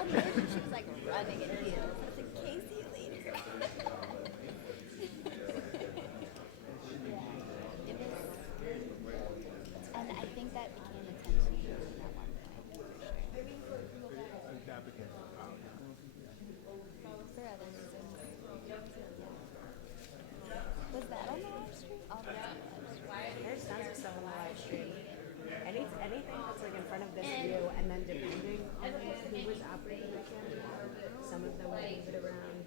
called her and she was like running in heels. I was like, "Okay, see you later." Yeah, it was, and I think that became intentional at one point for sure. That became For other reasons, was that on the live stream? All that's on the live stream. There's tons of stuff on the live stream. Anything that's like in front of this view, and then depending on who was operating the camera, some of them will move it around.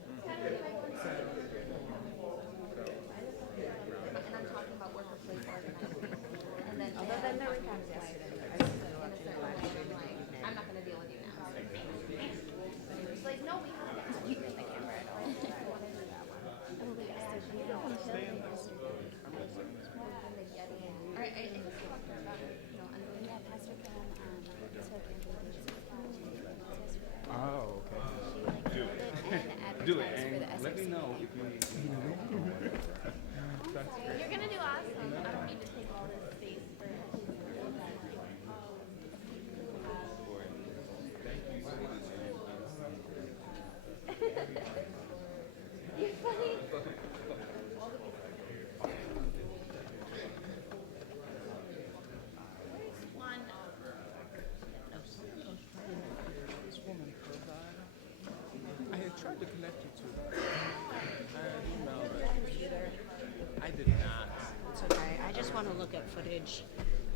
And I'm talking about worker place organizing. And then Although then there were times yesterday I was watching the live stream in the evening. I'm not gonna deal with you now. She's like, no, we have to keep in the camera at all. Oh, wait, yesterday. Alright, I think we talked about, yeah, Pastor Pam, took Oh, okay. she like filmed it and Do it, advertised for the and SRC. let me know if you need. You're gonna do awesome. I don't need to take all this space for. You're funny. Where's one? This woman, I had tried to connect you to her. I had emailed her. Computer. I did not. It's okay. I just want to look at footage.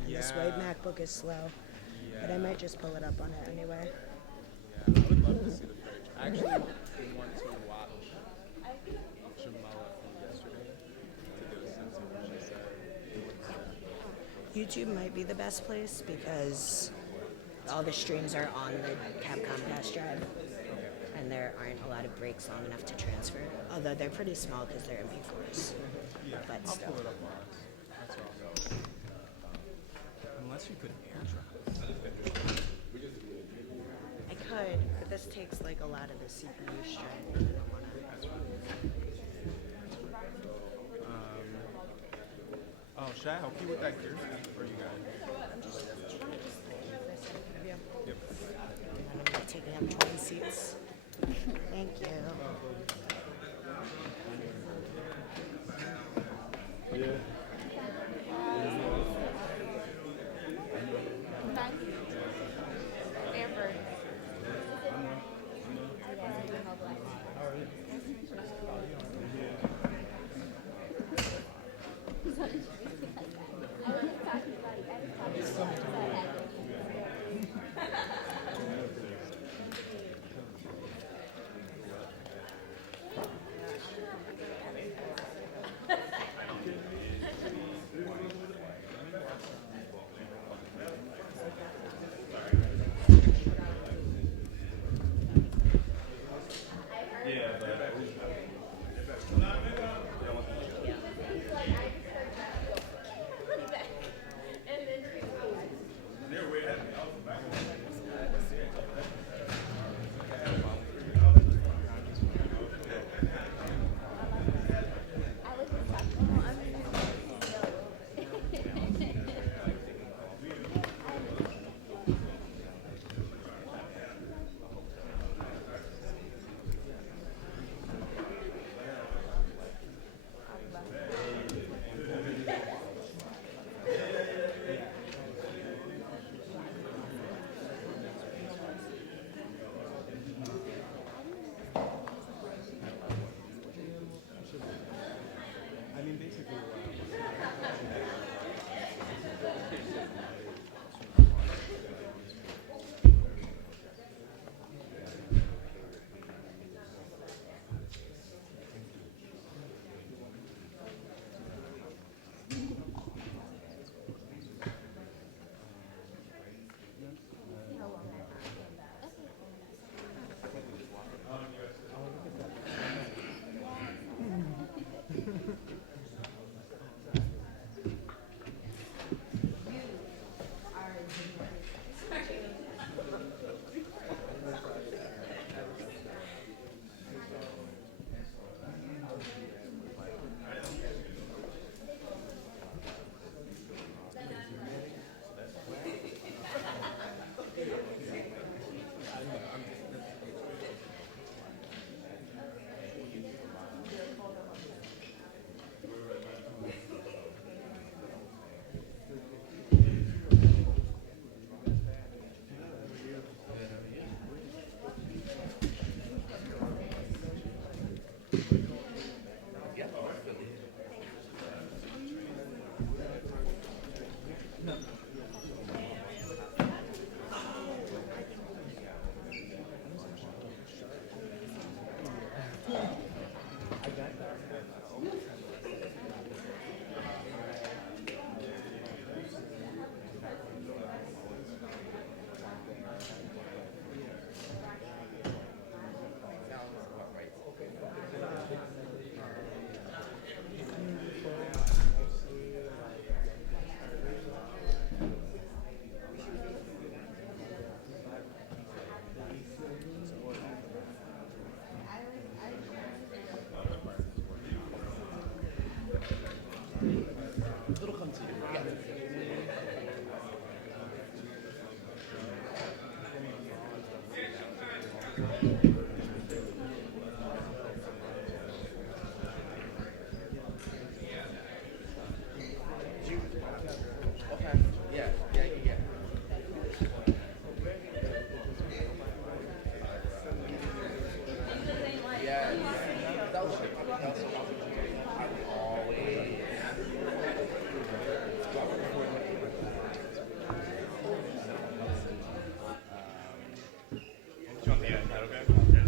And this way Yeah. MacBook is slow. But I Yeah. might just pull it up on it anyway. Yeah, I would love to see the footage. I actually want to watch Jamala from yesterday to get a sense of what she said. YouTube might be the best place because all the streams are on the Capcom Pass drive. And there aren't a lot of breaks long enough to transfer. Although they're pretty small because they're MP4s. Yeah, But I'll still. pull it up on us. That's all. Unless you could airdrop. I could, but this takes like a lot of the CPU strength. I don't wanna. Oh, should I help you with that gear? Or you got it? Do you want to just keep this in front of you? Yep. I'm not taking up 20 seats. Thank you. Amber. I was talking about it. I was talking Okay. Yeah. Yeah. Yeah. Yeah. That was always. You want the that okay?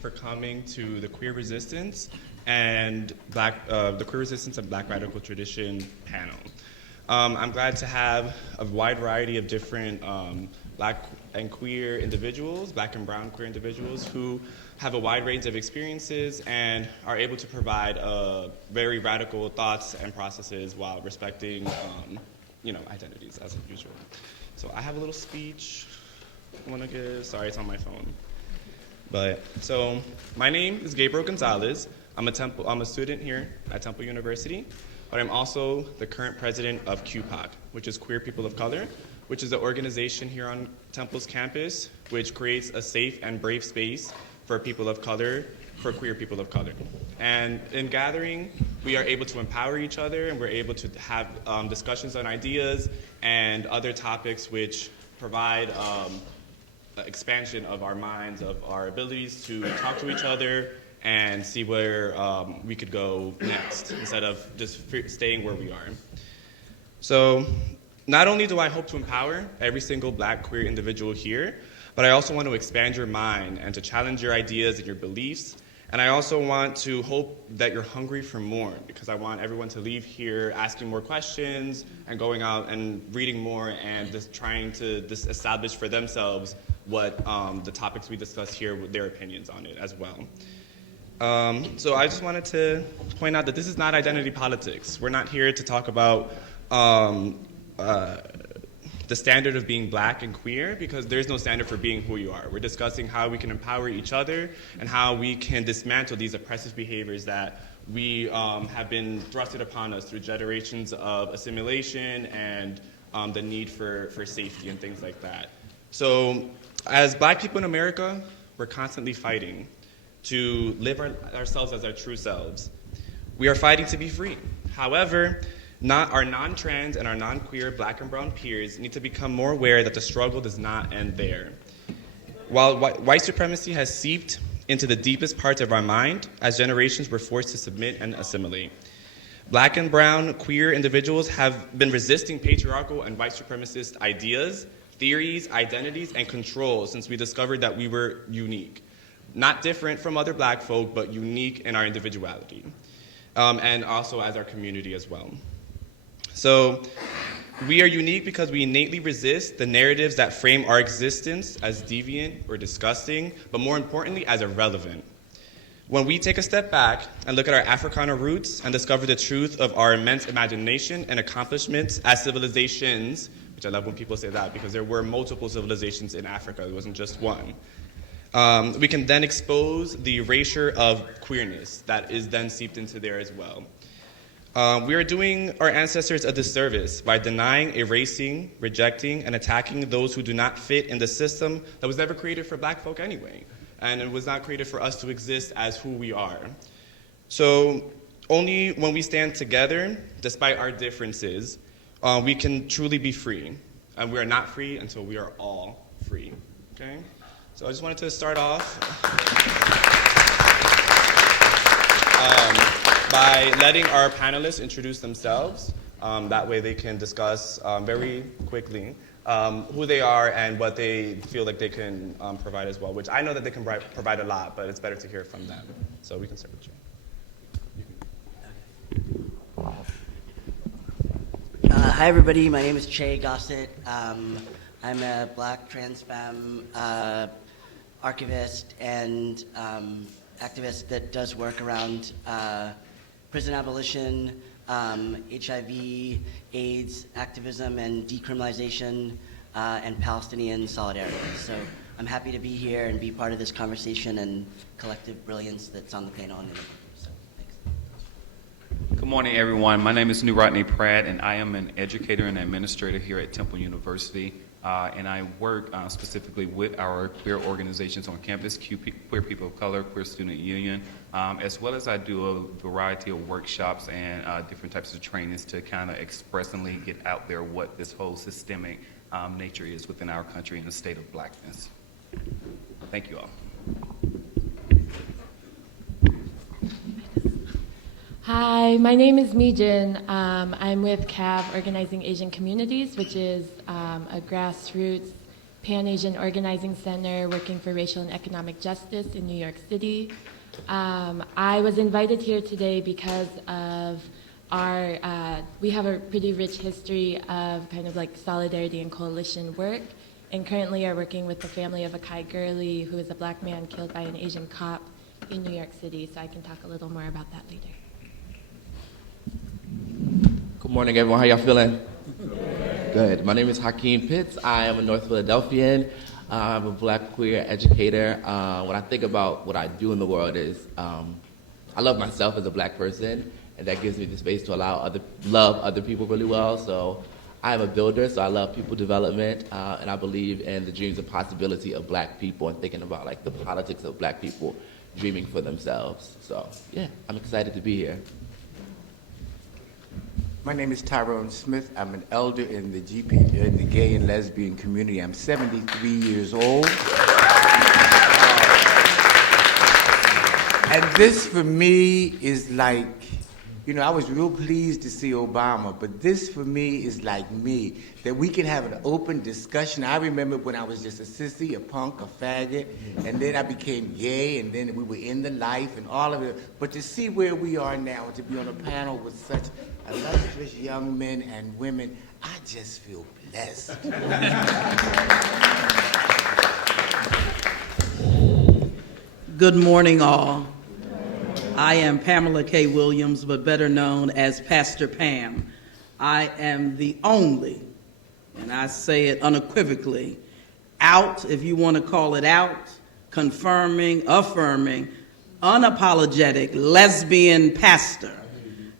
for coming to the Queer Resistance and the Queer Resistance and Black Radical Tradition panel. I'm glad to have a wide variety of different Black and queer individuals, Black and brown queer individuals who have a wide range of experiences and are able to provide very radical thoughts and processes while respecting, identities as usual. So I have a little speech I want to give. Sorry, it's on my phone. So my name is Gabriel Gonzalez. I'm a student here at Temple University, but I'm also the current president of QPOC, which is Queer People of Color, which is an organization here on Temple's campus, which creates a safe and brave space for people of color, for queer people of color. And in gathering, we are able to empower each other, and we're able to have discussions on ideas and other topics which provide expansion of our minds, of our abilities to talk to each other and see where we could go next instead of just staying where we are. So not only do I hope to empower every single Black queer individual here, but I also want to expand your mind and to challenge your ideas and your beliefs. And I also want to hope that you're hungry for more, because I want everyone to leave here asking more questions and going out and reading more and just trying to establish for themselves what the topics we discuss here, their opinions on it as well. So I just wanted to point out that this is not identity politics. We're not here to talk about the standard of being Black and queer, because there's no standard for being who you are. We're discussing how we can empower each other and how we can dismantle these oppressive behaviors that we have been thrusted upon us through generations of assimilation and the need for safety and things like that. So as Black people in America, we're constantly fighting to live ourselves as our true selves. We are fighting to be free. However, our non-trans and our non-queer Black and brown peers need to become more aware that the struggle does not end there. While white supremacy has seeped into the deepest parts of our mind, as generations were forced to submit and assimilate, Black and brown queer individuals have been resisting patriarchal and white supremacist ideas, theories, identities, and control since we discovered that we were unique. Not different from other Black folk, but unique in our individuality, and also as our community as well. So we are unique because we innately resist the narratives that frame our existence as deviant or disgusting, but more importantly, as irrelevant. When we take a step back and look at our Africana roots and discover the truth of our immense imagination and accomplishments as civilizations, which I love when people say that because there were multiple civilizations in Africa, it wasn't just one, we can then expose the erasure of queerness that is then seeped into there as well. We are doing our ancestors a disservice by denying, erasing, rejecting, and attacking those who do not fit in the system that was never created for Black folk anyway, and it was not created for us to exist as who we are. So only when we stand together, despite our differences, we can truly be free. And we are not free until we are all free, okay? So I just wanted to start off by letting our panelists introduce themselves. That way they can discuss very quickly who they are and what they feel like they can provide as well, which I know that they can provide a lot, but it's better to hear from them. So we can start with you. Hi, everybody. My name is Che Gossett. I'm a Black trans femme archivist and activist that does work around prison abolition, HIV, AIDS activism, and decriminalization, and Palestinian solidarity. So I'm happy to be here and be part of this conversation and collective brilliance that's on the panel. So thanks. Good morning, everyone. My name is New Rodney Pratt, and I am an educator and administrator here at Temple University. And I work specifically with our queer organizations on campus, Queer People of Color, Queer Student Union, as well as I do a variety of workshops and different types of trainings to kind of expressly get out there what this whole systemic nature is within our country and the state of Blackness. Thank you all. Hi, my name is Mijin. I'm with CAV, Organizing Asian Communities, which is a grassroots Pan Asian Organizing Center working for racial and economic justice in New York City. I was invited here today because of we have a pretty rich history of kind of like solidarity and coalition work, and currently are working with the family of Akai Gurley, who is a black man killed by an Asian cop in New York City, so I can talk a little more about that later. Good morning, everyone. How y'all feeling? Good. My name is Hakeem Pitts. I am a North Philadelphian. I'm a black queer educator. When I think about what I do in the world is I love myself as a black person, and that gives me the space to love other people really well. So I am a builder, so I love people development, and I believe in the dreams and possibility of black people and thinking about like the politics of black people dreaming for themselves. So yeah, I'm excited to be here. My name is Tyrone Smith. I'm an elder in the gay and lesbian community. I'm 73 years old. And this for me is like, you know, I was real pleased to see Obama, but this for me is like me, that we can have an open discussion. I remember when I was just a sissy, a punk, a faggot, and then I became gay, and then we were in the life and all of it. But to see where we are now and to be on a panel with such illustrious young men and women, I just feel blessed. Good morning, all. I am Pamela K. Williams, but better known as Pastor Pam. I am the only, and I say it unequivocally, out, if you want to call it out, confirming, affirming, unapologetic lesbian pastor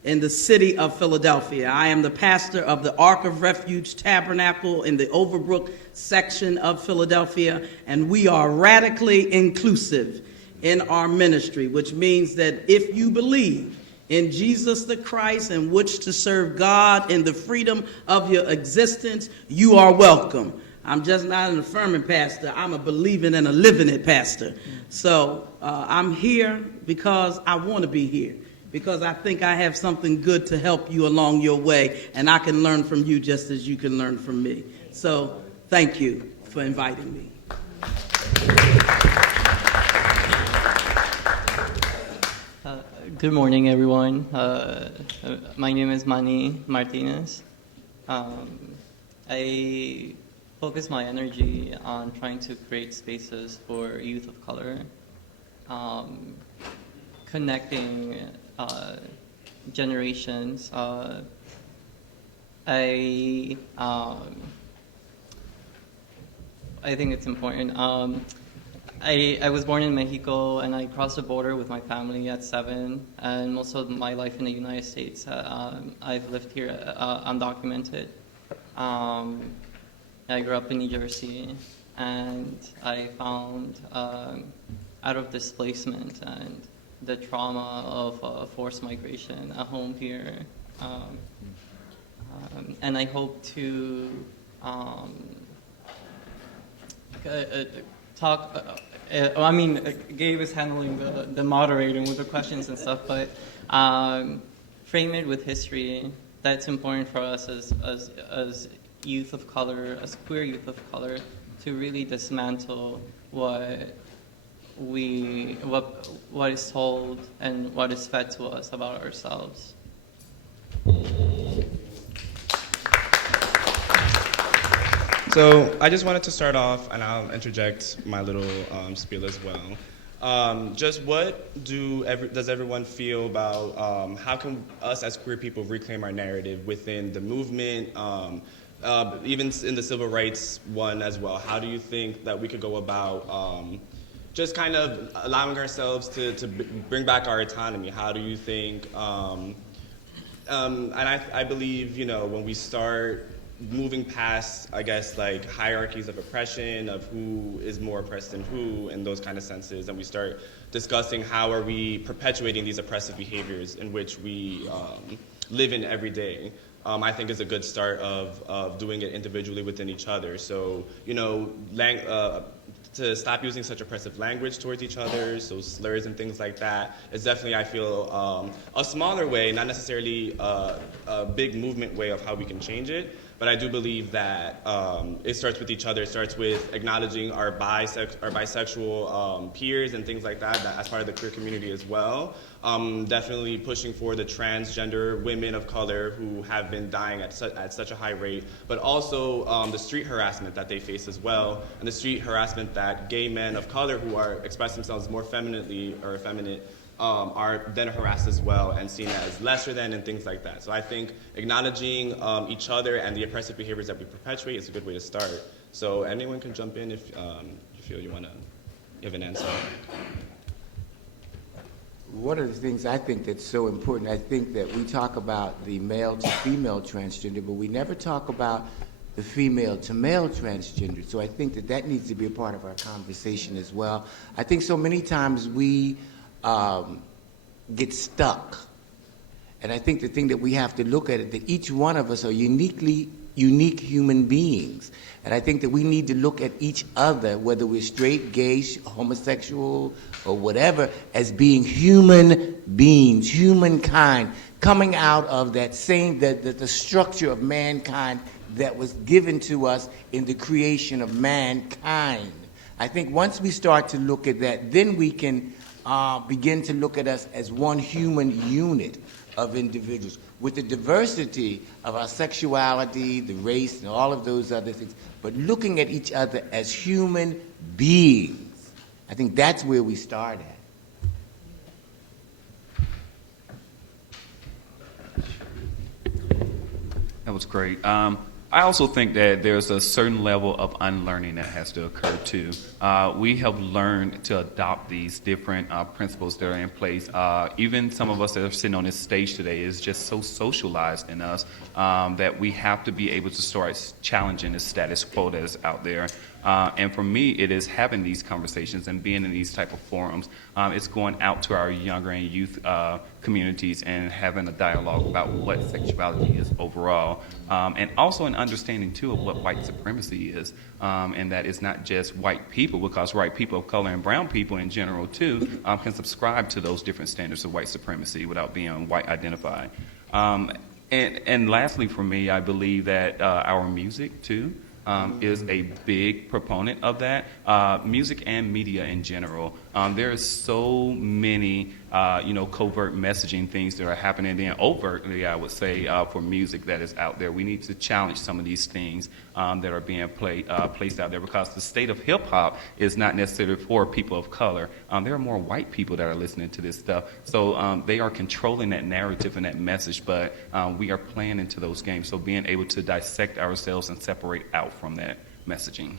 in the city of Philadelphia. I am the pastor of the Ark of Refuge Tabernacle in the Overbrook section of Philadelphia, and we are radically inclusive in our ministry, which means that if you believe in Jesus the Christ and wish to serve God in the freedom of your existence, you are welcome. I'm just not an affirming pastor. I'm a believing and a living it pastor. So I'm here because I want to be here, because I think I have something good to help you along your way, and I can learn from you just as you can learn from me. So thank you for inviting me. Good morning, everyone. My name is Manny Martinez. I focus my energy on trying to create spaces for youth of color, connecting generations. I think it's important. I was born in Mexico, and I crossed the border with my family at 7, and most of my life in the United States, I've lived here undocumented. I grew up in New Jersey, and I found out of displacement and the trauma of forced migration a home here. And I hope to talk. Gabe is handling the moderating with the questions and stuff, but frame it with history. That's important for us as youth of color, as queer youth of color, to really dismantle what is told and what is fed to us about ourselves. So I just wanted to start off, and I'll interject my little spiel as well. Just what does everyone feel about how can us as queer people reclaim our narrative within the movement, even in the civil rights one as well? How do you think that we could go about just kind of allowing ourselves to bring back our autonomy? How do you think, and I believe, you know, when we start moving past, I guess, like hierarchies of oppression, of who is more oppressed than who, and those kind of senses, and we start discussing how are we perpetuating these oppressive behaviors in which we live in every day, I think is a good start of doing it individually within each other. So, you know, to stop using such oppressive language towards each other, so slurs and things like that, is definitely, I feel, a smaller way, not necessarily a big movement way of how we can change it, But I do believe that it starts with each other. It starts with acknowledging our bisexual peers and things like that as part of the queer community as well. Definitely pushing for the transgender women of color who have been dying at such a high rate, but also the street harassment that they face as well, and the street harassment that gay men of color who express themselves more femininely or effeminate are then harassed as well and seen as lesser than and things like that. So I think acknowledging each other and the oppressive behaviors that we perpetuate is a good way to start. So anyone can jump in if you feel you have an answer. One of the things I think that's so important, I think that we talk about the male to female transgender, but we never talk about the female to male transgender. So I think that that needs to be a part of our conversation as well. I think so many times we get stuck. And I think the thing that we have to look at is that each one of us are unique human beings. And I think that we need to look at each other, whether we're straight, gay, homosexual, or whatever, as being human beings, humankind, coming out of that same, the structure of mankind that was given to us in the creation of mankind. I think once we start to look at that, then we can begin to look at us as one human unit of individuals with the diversity of our sexuality, the race, and all of those other things, but looking at each other as human beings. I think that's where we start at. That was great. I also think that there's a certain level of unlearning that has to occur too. We have learned to adopt these different principles that are in place. Even some of us that are sitting on this stage today is just so socialized in us that we have to be able to start challenging the status quo that is out there. And for me, it is having these conversations and being in these type of forums. It's going out to our younger and youth communities and having a dialogue about what sexuality is overall. And also an understanding, too, of what white supremacy is. And that it's not just white people, because white people of color and brown people in general, too, can subscribe to those different standards of white supremacy without being white identified. And lastly, for me, I believe that our music, too, is a big proponent of that. Music and media in general. There are so many, covert messaging things that are happening. Then overtly, I would say, for music that is out there, we need to challenge some of these things that are being placed out there, because the state of hip hop is not necessarily for people of color. There are more white people that are listening to this stuff, so they are controlling that narrative and that message. But we are playing into those games, so being able to dissect ourselves and separate out from that messaging.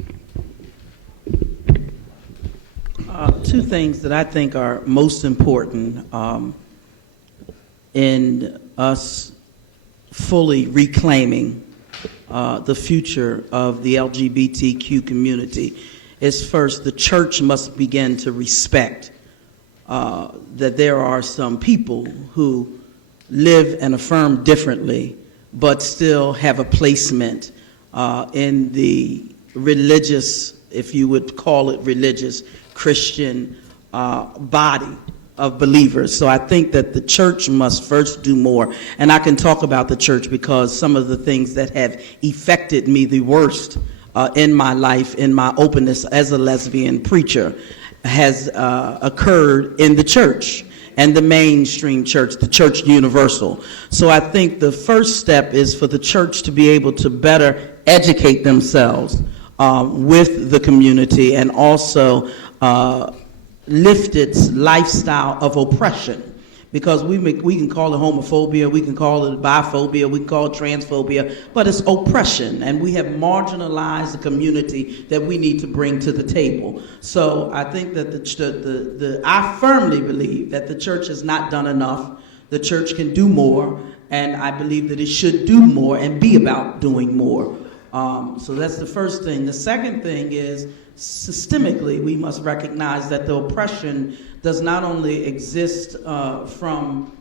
Two things that I think are most important in us fully reclaiming the future of the LGBTQ community is, first, the church must begin to respect that there are some people who live and affirm differently but still have a placement in the religious, if you would call it religious, Christian body of believers. So I think that the church must first do more. And I can talk about the church because some of the things that have affected me the worst in my life, in my openness as a lesbian preacher, has occurred in the church and the mainstream church, the church universal. So I think the first step is for the church to be able to better educate themselves with the community, and also lift its lifestyle of oppression. Because we can call it homophobia, we can call it biphobia, we can call it transphobia, but it's oppression, and we have marginalized the community that we need to bring to the table. So I think that I firmly believe that the church has not done enough. The church can do more, and I believe that it should do more and be about doing more. So that's the first thing. The second thing is, systemically, we must recognize that the oppression does not only exist from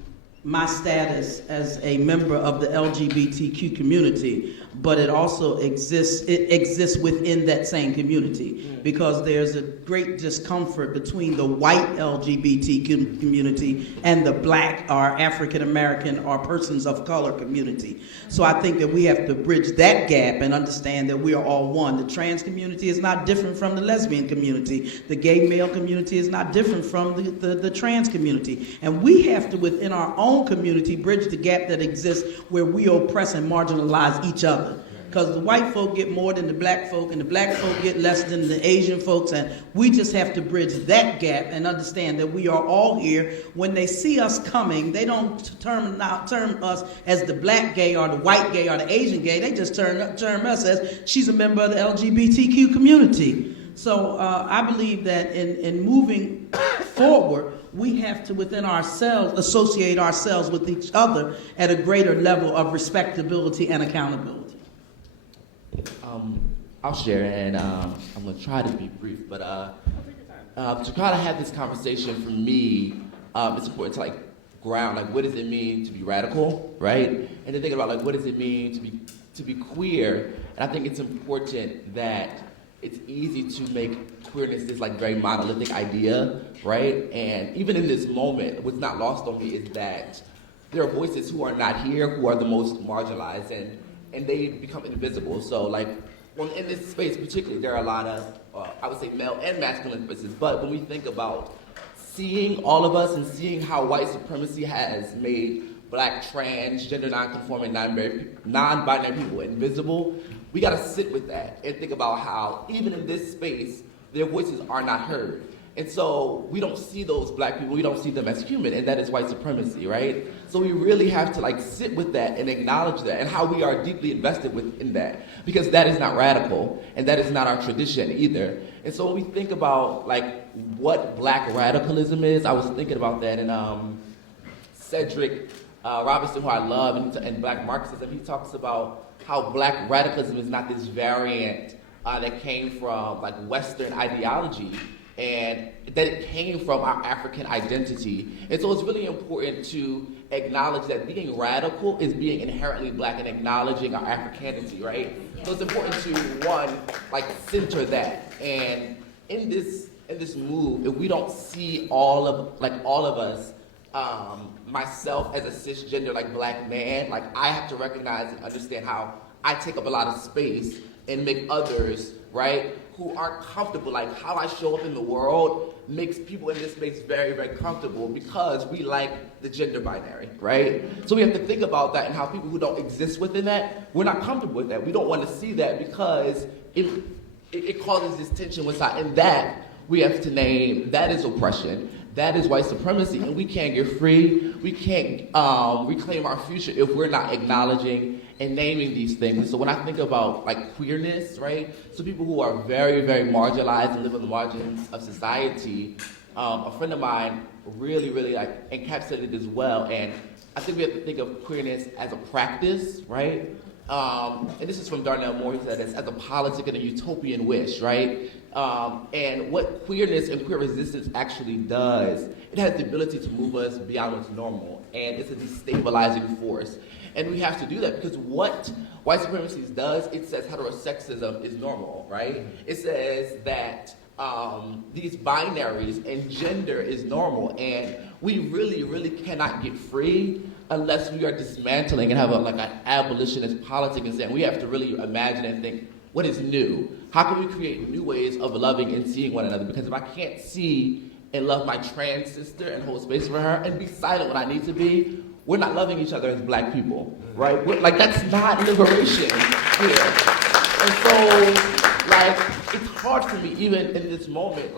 my status as a member of the LGBTQ community, but it also exists. It exists within that same community because there's a great discomfort between the white LGBT community and the black or African American or persons of color community. So I think that we have to bridge that gap and understand that we are all one. The trans community is not different from the lesbian community. The gay male community is not different from the trans community. And we have to, within our own community, bridge the gap that exists where we oppress and marginalize each other. Because the white folk get more than the black folk, and the black folk get less than the Asian folks, and we just have to bridge that gap and understand that we are all here. When they see us coming, they don't term us as the black gay or the white gay or the Asian gay. They just term us as she's a member of the LGBTQ community. So I believe that in moving forward, we have to, within ourselves, associate ourselves with each other at a greater level of respectability and accountability. I'll share, and I'm going to try to be brief, but to try to have this conversation, for me, it's important to ground, what does it mean to be radical, right? And to think about what does it mean to be queer. And I think it's important that it's easy to make queerness this very monolithic idea, right? And even in this moment, what's not lost on me is that there are voices who are not here who are the most marginalized, and they become invisible. So in this space particularly, there are a lot of, I would say, male and masculine voices. But when we think about seeing all of us and seeing how white supremacy has made black, trans, gender non-conforming, non-binary people invisible, we got to sit with that and think about how even in this space, their voices are not heard. And so we don't see those black people, we don't see them as human, and that is white supremacy, right? So we really have to sit with that and acknowledge that and how we are deeply invested in that, because that is not radical and that is not our tradition either. And so when we think about what black radicalism is, I was thinking about that, and Cedric Robinson, who I love, and black Marxism, he talks about how black radicalism is not this variant that came from Western ideology, and that it came from our African identity. And so it's really important to acknowledge that being radical is being inherently black and acknowledging our Africanity, right? So it's important to, one, center that. And in this move, if we don't see all of us, myself as a cisgender black man, I have to recognize and understand how I take up a lot of space and make others, right, who aren't comfortable, how I show up in the world makes people in this space very, very comfortable because we like the gender binary, right? So we have to think about that and how people who don't exist within that, we're not comfortable with that. We don't want to see that because it causes this tension inside, and that we have to name, that is oppression. That is white supremacy, and we can't get free. We can't reclaim our future if we're not acknowledging and naming these things. So when I think about queerness, right? So people who are very, very marginalized and live on the margins of society, a friend of mine really, really encapsulated it as well. And I think we have to think of queerness as a practice, right? And this is from Darnell Moore. He said this as a politic and a utopian wish, right? And what queerness and queer resistance actually does, it has the ability to move us beyond what's normal, and it's a destabilizing force. And we have to do that because what white supremacy does, it says heterosexism is normal, right? It says that these binaries and gender is normal, and we really, really cannot get free unless we are dismantling and have an abolitionist politic and saying we have to really imagine and think, what is new? How can we create new ways of loving and seeing one another? Because if I can't see and love my trans sister and hold space for her and be silent when I need to be, we're not loving each other as black people, right? That's not liberation here. And so, it's hard for me, even in this moment,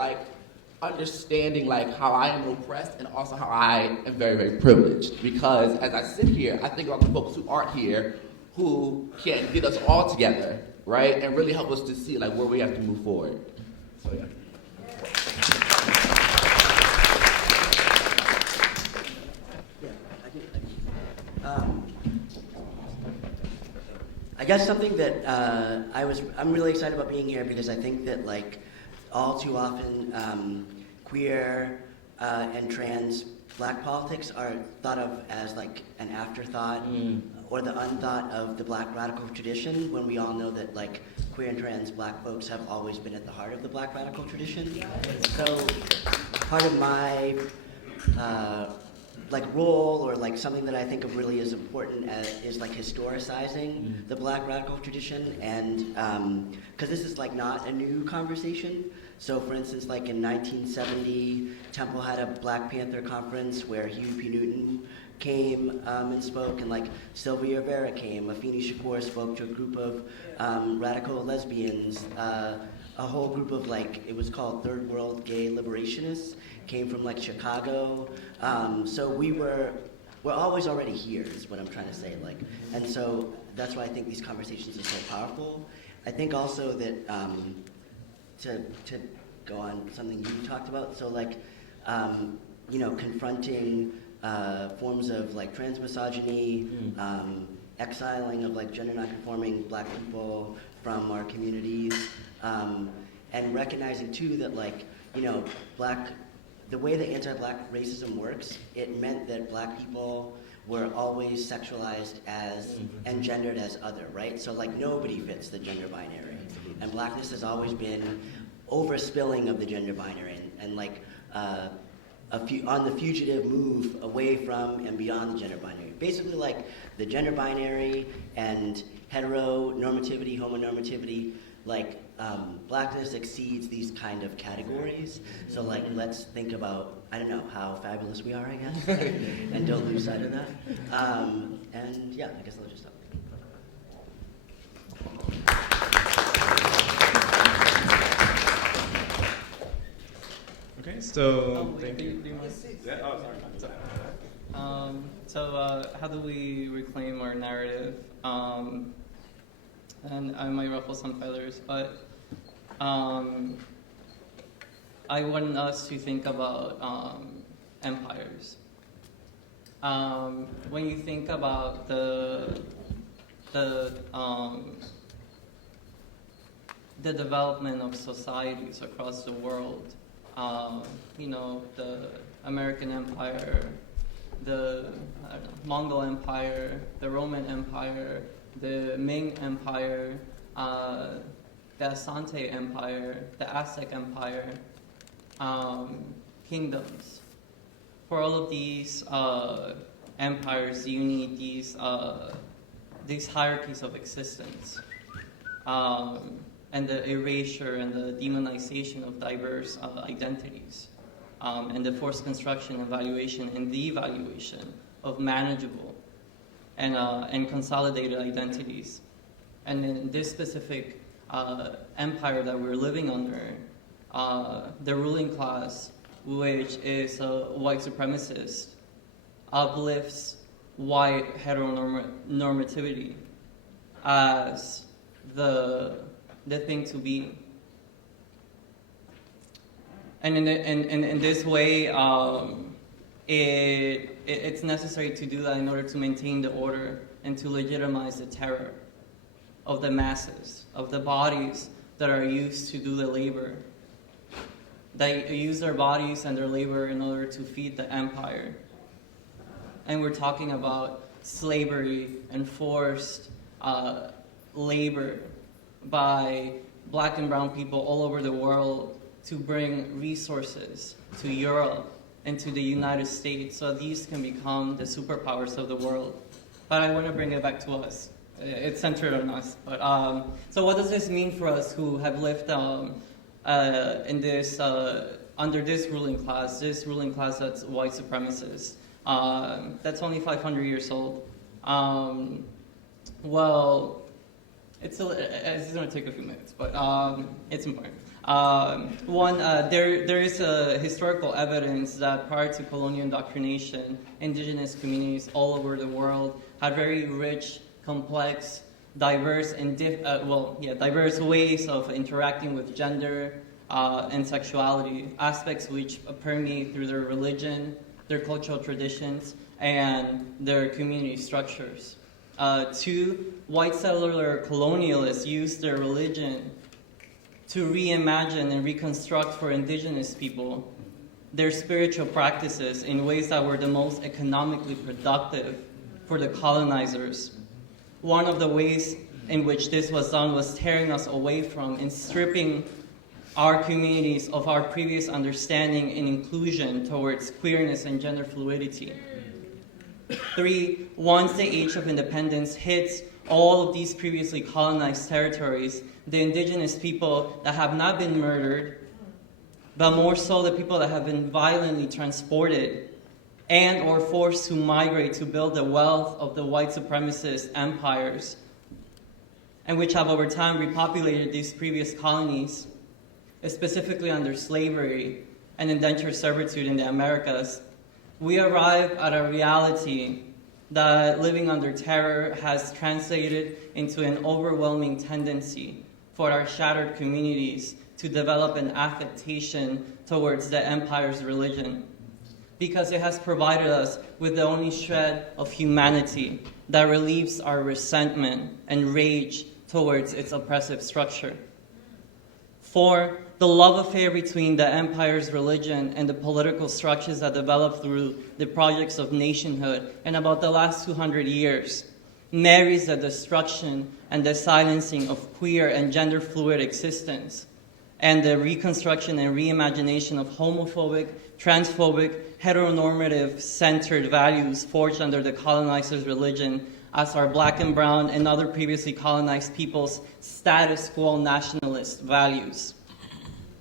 understanding how I am oppressed and also how I am very, very privileged. Because as I sit here, I think about the folks who aren't here, who can get us all together, right? And really help us to see where we have to move forward. So yeah. I guess something that I'm really excited about being here because I think that all too often queer and trans black politics are thought of as an afterthought or the unthought of the Black radical tradition, when we all know that like queer and trans Black folks have always been at the heart of the Black radical tradition. So part of my like role, or like something that I think of really as important is like historicizing the Black radical tradition, and because this is like not a new conversation. So for instance, like in 1970, Temple had a Black Panther conference where Huey P. Newton came and spoke, and like Sylvia Rivera came, Afeni Shakur spoke to a group of radical lesbians, a whole group of like, it was called Third World Gay Liberationists, came from like Chicago. So we're always already here is what I'm trying to say. Like, and so that's why I think these conversations are so powerful. I think also that to go on something you talked about, so like, you know, confronting forms of like trans misogyny, exiling of like gender nonconforming Black people from our communities, and recognizing too that like, you know, the way that anti-Black racism works, it meant that Black people were always sexualized as and gendered as other, right? So like nobody fits the gender binary, and Blackness has always been overspilling of the gender binary, and like on the fugitive move away from and beyond the gender binary. Basically like the gender binary and heteronormativity, homonormativity, like Blackness exceeds these kind of categories. So like let's think about, I don't know, how fabulous we are, I guess, and don't lose sight of that. And yeah, I guess I'll just stop. Okay, so Thank you. Yeah, oh, sorry. So how do we reclaim our narrative? And I might ruffle some feathers, but I want us to think about empires. When you think about the development of societies across the world, you know, the American Empire, the Mongol Empire, the Roman Empire, the Ming Empire, the Asante Empire, the Aztec Empire, kingdoms. For all of these empires, you need these hierarchies of existence, and the erasure and the demonization of diverse identities, and the forced construction, evaluation, and the evaluation of manageable and consolidated identities. And in this specific empire that we're living under, the ruling class, which is white supremacist, uplifts white heteronormativity as the thing to be. And in this way, it's necessary to do that in order to maintain the order and to legitimize the terror of the masses, of the bodies that are used to do the labor. They use their bodies and their labor in order to feed the empire. And we're talking about slavery and forced labor by Black and brown people all over the world to bring resources to Europe and to the United States so these can become the superpowers of the world. But I want to bring it back to us. It's centered on us. But so what does this mean for us who have lived in this under this ruling class that's white supremacist, that's only 500 years old? Well, it's going to take a few minutes, but it's important. One, there is historical evidence that prior to colonial indoctrination, indigenous communities all over the world had very rich, complex, diverse, and diverse ways of interacting with gender and sexuality, aspects which permeate through their religion, their cultural traditions, and their community structures. Two, white settler colonialists used their religion to reimagine and reconstruct for indigenous people their spiritual practices in ways that were the most economically productive for the colonizers. one of the ways in which this was done was tearing us away from and stripping our communities of our previous understanding and inclusion towards queerness and gender fluidity. 3, once the age of independence hits all of these previously colonized territories, the indigenous people that have not been murdered, but more so the people that have been violently transported and or forced to migrate to build the wealth of the white supremacist empires, and which have over time repopulated these previous colonies, specifically under slavery and indentured servitude in the Americas, we arrive at a reality that living under terror has translated into an overwhelming tendency for our shattered communities to develop an affectation towards the empire's religion, because it has provided us with the only shred of humanity that relieves our resentment and rage towards its oppressive structure. 4, the love affair between the empire's religion and the political structures that developed through the projects of nationhood in about the last 200 years marries the destruction and the silencing of queer and gender fluid existence, and the reconstruction and reimagination of homophobic, transphobic, heteronormative centered values forged under the colonizer's religion as our black and brown and other previously colonized people's status quo nationalist values.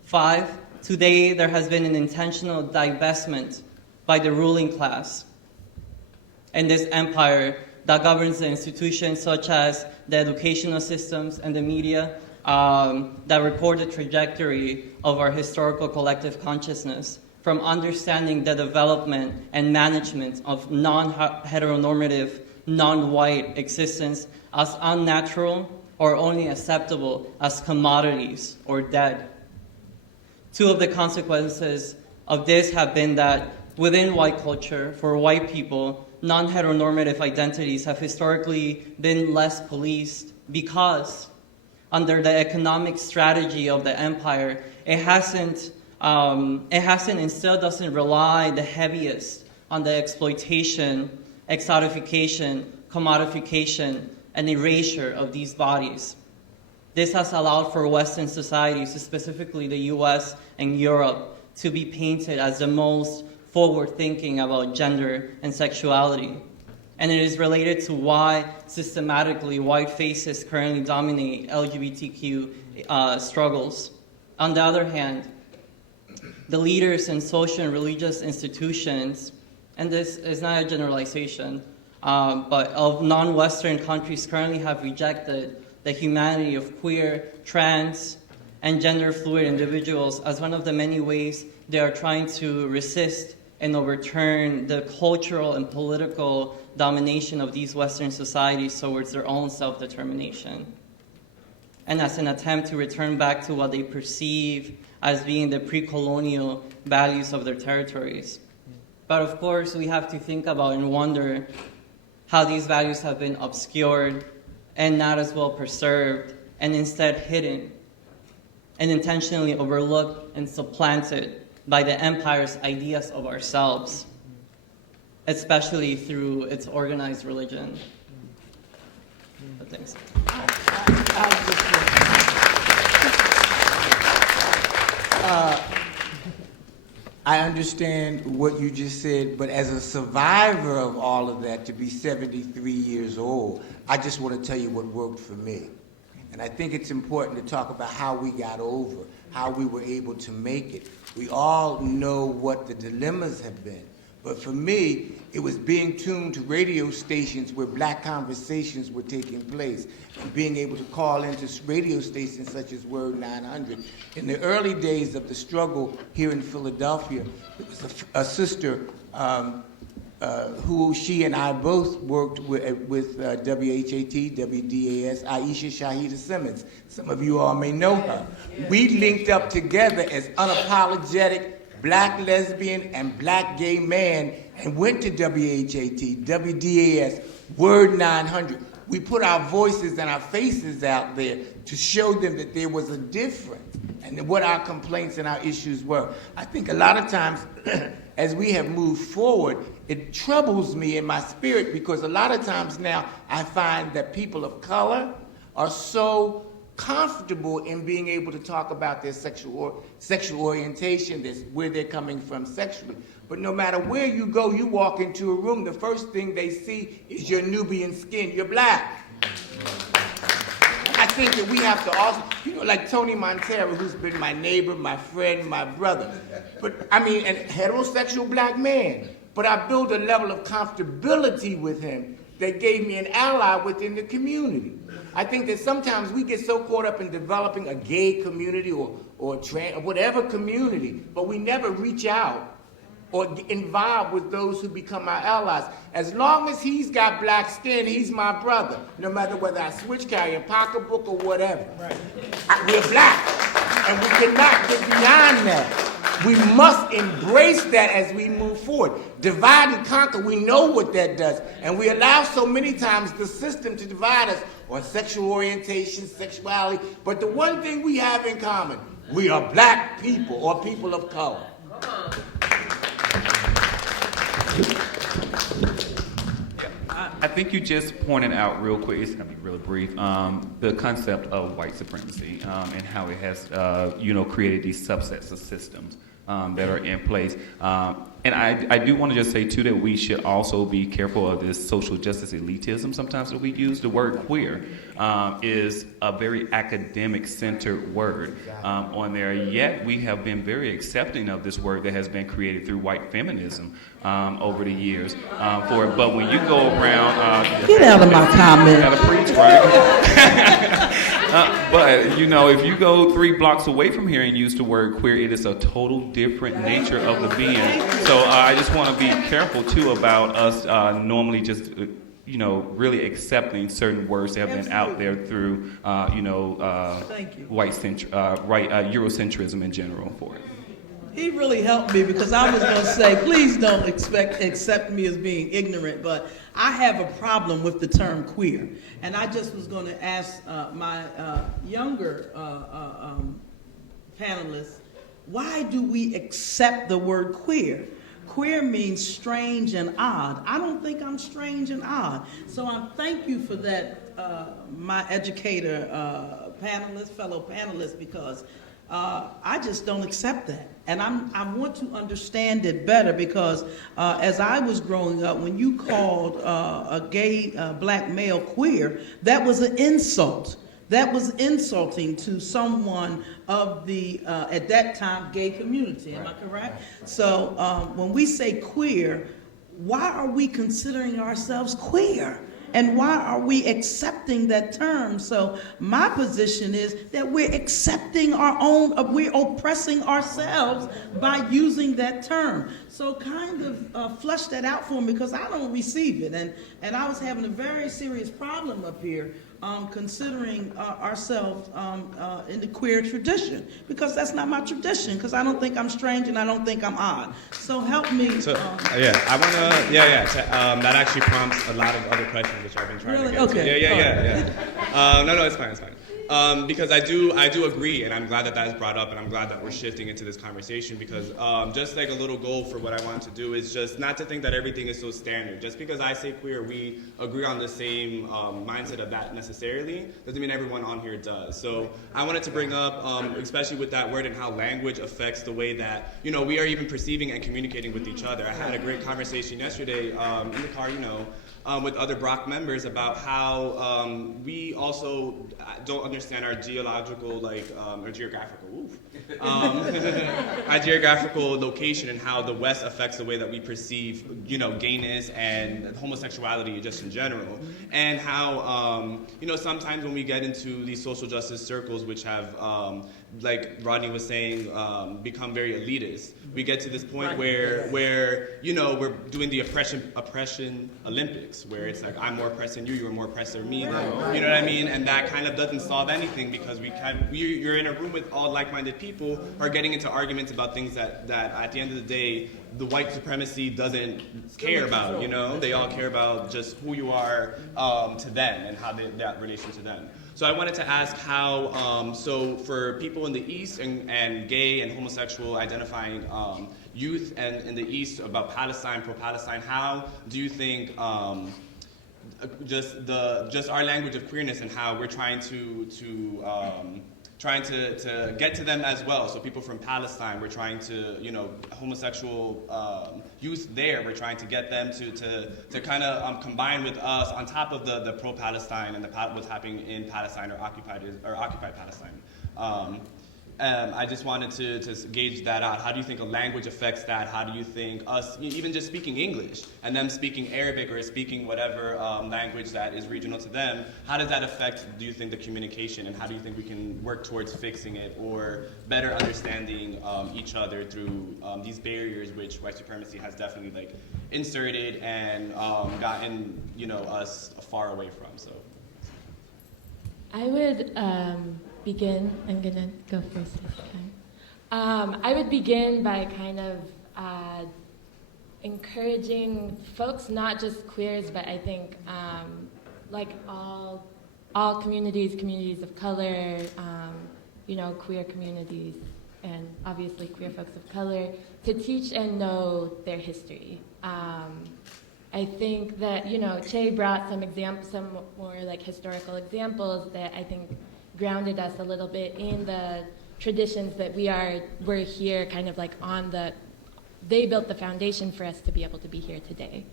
5, today there has been an intentional divestment by the ruling class and this empire that governs the institutions such as the educational systems and the media that record the trajectory of our historical collective consciousness, from understanding the development and management of non-heteronormative, non-white existence as unnatural or only acceptable as commodities or dead. 2 of the consequences of this have been that within white culture, for white people, non-heteronormative identities have historically been less policed because under the economic strategy of the empire, it hasn't and still doesn't rely the heaviest on the exploitation, exotification, commodification, and erasure of these bodies. This has allowed for Western societies, specifically the US and Europe, to be painted as the most forward-thinking about gender and sexuality. And it is related to why systematically white faces currently dominate LGBTQ struggles. On the other hand, the leaders in social and religious institutions, and this is not a generalization, but of non-Western countries currently have rejected the humanity of queer, trans, and gender fluid individuals as one of the many ways they are trying to resist and overturn the cultural and political domination of these Western societies towards their own self-determination, and as an attempt to return back to what they perceive as being the pre-colonial values of their territories. But of course, we have to think about and wonder how these values have been obscured and not as well preserved, and instead hidden and intentionally overlooked and supplanted by the empire's ideas of ourselves, especially through its organized religion. But thanks. I understand what you just said, but as a survivor of all of that, to be 73 years old, I just want to tell you what worked for me. And I think it's important to talk about how we got over, how we were able to make it. We all know what the dilemmas have been. But for me, it was being tuned to radio stations where black conversations were taking place, and being able to call into radio stations such as Word 900. In the early days of the struggle here in Philadelphia, there was a sister who she and I both worked with WHAT, WDAS, Aisha Shahida Simmons. Some of you all may know her. We linked up together as unapologetic black lesbian and black gay man and went to WHAT, WDAS, Word 900. we put our voices and our faces out there to show them that there was a difference and what our complaints and our issues were. I think a lot of times, as we have moved forward, it troubles me in my spirit because a lot of times now I find that people of color are so comfortable in being able to talk about their sexual orientation, where they're coming from sexually. But no matter where you go, you walk into a room, the first thing they see is your Nubian skin. You're black. I think that we have to also, like Tony Montero, who's been my neighbor, my friend, my brother. But I mean, a heterosexual black man. But I built a level of comfortability with him that gave me an ally within the community. I think that sometimes we get so caught up in developing a gay community or whatever community, but we never reach out or get involved with those who become our allies. As long as he's got black skin, he's my brother, no matter whether I switch carry a pocketbook or whatever. Right. We're black, and we cannot get beyond that. We must embrace that as we move forward. Divide and conquer, we know what that does. And we allow so many times the system to divide us on sexual orientation, sexuality. But the one thing we have in common, we are black people or people of color. I think you just pointed out real quick, it's going to be really brief, the concept of white supremacy and how it has, created these subsets of systems that are in place. And I do want to just say, too, that we should also be careful of this social justice elitism sometimes that we use. The word queer is a very academic-centered word on there, yet we have been very accepting of this word that has been created through white feminism over the years for it. But when you go around... Get out of my comment. Gotta preach, right? But, if you go 3 blocks away from here and use the word queer, it is a total different nature of the being. So I just want to be careful, too, about us normally just, really accepting certain words that have been out there through, Eurocentrism in general for it. He really helped me because I was going to say, please don't accept me as being ignorant, but I have a problem with the term queer. And I just was going to ask my younger panelists, why do we accept the word queer? Queer means strange and odd. I don't think I'm strange and odd. So I thank you for that, my educator fellow panelists, because I just don't accept that. And I want to understand it better because as I was growing up, when you called a gay black male queer, that was an insult. That was insulting to someone of the, at that time, gay community. Am I correct? So when we say queer, why are we considering ourselves queer? And why are we accepting that term? So my position is that we're accepting we're oppressing ourselves by using that term. So kind of flesh that out for me because I don't receive it. And I was having a very serious problem up here considering ourselves in the queer tradition because that's not my tradition because I don't think I'm strange and I don't think I'm odd. So help me. So I want to, that actually prompts a lot of other questions which I've been trying to get to. No, it's fine. Because I do agree, and I'm glad that is brought up, and I'm glad that we're shifting into this conversation because just like a little goal for what I want to do is just not to think that everything is so standard. Just because I say queer, we agree on the same mindset of that necessarily, doesn't mean everyone on here does. So I wanted to bring up, especially with that word and how language affects the way that, we are even perceiving and communicating with each other. I had a great conversation yesterday in the car, with other Brock members about how we also don't understand our geographical, our geographical location and how the West affects the way that we perceive, gayness and homosexuality just in general. And how, sometimes when we get into these social justice circles which have like Rodney was saying, become very elitist. We get to this point where you know, we're doing the oppression Olympics, where it's like, I'm more oppressed than you, you're more oppressed than me. You know what I mean? And that kind of doesn't solve anything, because you're in a room with all like-minded people who are getting into arguments about things that at the end of the day, the white supremacy doesn't care about. You know, they all care about just who you are to them and how that relation to them. So I wanted to ask how, so for people in the East and gay and homosexual identifying youth and in the East about Palestine, pro-Palestine, how do you think just our language of queerness and how we're trying to get to them as well? So people from Palestine, we're trying to, you know, homosexual youth there, we're trying to get them to kind of combine with us on top of the pro-Palestine and what's happening in Palestine or occupied Palestine. I just wanted to gauge that out. How do you think a language affects that? How do you think us, even just speaking English and them speaking Arabic or speaking whatever language that is regional to them, how does that affect, do you think, the communication, and how do you think we can work towards fixing it or better understanding each other through these barriers which white supremacy has definitely like inserted and gotten, you know, us far away from? So I would begin, I'm gonna go first this time. I would begin by kind of encouraging folks, not just queers, but I think like all communities of color, you know, queer communities, and obviously queer folks of color, to teach and know their history. I think that, you know, Che brought some more like historical examples that I think grounded us a little bit in the traditions that we're here kind of like they built the foundation for us to be able to be here today.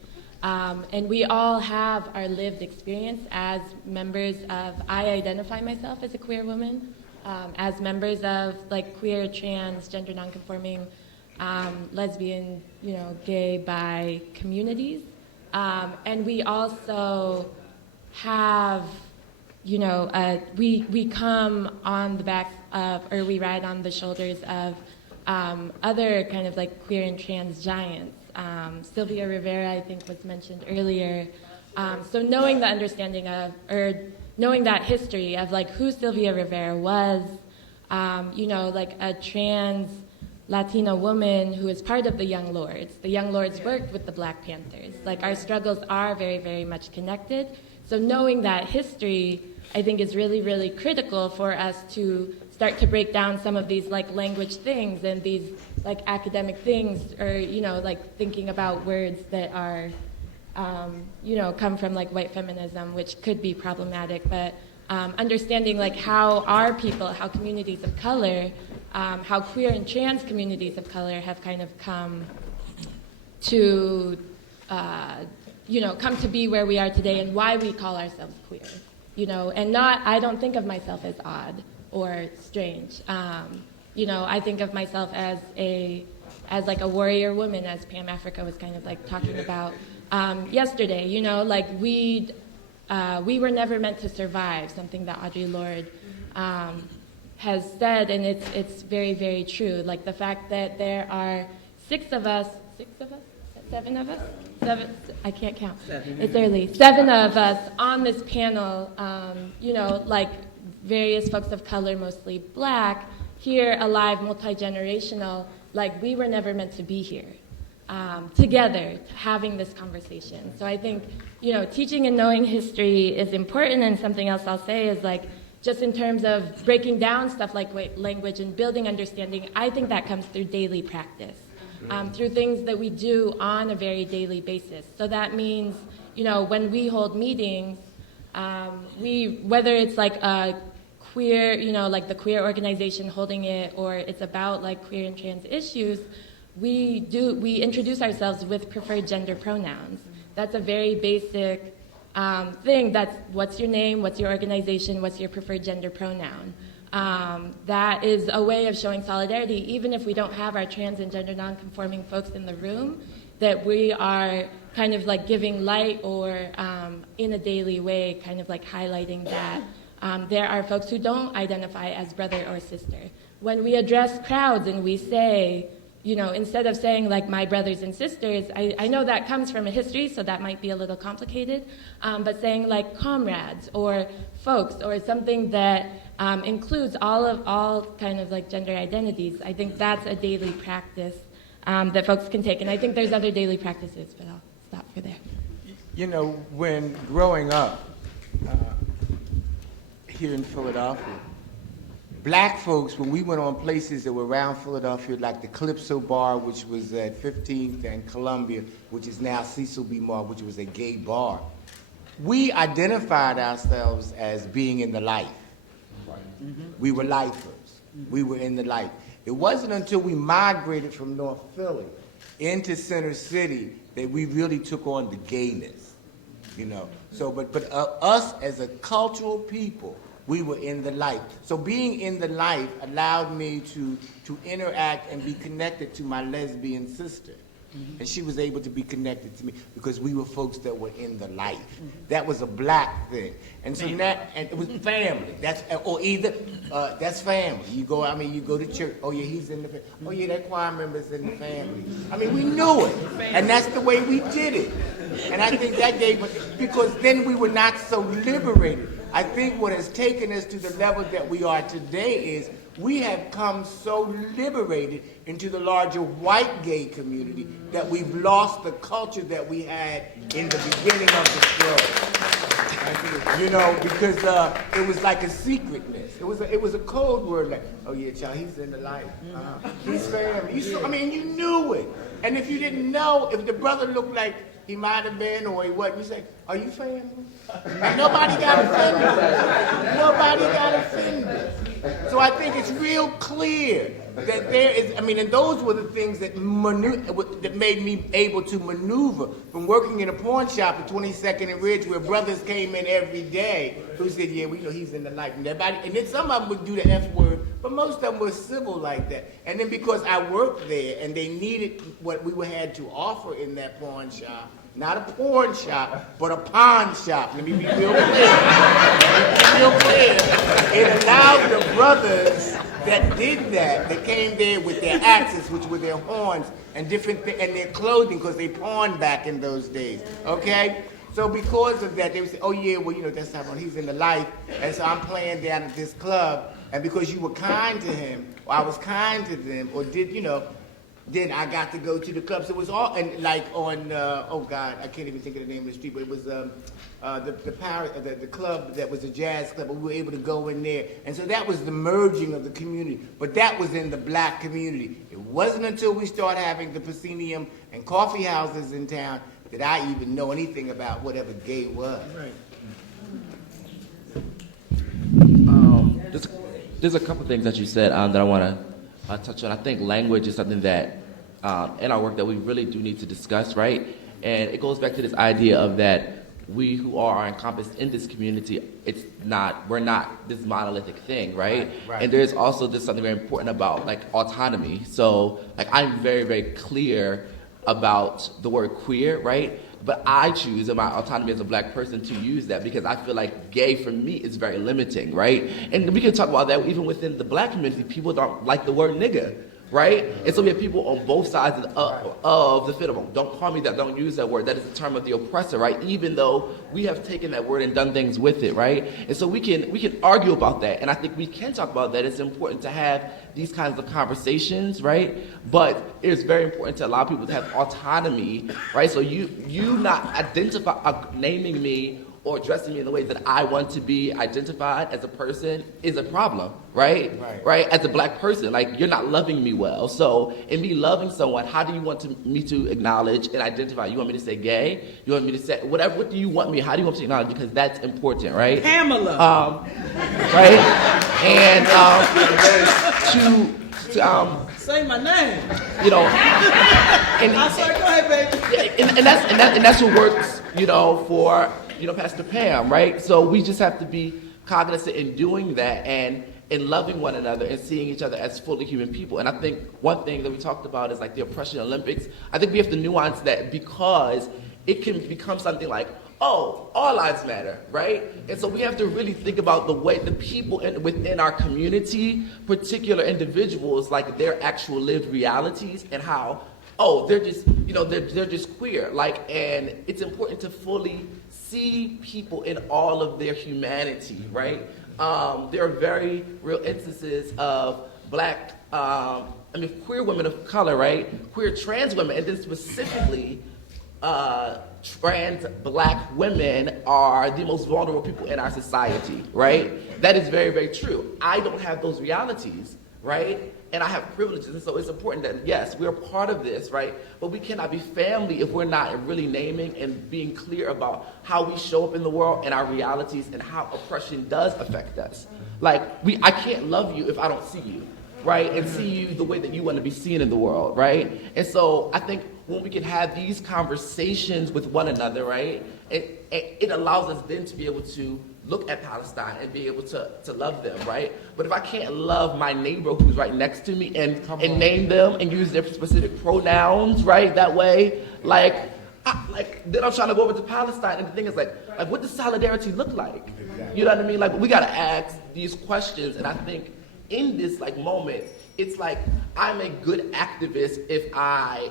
And we all have our lived experience as members of, I identify myself as a queer woman, as members of like queer, trans, gender nonconforming, lesbian, you know, gay, bi communities. And we also have, you know, we come on the backs of, or we ride on the shoulders of other kind of like queer and trans giants. Sylvia Rivera, I think, was mentioned earlier. So knowing the understanding of, or knowing that history of like who Sylvia Rivera was, you know, like a trans Latina woman who is part of the Young Lords. The Young Lords worked with the Black Panthers. Like our struggles are very, very much connected. So knowing that history, I think, is really, really critical for us to start to break down some of these like language things and these like academic things, or, you know, like thinking about words that are, you know, come from like white feminism, which could be problematic, but understanding like how our people, how communities of color, how queer and trans communities of color have kind of come to, you know, come to be where we are today and why we call ourselves queer, you know, and not, I don't think of myself as odd or strange. You know, I think of myself as like a warrior woman, as Pam Africa was kind of like talking about yesterday, you know, like we were never meant to survive, something that Audre Lorde has said, and it's very, very true. Like the fact that there are seven of us, I can't count. It's early. 7 of us on this panel, you know, like various folks of color, mostly Black, here, alive, multi-generational, like we were never meant to be here together, having this conversation. So I think, you know, teaching and knowing history is important, and something else I'll say is like, just in terms of breaking down stuff like language and building understanding, I think that comes through daily practice, through things that we do on a very daily basis. So that means, you know, when we hold meetings, whether it's like a queer, you know, like the queer organization holding it, or it's about like queer and trans issues, we introduce ourselves with preferred gender pronouns. That's a very basic thing. That's what's your name, what's your organization, what's your preferred gender pronoun. That is a way of showing solidarity, even if we don't have our trans and gender nonconforming folks in the room, that we are kind of like giving light, or in a daily way, kind of like highlighting that there are folks who don't identify as brother or sister, when we address crowds and we say, you know, instead of saying like my brothers and sisters, I know that comes from a history, so that might be a little complicated, but saying like comrades or folks or something that includes all kind of like gender identities, I think that's a daily practice that folks can take. And I think there's other daily practices, but I'll stop for there. You know, when growing up here in Philadelphia, black folks, when we went on places that were around Philadelphia, like the Calypso Bar, which was at 15th and Columbia, which is now Cecil B. Moore, which was a gay bar, we identified ourselves as being in the life. We were lifers. We were in the life. It wasn't until we migrated from North Philly into Center City that we really took on the gayness, you know. So, but us as a cultural people, we were in the life. So being in the life allowed me to interact and be connected to my lesbian sister. And she was able to be connected to me because we were folks that were in the life. That was a black thing. And so that, and it was family. That's, or either, that's family. You go, I mean, you go to church, oh yeah, he's in the family. Oh yeah, that choir member's in the family. I mean, we knew it. And that's the way we did it. And I think that gave us, because then we were not so liberated. I think what has taken us to the level that we are today is we have come so liberated into the larger white gay community that we've lost the culture that we had in the beginning of the show. You know, because it was like a secretness. It was a code word, like, oh yeah, child, he's in the life. He's family. I mean, you knew it. And if you didn't know, if the brother looked like he might have been or he wasn't, you say, are you family? And nobody got offended. Nobody got offended. So I think it's real clear that there is, I mean, and those were the things that that made me able to maneuver from working in a pawn shop at 22nd and Ridge where brothers came in every day who said, yeah, we know he's in the life. And then some of them would do the F word, but most of them were civil like that. And then because I worked there and they needed what we had to offer in that pawn shop, not a porn shop, but a pawn shop. Let me be real clear. It allowed the brothers that did that, they came there with their axes, which were their horns, and different and their clothing, because they pawned back in those days, okay? So because of that, they would say, oh yeah, well, you know, that's not wrong, he's in the life, and so I'm playing down at this club, and because you were kind to him, or I was kind to them, or did, you know, then I got to go to the clubs. It was all, and like on, oh God, I can't even think of the name of the street, but it was the club that was a jazz club, but we were able to go in there. And so that was the merging of the community. But that was in the black community. It wasn't until we started having the Proscenium and coffee houses in town that I even know anything about whatever gay was. Right. There's a couple things that you said that I want to touch on. I think language is something that in our work that we really do need to discuss, right? And it goes back to this idea of that we who are encompassed in this community, we're not this monolithic thing, right? Right. And there's also just something very important about like autonomy. So like I'm very, very clear about the word queer, right? But I choose in my autonomy as a black person to use that because I feel like gay for me is very limiting, right? And we can talk about that even within the black community. People don't like the word nigga, right? And so we have people on both sides of the fiddle. Don't call me that, don't use that word. That is the term of the oppressor, right? Even though we have taken that word and done things with it, right? And so we can argue about that. And I think we can talk about that. It's important to have these kinds of conversations, right? But it's very important to allow people to have autonomy, right? So you not naming me or addressing me in the way that I want to be identified as a person is a problem, right? Right? As a black person, like you're not loving me well. So in me loving someone, how do you want me to acknowledge and identify? You want me to say gay? You want me to say whatever? What do you want me? How do you want me to acknowledge? Because that's important, right? Pamela. Right? And say my name. You know. I'm sorry. Go ahead, baby. And that's what works, you know, for Pastor Pam, right? So we just have to be cognizant in doing that and in loving one another and seeing each other as fully human people. And I think one thing that we talked about is like the Oppression Olympics. I think we have to nuance that because it can become something like, oh, all lives matter, right? And so we have to really think about the way the people within our community, particular individuals, like their actual lived realities and how, oh, they're just, they're just queer. Like, and it's important to fully see people in all of their humanity, right? There are very real instances of Black, queer women of color, right? Queer trans women, and then specifically, trans Black women are the most vulnerable people in our society, right? That is very, very true. I don't have those realities, right? And I have privileges, and so it's important that, yes, we're part of this, right? But we cannot be family if we're not really naming and being clear about how we show up in the world and our realities and how oppression does affect us. Like, I can't love you if I don't see you, right? And see you the way that you want to be seen in the world, right? And so I think when we can have these conversations with one another, right, it allows us then to be able to look at Palestine and be able to love them, right? But if I can't love my neighbor who's right next to me and name them and use their specific pronouns, right, that way, then I'm trying to go over to Palestine, and the thing is like what does solidarity look like? You know what I mean? Like, we gotta ask these questions, and I think in this moment, it's like I'm a good activist if I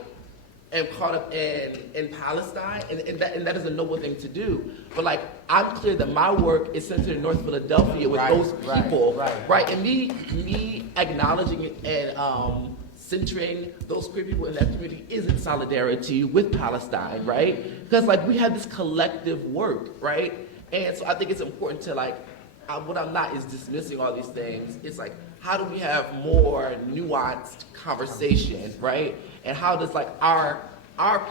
am caught up in Palestine, and that is a noble thing to do. But I'm clear that my work is centered in North Philadelphia with those people, right? And me acknowledging and centering those queer people in that community is in solidarity with Palestine, right? Because we have this collective work, right? And so I think it's important to what I'm not is dismissing all these things. It's how do we have more nuanced conversation, right? And how does our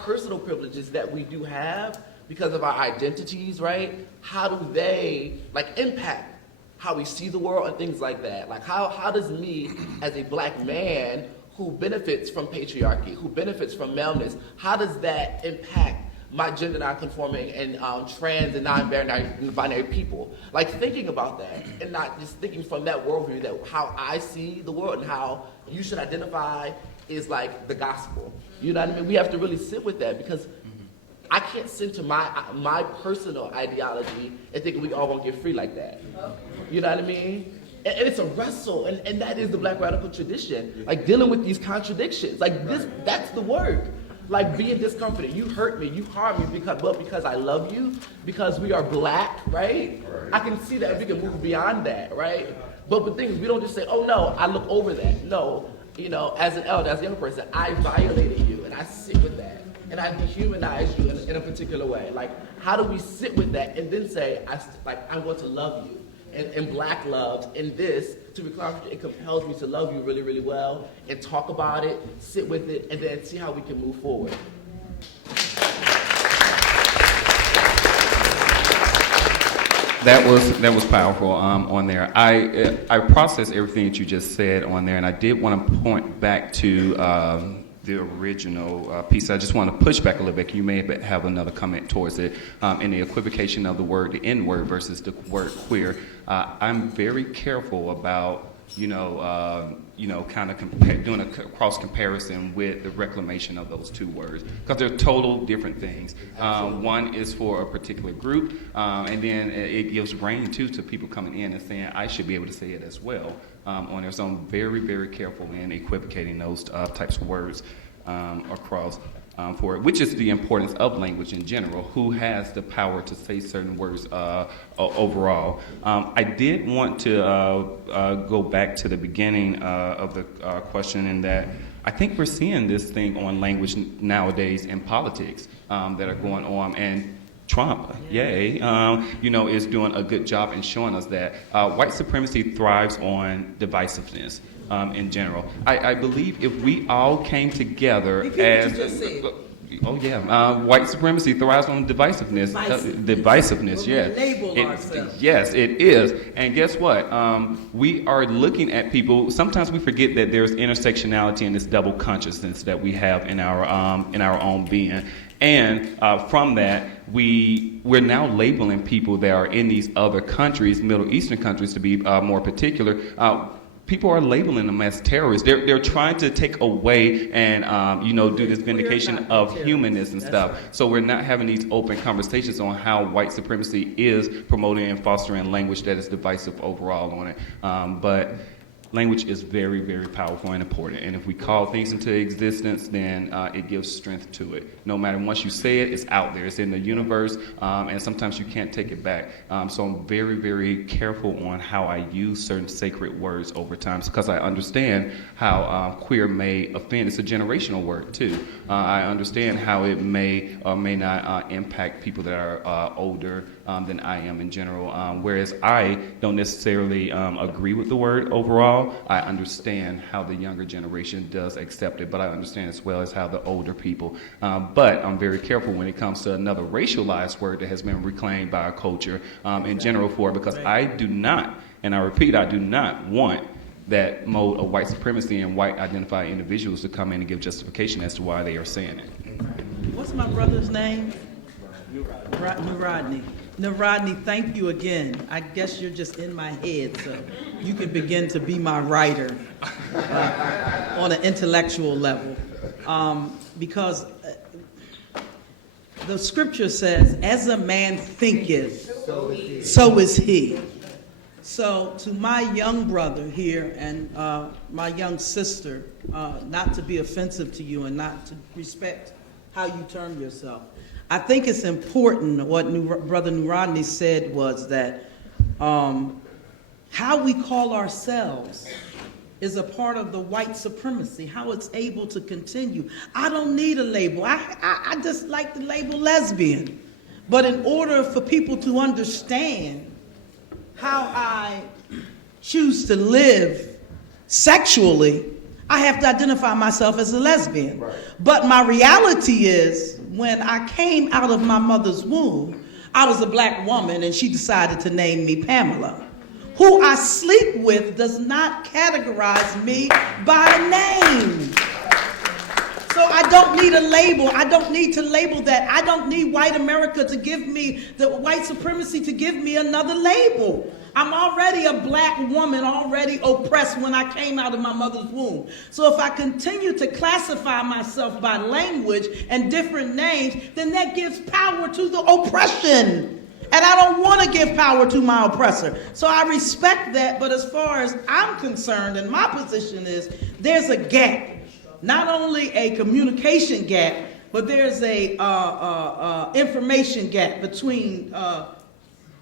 personal privileges that we do have because of our identities, right? How do they impact how we see the world and things like that? How does me as a Black man who benefits from patriarchy, who benefits from maleness, how does that impact my gender nonconforming and trans and non-binary people? Thinking about that and not just thinking from that worldview that how I see the world and how you should identify is the gospel. You know what I mean? We have to really sit with that because I can't center my personal ideology and think we all won't get free like that. You know what I mean? And it's a wrestle, and that is the Black radical tradition. Dealing with these contradictions. That's the work. Being discomforted. You hurt me, you harm me because I love you, because we are Black, right? I can see that we can move beyond that, right? But the thing is, we don't just say, oh no, I look over that. No, as an elder, as a young person, I violated you, and I sit with that. And I dehumanize you in a particular way. How do we sit with that and then say, I want to love you? And Black love, in this, to be clear, it compels me to love you really, really well and talk about it, sit with it, and then see how we can move forward. That was powerful on there. I processed everything that you just said on there, and I did want to point back to the original piece. I just want to push back a little bit. You may have another comment towards it. In the equivocation of the word, the N-word versus the word queer, I'm very careful about, kind of doing a cross comparison with the reclamation of those two words, because they're total different things. One is for a particular group, and then it gives reign too to people coming in and saying, I should be able to say it as well on there. So I'm very, very careful in equivocating those types of words across for it, which is the importance of language in general. Who has the power to say certain words overall? I did want to go back to the beginning of the question, in that I think we're seeing this thing on language nowadays in politics that are going on, and Trump, yay, is doing a good job in showing us that white supremacy thrives on divisiveness. In general, I believe if we all came together white supremacy thrives on divisiveness. Divisiveness, yes. Yes, it is. And guess what? We are looking at people. Sometimes we forget that there's intersectionality and this double consciousness that we have in our own being. And from that, we're now labeling people that are in these other countries, Middle Eastern countries to be more particular, people are labeling them as terrorists. They're trying to take away and do this vindication of humanness and stuff. So we're not having these open conversations on how white supremacy is promoting and fostering language that is divisive overall on it. But language is very, very powerful and important. And if we call things into existence, then it gives strength to it. No matter, once you say it, it's out there. It's in the universe, and sometimes you can't take it back. So I'm very, very careful on how I use certain sacred words over time, because I understand how queer may offend. It's a generational word, too. I understand how it may or may not impact people that are older than I am in general. Whereas I don't necessarily agree with the word overall. I understand how the younger generation does accept it, but I understand as well as how the older people. But I'm very careful when it comes to another racialized word that has been reclaimed by our culture in general for it, because I do not, and I repeat, I do not want that mode of white supremacy and white identified individuals to come in and give justification as to why they are saying it. What's my brother's name? Rodney. Now, Rodney, thank you again. I guess you're just in my head, so you can begin to be my writer on an intellectual level. Because the scripture says, as a man thinketh, so is he. So to my young brother here and my young sister, not to be offensive to you and not to respect how you term yourself, I think it's important what Brother Nuradney said was that how we call ourselves is a part of the white supremacy, how it's able to continue. I don't need a label. I just like the label lesbian. But in order for people to understand how I choose to live sexually, I have to identify myself as a lesbian. Right. But my reality is, when I came out of my mother's womb, I was a black woman and she decided to name me Pamela. Who I sleep with does not categorize me by name. So I don't need a label. I don't need to label that. I don't need white America to give me, the white supremacy to give me another label. I'm already a black woman, already oppressed when I came out of my mother's womb. So if I continue to classify myself by language and different names, then that gives power to the oppression. And I don't want to give power to my oppressor. So I respect that, but as far as I'm concerned, and my position is, there's a gap. Not only a communication gap, but there's a information gap between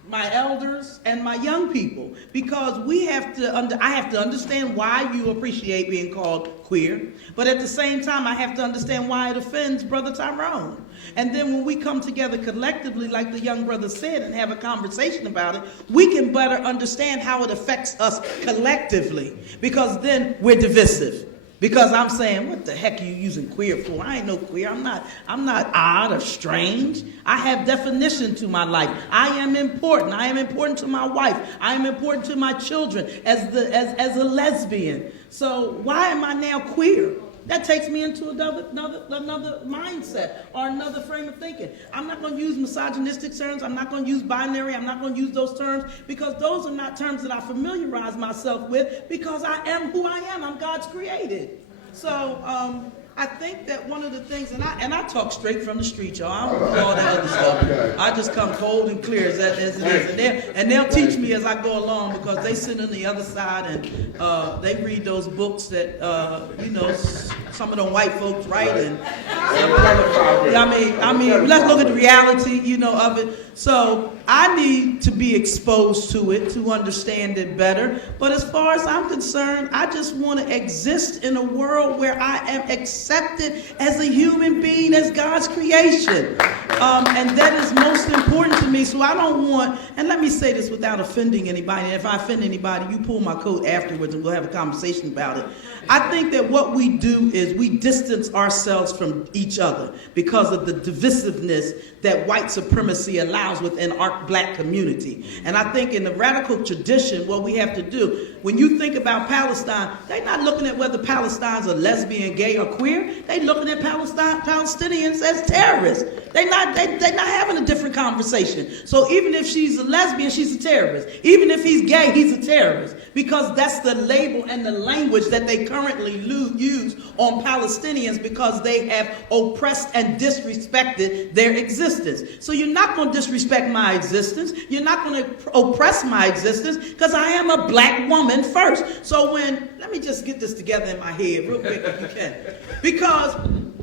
my elders and my young people, because we have to I have to understand why you appreciate being called queer, but at the same time I have to understand why it offends Brother Tyrone. And then when we come together collectively, like the young brother said, and have a conversation about it, we can better understand how it affects us collectively, because then we're divisive. Because I'm saying, what the heck are you using queer for? I ain't no queer. I'm not odd or strange. I have definition to my life. I am important. I am important to my wife. I am important to my children as a lesbian. So why am I now queer? That takes me into another mindset or another frame of thinking. I'm not going to use misogynistic terms. I'm not going to use binary. I'm not going to use those terms, because those are not terms that I familiarize myself with, because I am who I am. I'm God's created. So I think that one of the things, and I talk straight from the street, y'all. I don't do all that other stuff. I just come cold and clear as it is. And they'll teach me as I go along, because they sit on the other side and they read those books that, some of them white folks write. And I mean, let's look at the reality, of it. So I need to be exposed to it to understand it better. But as far as I'm concerned, I just want to exist in a world where I am accepted as a human being, as God's creation. And that is most important to me. So I don't want, and let me say this without offending anybody, and if I offend anybody, you pull my coat afterwards and we'll have a conversation about it. I think that what we do is we distance ourselves from each other because of the divisiveness that white supremacy allows within our black community. And I think in the radical tradition, what we have to do, when you think about Palestine, they're not looking at whether Palestinians are lesbian, gay, or queer. They're looking at Palestinians as terrorists. They're not having a different conversation. So even if she's a lesbian, she's a terrorist. Even if he's gay, he's a terrorist. Because that's the label and the language that they currently use on Palestinians, because they have oppressed and disrespected their existence. So you're not going to disrespect my existence. You're not going to oppress my existence, because I am a black woman first. So let me just get this together in my head real quick if you can. Because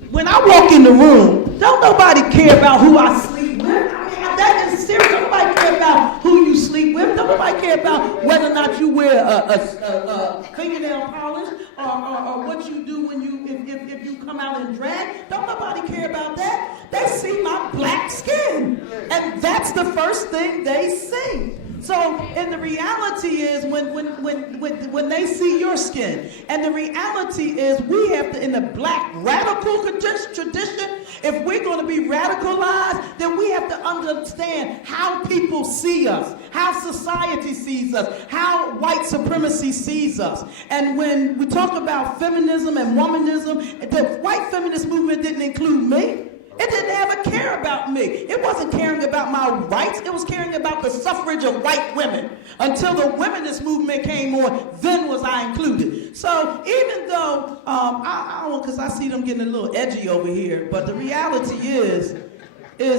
when I walk in the room, don't nobody care about who I sleep with. I mean, that is serious. Don't nobody care about who you sleep with. Don't nobody care about whether or not you wear a fingernail polish or what you do when if you come out in drag. Don't nobody care about that. They see my black skin, and that's the first thing they see. So, and the reality is when they see your skin, and the reality is we have to, in the black radical tradition, if we're going to be radicalized, then we have to understand how people see us, how society sees us, how white supremacy sees us. And when we talk about feminism and womanism, the white feminist movement didn't include me. It didn't ever care about me. It wasn't caring about my rights. It was caring about the suffrage of white women. Until the womenist movement came on, then was I included. So even though, I don't, because I see them getting a little edgy over here, but the reality is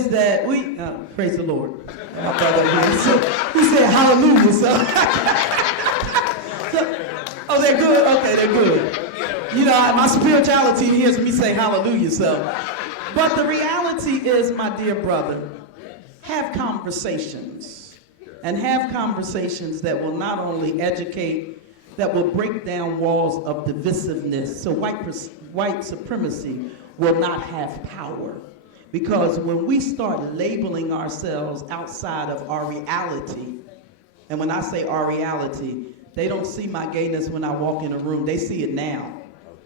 that we, praise the Lord. My brother, he said hallelujah. Oh, they're good? Okay, they're good. You know, my spirituality hears me say hallelujah, so. But the reality is, my dear brother, have conversations. And have conversations that will not only educate, that will break down walls of divisiveness. So white supremacy will not have power. Because when we start labeling ourselves outside of our reality, and when I say our reality, they don't see my gayness when I walk in a room. They see it now,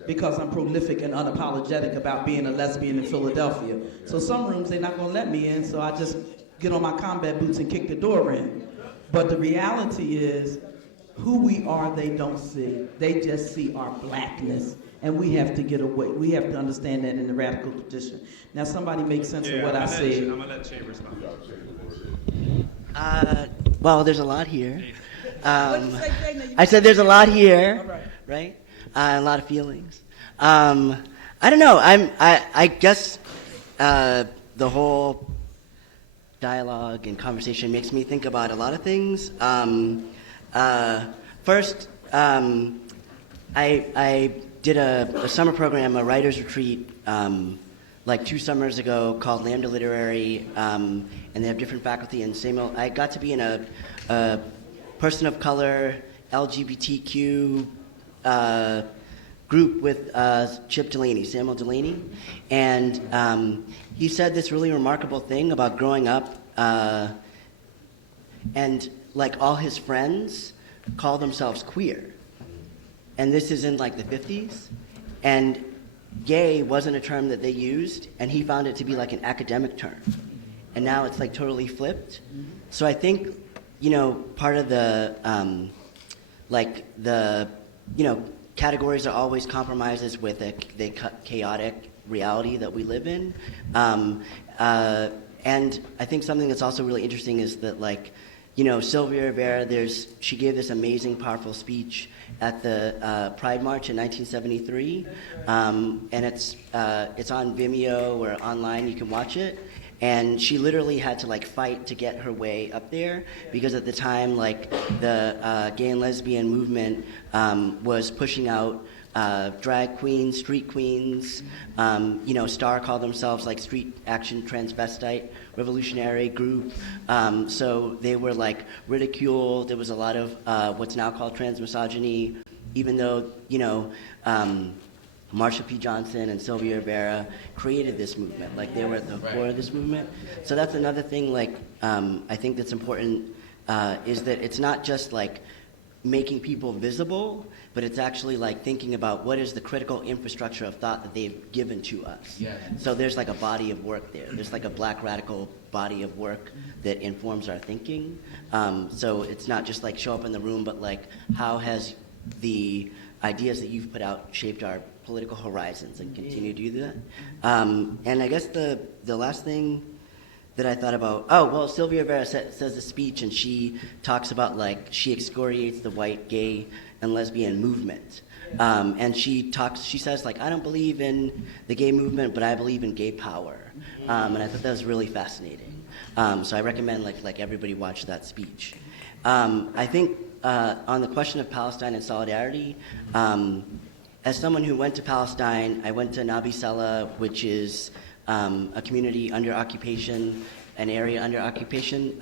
because I'm prolific and unapologetic about being a lesbian in Philadelphia. So some rooms they're not gonna let me in, so I just get on my combat boots and kick the door in. But the reality is, who we are they don't see. They just see our blackness. And we have to get away. We have to understand that in the radical tradition. Now somebody make sense of what I said. I'm gonna let Chambers respond. Well, there's a lot here. I said there's a lot here, right? A lot of feelings. I don't know. I guess the whole dialogue and conversation makes me think about a lot of things. First, I did a summer program, a writer's retreat, like 2 summers ago called Lambda Literary, and they have different faculty. And Samuel, I got to be in a person of color, LGBTQ group with Chip Delaney, Samuel Delaney, and he said this really remarkable thing about growing up, and like all his friends call themselves queer, and this is in like the 50s, and gay wasn't a term that they used, and he found it to be like an academic term, and now it's like totally flipped. So I think, you know, part of the categories are always compromises with the chaotic reality that we live in. And I think something that's also really interesting is that, like, you know, Sylvia Rivera, she gave this amazing, powerful speech at the Pride March in 1973, and it's on Vimeo or online, you can watch it. And she literally had to like fight to get her way up there, because at the time, like, the gay and lesbian movement was pushing out drag queens, street queens. You know, Star called themselves like Street Action Transvestite Revolutionary Group. So they were like ridiculed. There was a lot of what's now called transmisogyny, even though, you know, Marsha P. Johnson and Sylvia Rivera created this movement. Like, they were at the core of this movement. So that's another thing, like, I think that's important, is that it's not just like making people visible, but it's actually like thinking about what is the critical infrastructure of thought that they've given to us. Yes. So there's like a body of work there. There's like a Black radical body of work that informs our thinking. So it's not just like show up in the room, but like how has the ideas that you've put out shaped our political horizons and continue to do that. And I guess the last thing that I thought about, Sylvia Rivera says a speech and she talks about like, she excoriates the white, gay, and lesbian movement. And she says like, I don't believe in the gay movement, but I believe in gay power. And I thought that was really fascinating. So I recommend like everybody watch that speech. I think on the question of Palestine and solidarity, as someone who went to Palestine, I went to Nabi Saleh, which is a community under occupation, an area under occupation.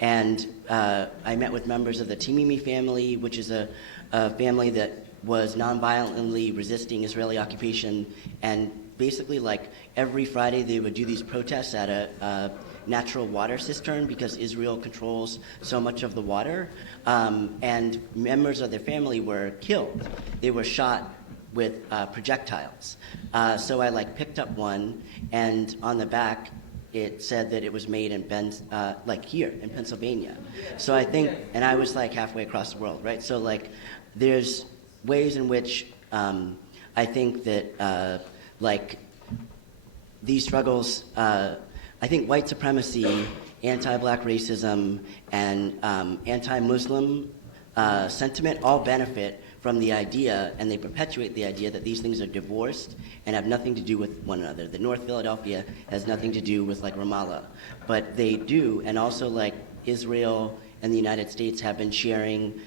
And I met with members of the Tamimi family, which is a family that was nonviolently resisting Israeli occupation. And basically, like, every Friday they would do these protests at a natural water cistern because Israel controls so much of the water. And members of their family were killed. They were shot with projectiles. So I like picked up one, and on the back it said that it was made in here in Pennsylvania. So I think, and I was like halfway across the world, right? So like, there's ways in which I think that like these struggles, I think white supremacy, anti-black racism, and anti-Muslim sentiment all benefit from the idea, and they perpetuate the idea that these things are divorced and have nothing to do with one another. That North Philadelphia has nothing to do with like Ramallah, but they do, and also like Israel and the United States have been sharing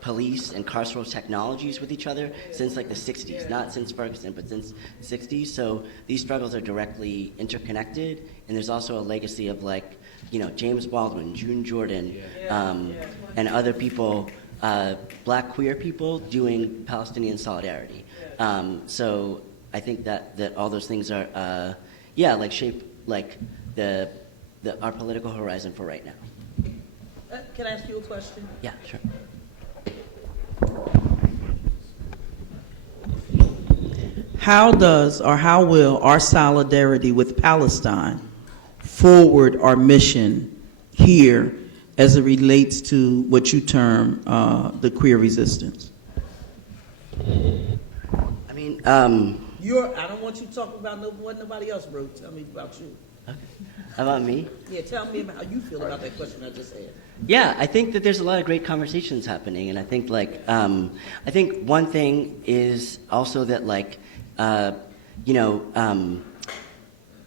police and carceral technologies with each other since like the 60s, not since Ferguson, but since the 60s. So these struggles are directly interconnected, and there's also a legacy of like, James Baldwin, June Jordan, and other people, Black queer people doing Palestinian solidarity. So I think that all those things are, shape like our political horizon for right now. Can I ask you a question? Yeah, sure. How does or how will our solidarity with Palestine forward our mission here as it relates to what you term the queer resistance? I mean, I don't want you to talk about what nobody else wrote. Tell me about you. okay. How about me? Yeah, tell me about how you feel about that question I just said. Yeah, I think that there's a lot of great conversations happening, and I think I think one thing is also that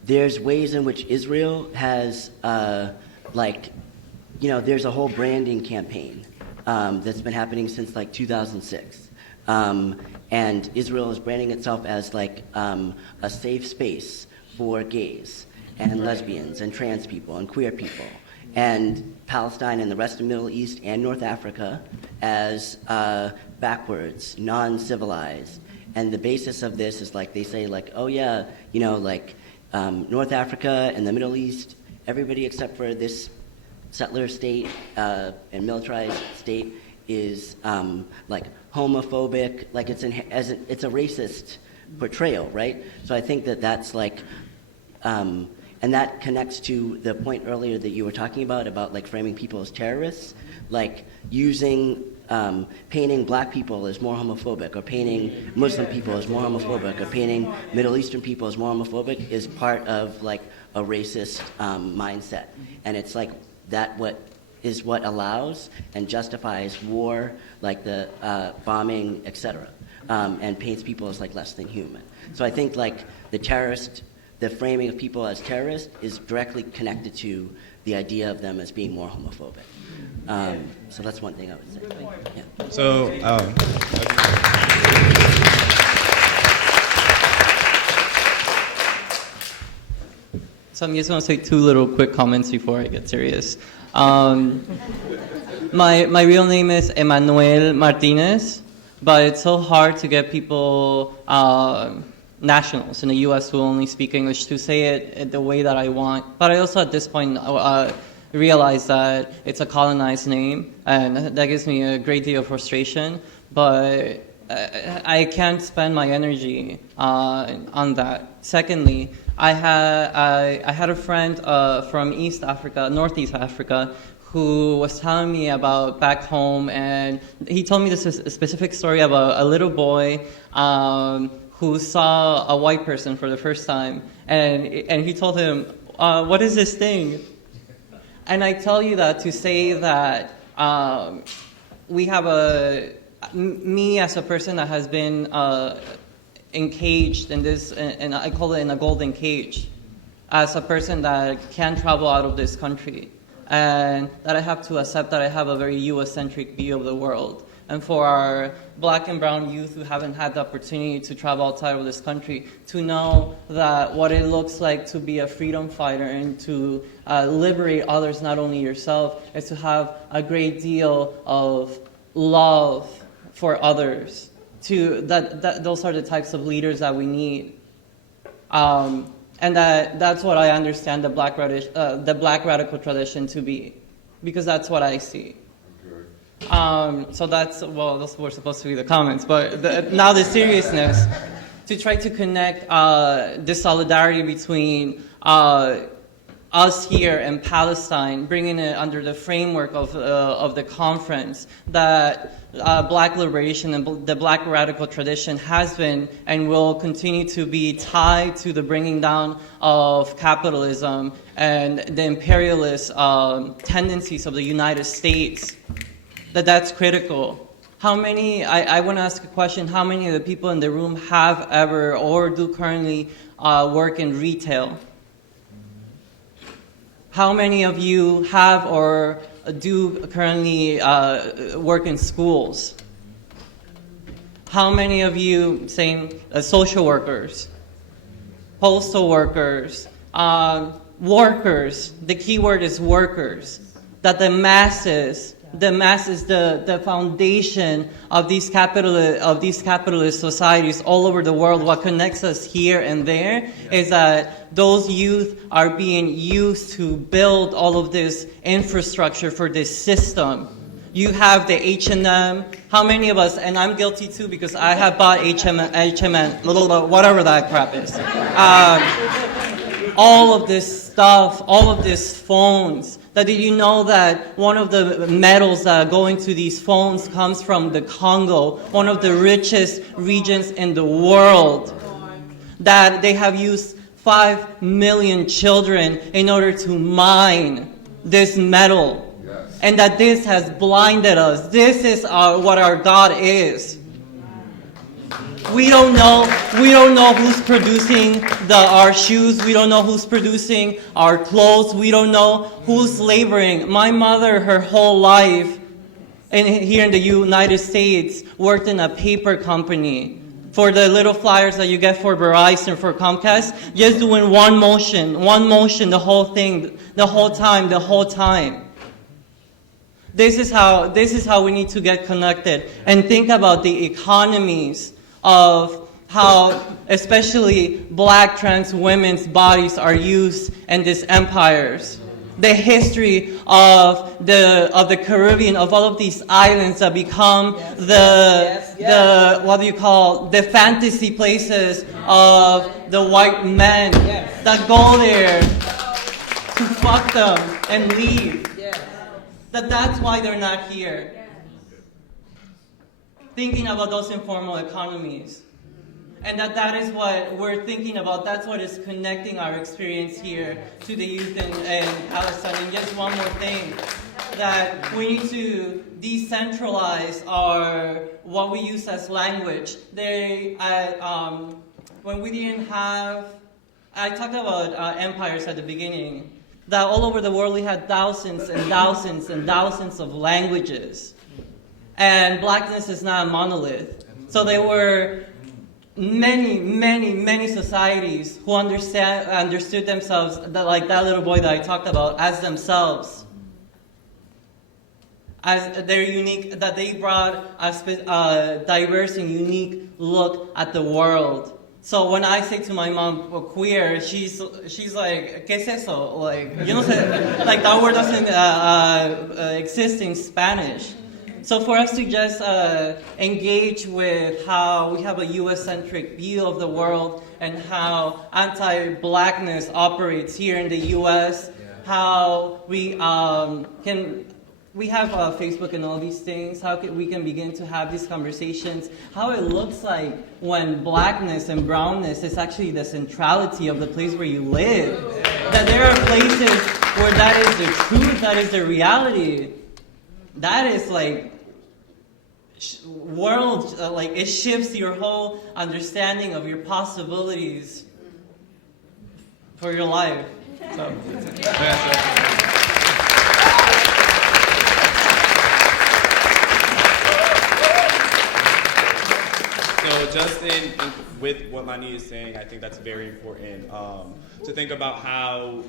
there's ways in which Israel has there's a whole branding campaign that's been happening since 2006, and Israel is branding itself as a safe space for gays and lesbians and trans people and queer people, and Palestine and the rest of the Middle East and North Africa as backwards, non-civilized. And the basis of this is they say North Africa and the Middle East, everybody except for this settler state and militarized state is homophobic, it's a racist portrayal, right? So I think that's and that connects to the point earlier that you were talking about framing people as terrorists, using painting black people as more homophobic, or painting Muslim people as more homophobic, or painting Middle Eastern people as more homophobic is part of a racist mindset. And it's what allows and justifies war, the bombing, etc., and paints people as less than human. So I think the framing of people as terrorists is directly connected to the idea of them as being more homophobic. So that's one thing I would say. Yeah. So, So I'm just going to say two little quick comments before I get serious. My real name is Emmanuel Martinez, but it's so hard to get people, nationals in the U.S. who only speak English, to say it the way that I want. But I also, at this point, realize that it's a colonized name, and that gives me a great deal of frustration. But I can't spend my energy on that. Secondly, I had a friend from East Africa, Northeast Africa, who was telling me about back home, and he told me this specific story of a little boy who saw a white person for the first time, and he told him, "What is this thing?" And I tell you that to say that we have me as a person that has been encaged in this, and I call it in a golden cage, as a person that can't travel out of this country, and that I have to accept that I have a very U.S.-centric view of the world. And for our black and brown youth who haven't had the opportunity to travel outside of this country, to know that what it looks like to be a freedom fighter and to liberate others, not only yourself, is to have a great deal of love for others. Those are the types of leaders that we need. And that's what I understand the black radical tradition to be, because that's what I see. So those were supposed to be the comments, but now the seriousness, to try to connect the solidarity between us here and Palestine, bringing it under the framework of the conference, that black liberation and the black radical tradition has been and will continue to be tied to the bringing down of capitalism and the imperialist tendencies of the United States. That's critical. How many, I want to ask a question, how many of the people in the room have ever or do currently work in retail? How many of you have or do currently work in schools? How many of you, same, social workers, postal workers, workers, the key word is workers, that the masses, the foundation of these capitalist societies all over the world, what connects us here and there is that those youth are being used to build all of this infrastructure for this system. You have the H&M. How many of us, and I'm guilty too because I have bought H&M, whatever that crap is. All of this stuff, all of these phones. Did you know that one of the metals that go into these phones comes from the Congo, one of the richest regions in the world, that they have used 5 million children in order to mine this metal, and that this has blinded us. This is what our God is. We don't know who's producing our shoes. We don't know who's producing our clothes. We don't know who's laboring. My mother, her whole life, here in the United States, worked in a paper company. For the little flyers that you get for Verizon, for Comcast, just doing one motion, the whole thing, the whole time. This is how we need to get connected and think about the economies of how especially black trans women's bodies are used in these empires. The history of the Caribbean, of all of these islands that become the fantasy places of the white men that go there to fuck them and leave. That's why they're not here. Thinking about those informal economies. And that is what we're thinking about. That's what is connecting our experience here to the youth in Palestine. And just one more thing, that we need to decentralize what we use as language. When we didn't have, I talked about empires at the beginning, that all over the world we had thousands and thousands and thousands of languages. And blackness is not a monolith. So there were many societies who understood themselves, like that little boy that I talked about, as themselves. As they're unique, that they brought a diverse and unique look at the world. So when I say to my mom queer, she's like, ¿qué es eso? Like, you know, like that word doesn't exist in Spanish. So for us to just engage with how we have a U.S.-centric view of the world and how anti-blackness operates here in the U.S., how we we have Facebook and all these things, how we can begin to have these conversations, how it looks like when blackness and brownness is actually the centrality of the place where you live. That there are places where that is the truth, that is the reality. That is like world, like it shifts your whole understanding of your possibilities for your life. So. So just with what Lani is saying, I think that's very important to think about how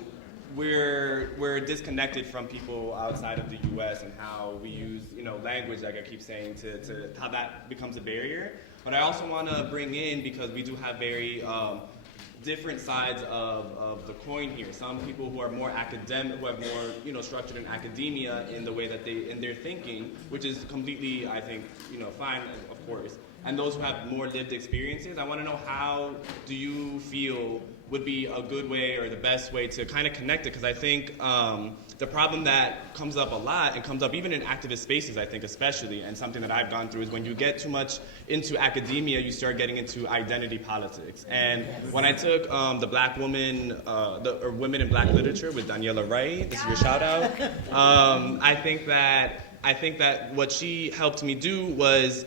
we're disconnected from people outside of the U.S. and how we use language, like I keep saying, to how that becomes a barrier. But I also want to bring in, because we do have very different sides of the coin here. Some people who are more academic, who have more structured in academia in the way that in their thinking, which is completely, I think, fine, of course. And those who have more lived experiences, I want to know, how do you feel would be a good way or the best way to kind of connect it? Because I think the problem that comes up a lot, and comes up even in activist spaces, I think especially, and something that I've gone through, is when you get too much into academia, you start getting into identity politics. And when I took the Black Woman, or Women in Black Literature with Daniela Wright, this is your shout out, I think that what she helped me do was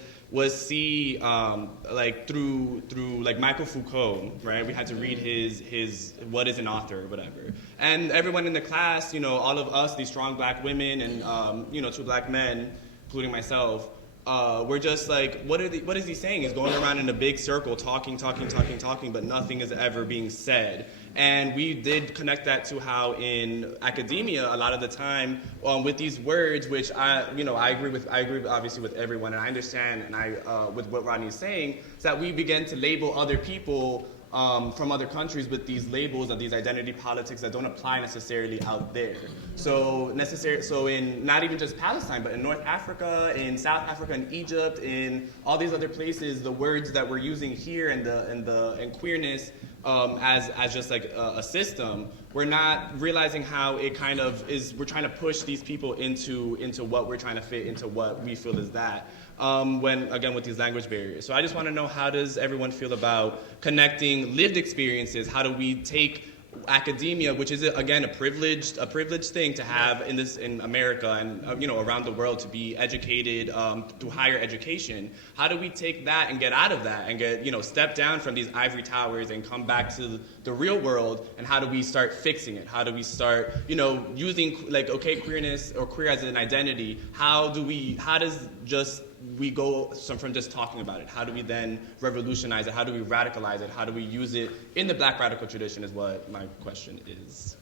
see like through like Michael Foucault, right? We had to read his What is an Author or whatever. And everyone in the class, all of us, these strong Black women and 2 Black men, including myself, we're just like, what is he saying? He's going around in a big circle talking, but nothing is ever being said. And we did connect that to how in academia, a lot of the time, with these words, which I agree obviously with everyone, and I understand, and with what Rodney is saying, is that we begin to label other people from other countries with these labels of these identity politics that don't apply necessarily out there. So in not even just Palestine, but in North Africa, in South Africa, in Egypt, in all these other places, the words that we're using here and queerness as just like a system, we're not realizing how it kind of is. We're trying to push these people into what we're trying to fit into what we feel is that. With these language barriers. So I just want to know, how does everyone feel about connecting lived experiences? How do we take academia, which is again a privileged thing to have in America and around the world, to be educated through higher education? How do we take that and get out of that and get step down from these ivory towers and come back to the real world? And how do we start fixing it? How do we start using queerness or queer as an identity? How does we go from just talking about it? How do we then revolutionize it? How do we radicalize it? How do we use it in the Black radical tradition is what my question is.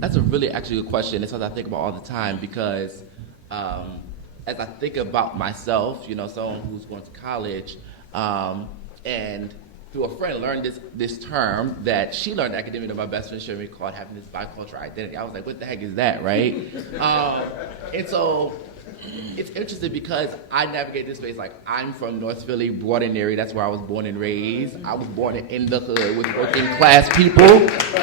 That's a really actually good question. It's something I think about all the time, because as I think about myself, someone who's going to college, and through a friend learned this term that she learned in academia that my best friend showed me, called having this bicultural identity. I was like, what the heck is that, right? And so it's interesting because I navigate this space. Like, I'm from North Philly, Broaden area. That's where I was born and raised. I was born in the hood with working class people,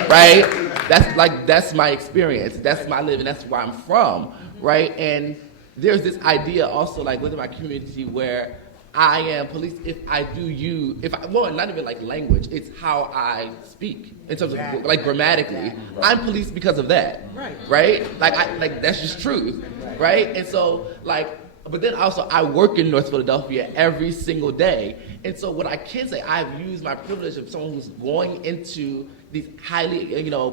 right? That's my experience. That's my living. That's where I'm from, right? And there's this idea also, like, within my community where I am police if I do not even like language, it's how I speak in terms of like grammatically. I'm police because of that, right? Like that's just truth, right? And so but then also I work in North Philadelphia every single day, and so what I can say, I've used my privilege of someone who's going into these highly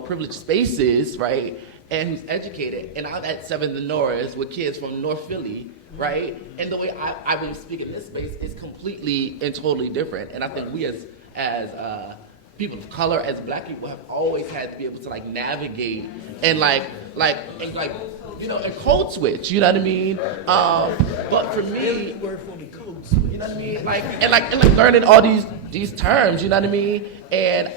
privileged spaces, right, and who's educated, and I'm at 7th and Norris with kids from North Philly. Right? And the way I really speak in this space is completely and totally different. And I think we as people of color, as Black people, have always had to be able to navigate and and code switch, you know what I mean? But for me, word for me, code switch. know what I mean? And learning all these terms, you know what I mean? And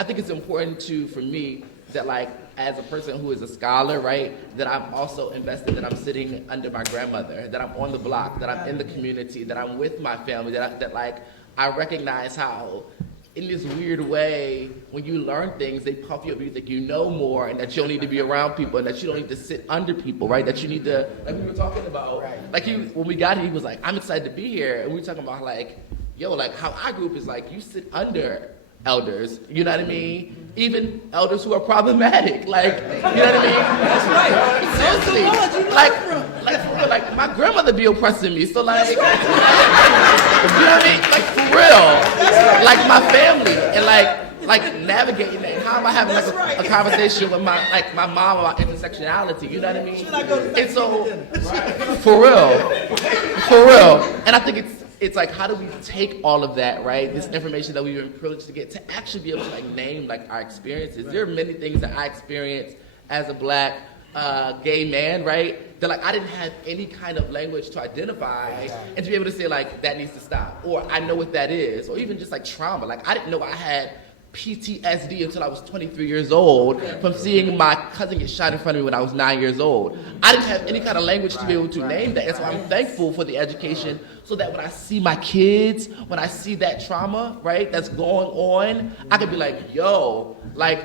I think it's important for me that like, as a person who is a scholar, right, that I'm also invested, that I'm sitting under my grandmother, that I'm on the block, that I'm in the community, that I'm with my family, that I recognize how, in this weird way, when you learn things, they puff you up, you think you know more, and that you don't need to be around people, and that you don't need to sit under people, right? That you need to, like we were talking about, like when we got here, he was like, I'm excited to be here, and we were talking about like, yo, like how our group is like, you sit under elders, you know what I mean? Even elders who are problematic, like, you know what I mean? That's right. Seriously, Those the ones you learn like my grandmother be oppressing me, so like, you know what I mean? Like for real, like my family, and like navigating that. How am I having like a conversation with my mom about intersectionality? You know what I mean? And so, for real, and I think it's like, how do we take all of that, right? This information that we've been privileged to get, to actually be able to like name like our experiences. There are many things that I experienced as a black gay man, right? That like I didn't have any kind of language to identify and to be able to say like that needs to stop, or I know what that is, or even just like trauma. Like I didn't know I had PTSD until I was 23 years old from seeing my cousin get shot in front of me when I was 9 years old. I didn't have any kind of language to be able to name that. And so I'm thankful for the education so that when I see my kids, when I see that trauma, right, that's going on, I can be like, yo, like,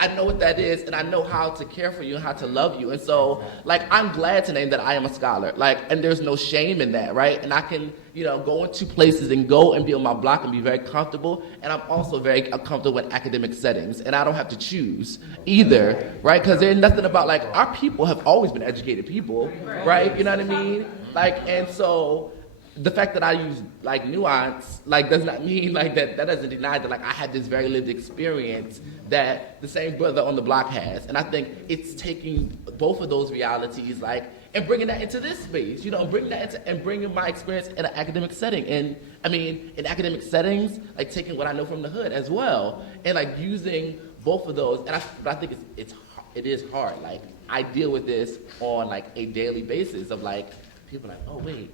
I know what that is, and I know how to care for you and how to love you. And so, like, I'm glad to name that I am a scholar. Like, and there's no shame in that, right? And I can, you know, go into places and go and be on my block and be very comfortable. And I'm also very comfortable in academic settings. And I don't have to choose either, right? Because there's nothing about, like, our people have always been educated people, right? You know what I mean? Like, and so the fact that I use like nuance, like does not mean like that doesn't deny that like I had this very lived experience that the same brother on the block has. And I think it's taking both of those realities like and bringing that into this space, you know, bringing that into and bringing my experience in an academic setting. And I mean, in academic settings, like taking what I know from the hood as well and like using both of those. And I think it is hard. Like I deal with this on like a daily basis of like people like, oh wait,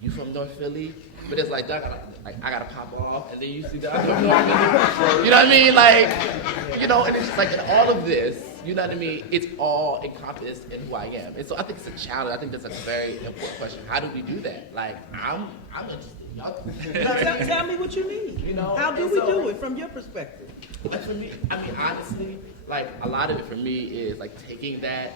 you from North Philly? But it's like, I gotta pop off, and then you see the other one. You know what I mean? Like, you know, and it's just like in all of this, you know what I mean? It's all encompassed in who I am. And so I think it's a challenge. I think that's a very important question. How do we do that? Like, I'm interested. Y'all Tell me what you need. You know, how do we do it from your perspective? Like for me, I mean, honestly, like a lot of it for me is like taking that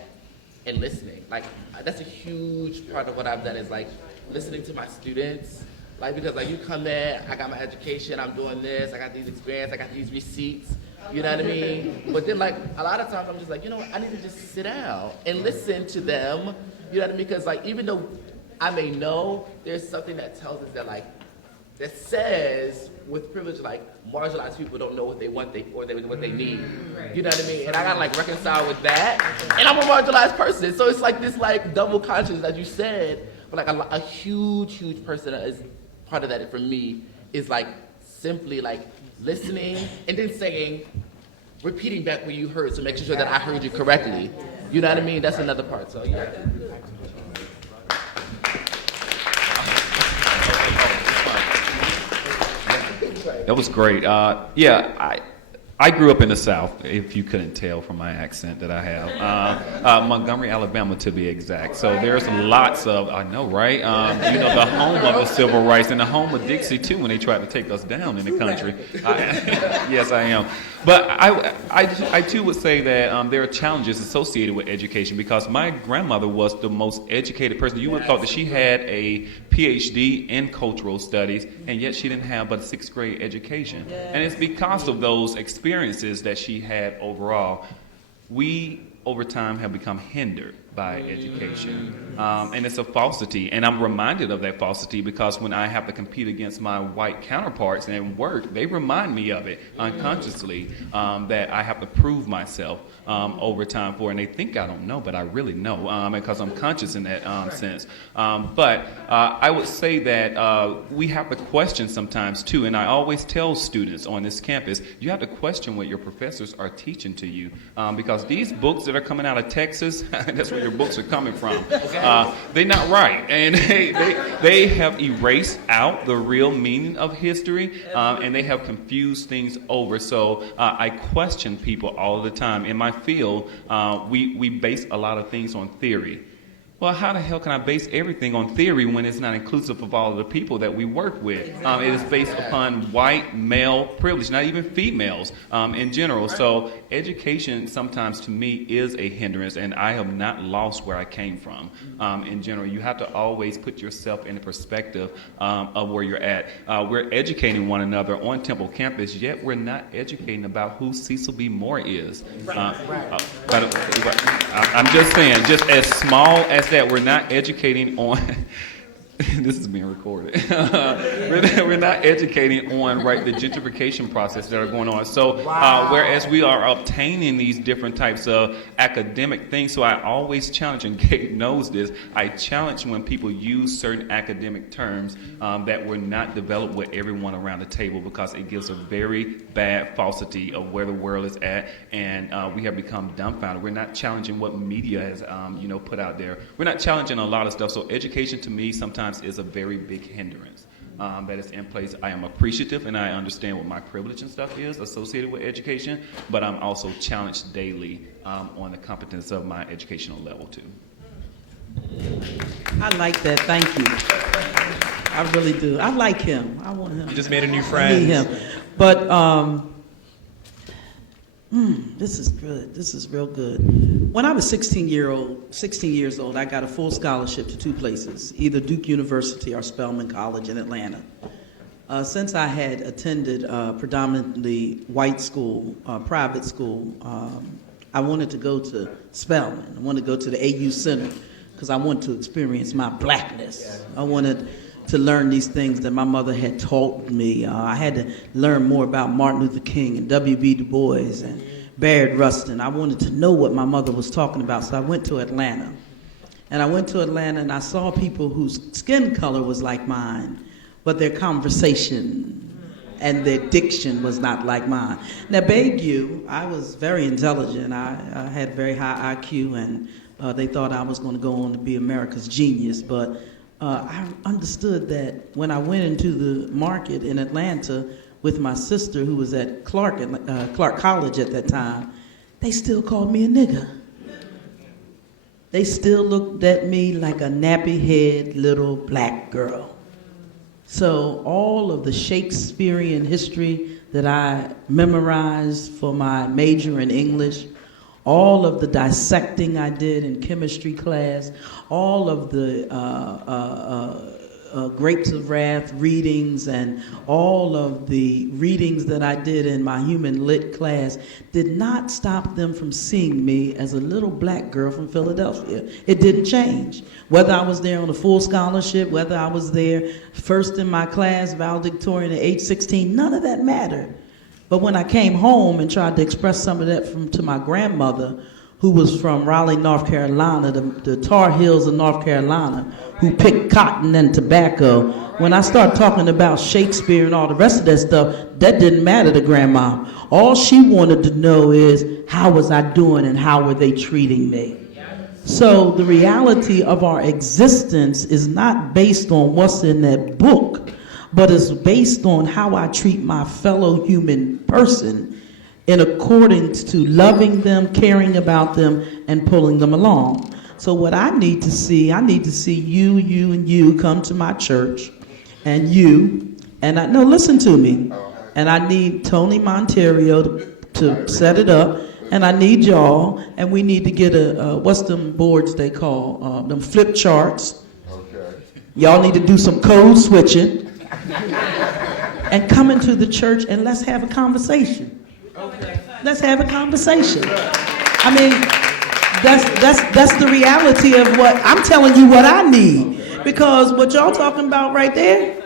and listening. Like that's a huge part of what I've done is like listening to my students, like because like you come in, I got my education, I'm doing this, I got these experience, I got these receipts, you know what I mean? But then like a lot of times I'm just like, you know what, I need to just sit down and listen to them, you know what I mean? Because like even though I may know, there's something that tells us that like, that says with privilege like marginalized people don't know what they want or what they need. You know what I mean? And I gotta like reconcile with that. And I'm a marginalized person. So it's like this like double conscience that you said. But like a huge person that is part of that for me is like simply like listening and then saying, repeating back what you heard, so making sure that I heard you correctly. You know what I mean? That's another part. So yeah. That was great. I grew up in the South, if you couldn't tell from my accent that I have. Montgomery, Alabama, to be exact. So there's lots of, I know, right? You know, the home of the civil rights and the home of Dixie, too, when they tried to take us down in the country. Yes, I am. But I too would say that there are challenges associated with education because my grandmother was the most educated person. You would have thought that she had a PhD in cultural studies, and yet she didn't have but a 6th grade education. And it's because of those experiences that she had overall. We, over time, have become hindered by education. And it's a falsity. And I'm reminded of that falsity because when I have to compete against my white counterparts and work, they remind me of it unconsciously, that I have to prove myself over time for, and they think I don't know, but I really know because I'm conscious in that sense. But I would say that we have to question sometimes too, and I always tell students on this campus, you have to question what your professors are teaching to you because these books that are coming out of Texas, that's where your books are coming from. They're not right, and they have erased out the real meaning of history, and they have confused things over. So I question people all the time. In my field, we base a lot of things on theory. Well, how the hell can I base everything on theory when it's not inclusive of all of the people that we work with? It is based upon white male privilege, not even females in general. So education sometimes to me is a hindrance, and I have not lost where I came from in general. You have to always put yourself in the perspective of where you're at. We're educating one another on Temple campus, yet we're not educating about who Cecil B. Moore is. But I'm just saying, just as small as that, we're not educating on this is being recorded. We're not educating on the gentrification process that are going on. So whereas we are obtaining these different types of academic things, so I always challenge, and Gabe knows this, I challenge when people use certain academic terms that were not developed with everyone around the table, because it gives a very bad falsity of where the world is at, and we have become dumbfounded. We're not challenging what media has put out there. We're not challenging a lot of stuff. So education to me sometimes is a very big hindrance that is in place. I am appreciative and I understand what my privilege and stuff is associated with education, but I'm also challenged daily on the competence of my educational level too. I like that. Thank you. I really do. I like him. I want him. You just made a new I friend. need him. But this is good. This is real good. When I was 16 years old, I got a full scholarship to two places, either Duke University or Spelman College in Atlanta. Since I had attended predominantly white school, private school, I wanted to go to Spelman. I wanted to go to the AU Center because I wanted to experience my blackness. I wanted to learn these things that my mother had taught me. I had to learn more about Martin Luther King and W.B. Du Bois and Bayard Rustin. I wanted to know what my mother was talking about, so I went to Atlanta. And I went to Atlanta and I saw people whose skin color was like mine, but their conversation and their diction was not like mine. Now, Bayview, I was very intelligent. I had very high IQ, and they thought I was going to go on to be America's genius, but I understood that when I went into the market in Atlanta with my sister, who was at Clark College at that time, they still called me a nigger. They still looked at me like a nappy-head little black girl. So all of the Shakespearean history that I memorized for my major in English, all of the dissecting I did in chemistry class, all of the Grapes of Wrath readings and all of the readings that I did in my human lit class did not stop them from seeing me as a little black girl from Philadelphia. It didn't change. Whether I was there on a full scholarship, whether I was there first in my class, valedictorian at age 16, none of that mattered. But when I came home and tried to express some of that to my grandmother, who was from Raleigh, North Carolina, the Tar Heels of North Carolina, who picked cotton and tobacco, when I started talking about Shakespeare and all the rest of that stuff, that didn't matter to Grandma. All she wanted to know is, how was I doing and how were they treating me? So the reality of our existence is not based on what's in that book, but it's based on how I treat my fellow human person in accordance to loving them, caring about them, and pulling them along. So what I need to see you, and you come to my church, and listen to me. And I need Tony Monterio to set it up, and I need y'all, and we need to get what's them boards they call, them flip charts. Okay. Y'all need to do some code switching, and come into the church and let's have a conversation. Okay. Let's have a conversation. I mean, that's the reality of what I'm telling you what I need. Because what y'all talking about right there,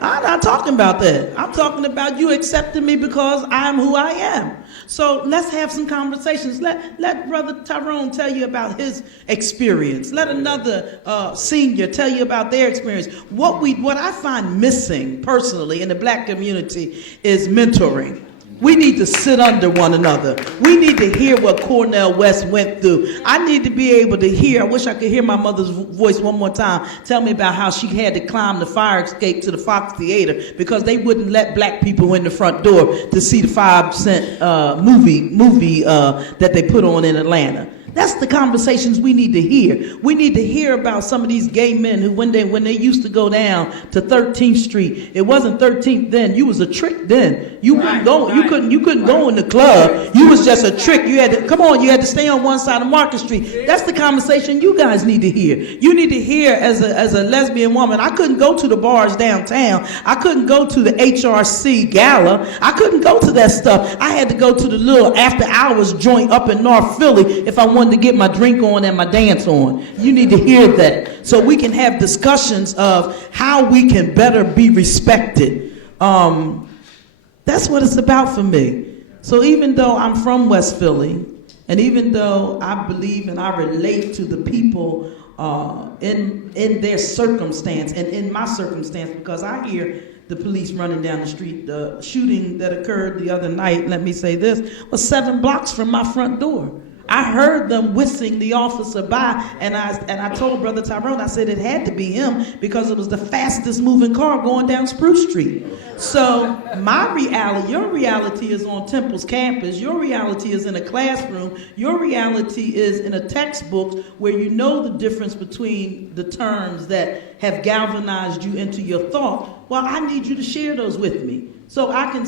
I'm not talking about that. I'm talking about you accepting me because I'm who I am. So let's have some conversations. Let Brother Tyrone tell you about his experience. Let another senior tell you about their experience. What I find missing personally in the black community is mentoring. We need to sit under one another. We need to hear what Cornel West went through. I need to be able to hear. I wish I could hear my mother's voice one more time. Tell me about how she had to climb the fire escape to the Fox Theater because they wouldn't let black people in the front door to see the 5-cent movie that they put on in Atlanta. That's the conversations we need to hear. We need to hear about some of these gay men who, when they used to go down to 13th Street, it wasn't 13th then. You was a trick then. You couldn't go. You couldn't go in the club. You was just a trick. You had to come on. You had to stay on one side of Market Street. That's the conversation you guys need to hear. You need to hear as a lesbian woman. I couldn't go to the bars downtown. I couldn't go to the HRC gala. I couldn't go to that stuff. I had to go to the little after hours joint up in North Philly if I wanted to get my drink on and my dance on. You need to hear that so we can have discussions of how we can better be respected. That's what it's about for me. So even though I'm from West Philly, and even though I believe and I relate to the people in their circumstance and in my circumstance, because I hear the police running down the street. The shooting that occurred the other night, let me say this, was 7 blocks from my front door. I heard them whistling the officer by, and I told Brother Tyrone, I said it had to be him because it was the fastest moving car going down Spruce Street. So my reality, your reality is on Temple's campus. Your reality is in a classroom. Your reality is in a textbook where you know the difference between the terms that have galvanized you into your thought. Well, I need you to share those with me so I can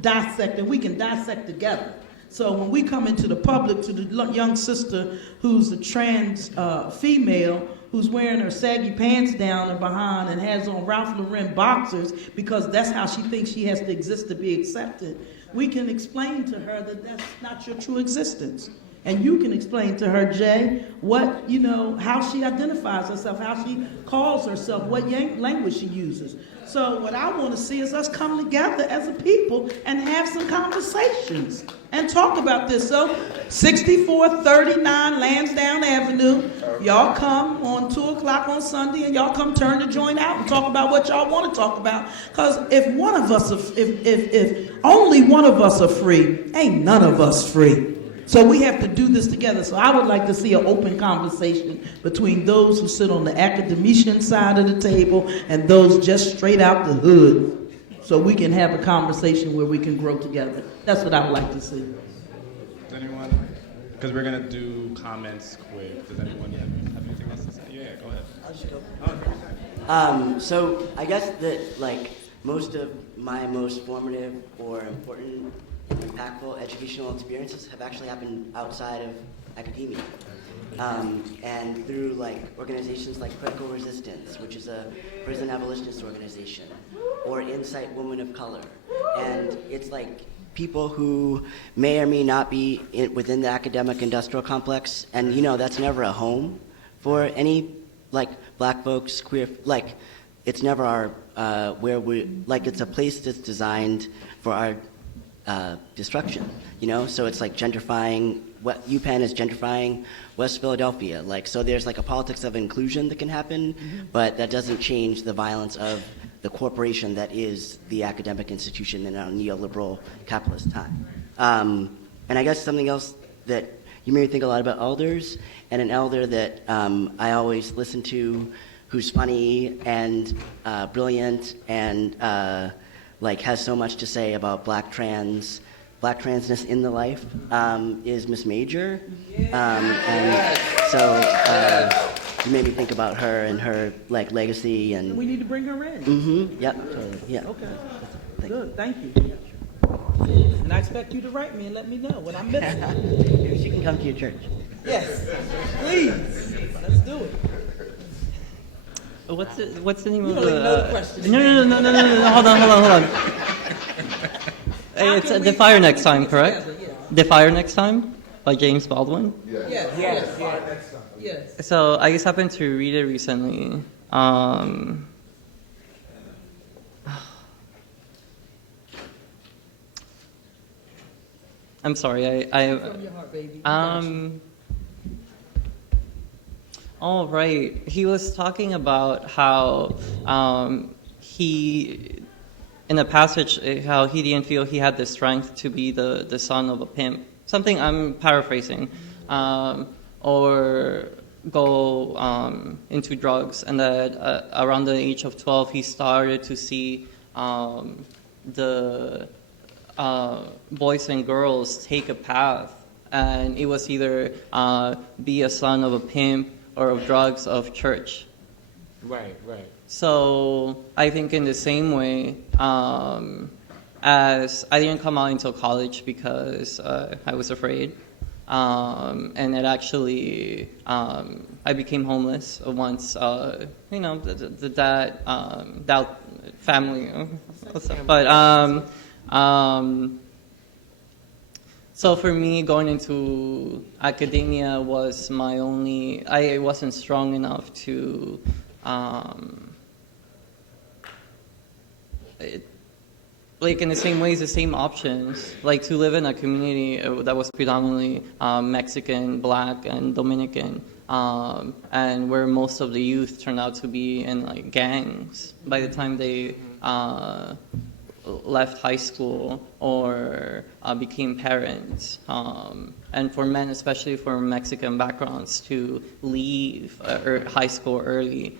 dissect, and we can dissect together. So when we come into the public to the young sister who's a trans female who's wearing her saggy pants down and behind and has on Ralph Lauren boxers because that's how she thinks she has to exist to be accepted, we can explain to her that that's not your true existence. And you can explain to her, Jay, what, how she identifies herself, how she calls herself, what language she uses. So what I want to see is us come together as a people and have some conversations and talk about this. So 6439 Lansdowne Avenue, y'all come on 2 o'clock on Sunday and y'all come turn the joint out and talk about what y'all want to talk about. Because if only one of us are free, ain't none of us free. So we have to do this together. So I would like to see an open conversation between those who sit on the academician side of the table and those just straight out the hood. So we can have a conversation where we can grow together. That's what I would like to see. Does anyone, because we're going to do comments quick. Does anyone have anything else to say? Yeah, go ahead. I'll just go. So I guess that most of my most formative or important impactful educational experiences have actually happened outside of academia. And through organizations like Critical Resistance, which is a prison abolitionist organization, or Insight Women of Color. And it's people who may or may not be within the academic industrial complex, and that's never a home for any black folks, queer, it's never our, where we, it's a place that's designed for our destruction, so it's gentrifying. What UPenn is gentrifying West Philadelphia, so there's a politics of inclusion that can happen, but that doesn't change the violence of the corporation that is the academic institution in our neoliberal capitalist time. And I guess something else that you made me think a lot about elders, and an elder that I always listen to, who's funny and brilliant and has so much to say about black transness in the life, is Miss Major. And so you made me think about her and her legacy and. We need to bring her in. Mm-hmm. Yep. Totally. Yeah. Okay. Good. Thank you. And I expect you to write me and let me know when I'm missing. Maybe she can come to your church. Yes. Please. Let's do it. What's the name of don't even know the question. No. Hold on. It's The Fire Next Time, correct? The Fire Next Time by James Baldwin. Yes. So I just happened to read it recently. I'm sorry. From your heart, baby. All right. He was talking about how he in the passage, how he didn't feel he had the strength to be the son of a pimp. Something I'm paraphrasing, or go into drugs, and that around the age of 12 he started to see the boys and girls take a path, and it was either be a son of a pimp or of drugs, of church. Right. So I think in the same way, as I didn't come out until college because I was afraid, and it actually I became homeless once. That family, but so for me, going into academia was my only. I wasn't strong enough to. Like in the same ways, the same options, like to live in a community that was predominantly Mexican, Black, and Dominican, and where most of the youth turned out to be in like gangs by the time they left high school or became parents. And for men, especially for Mexican backgrounds, to leave high school early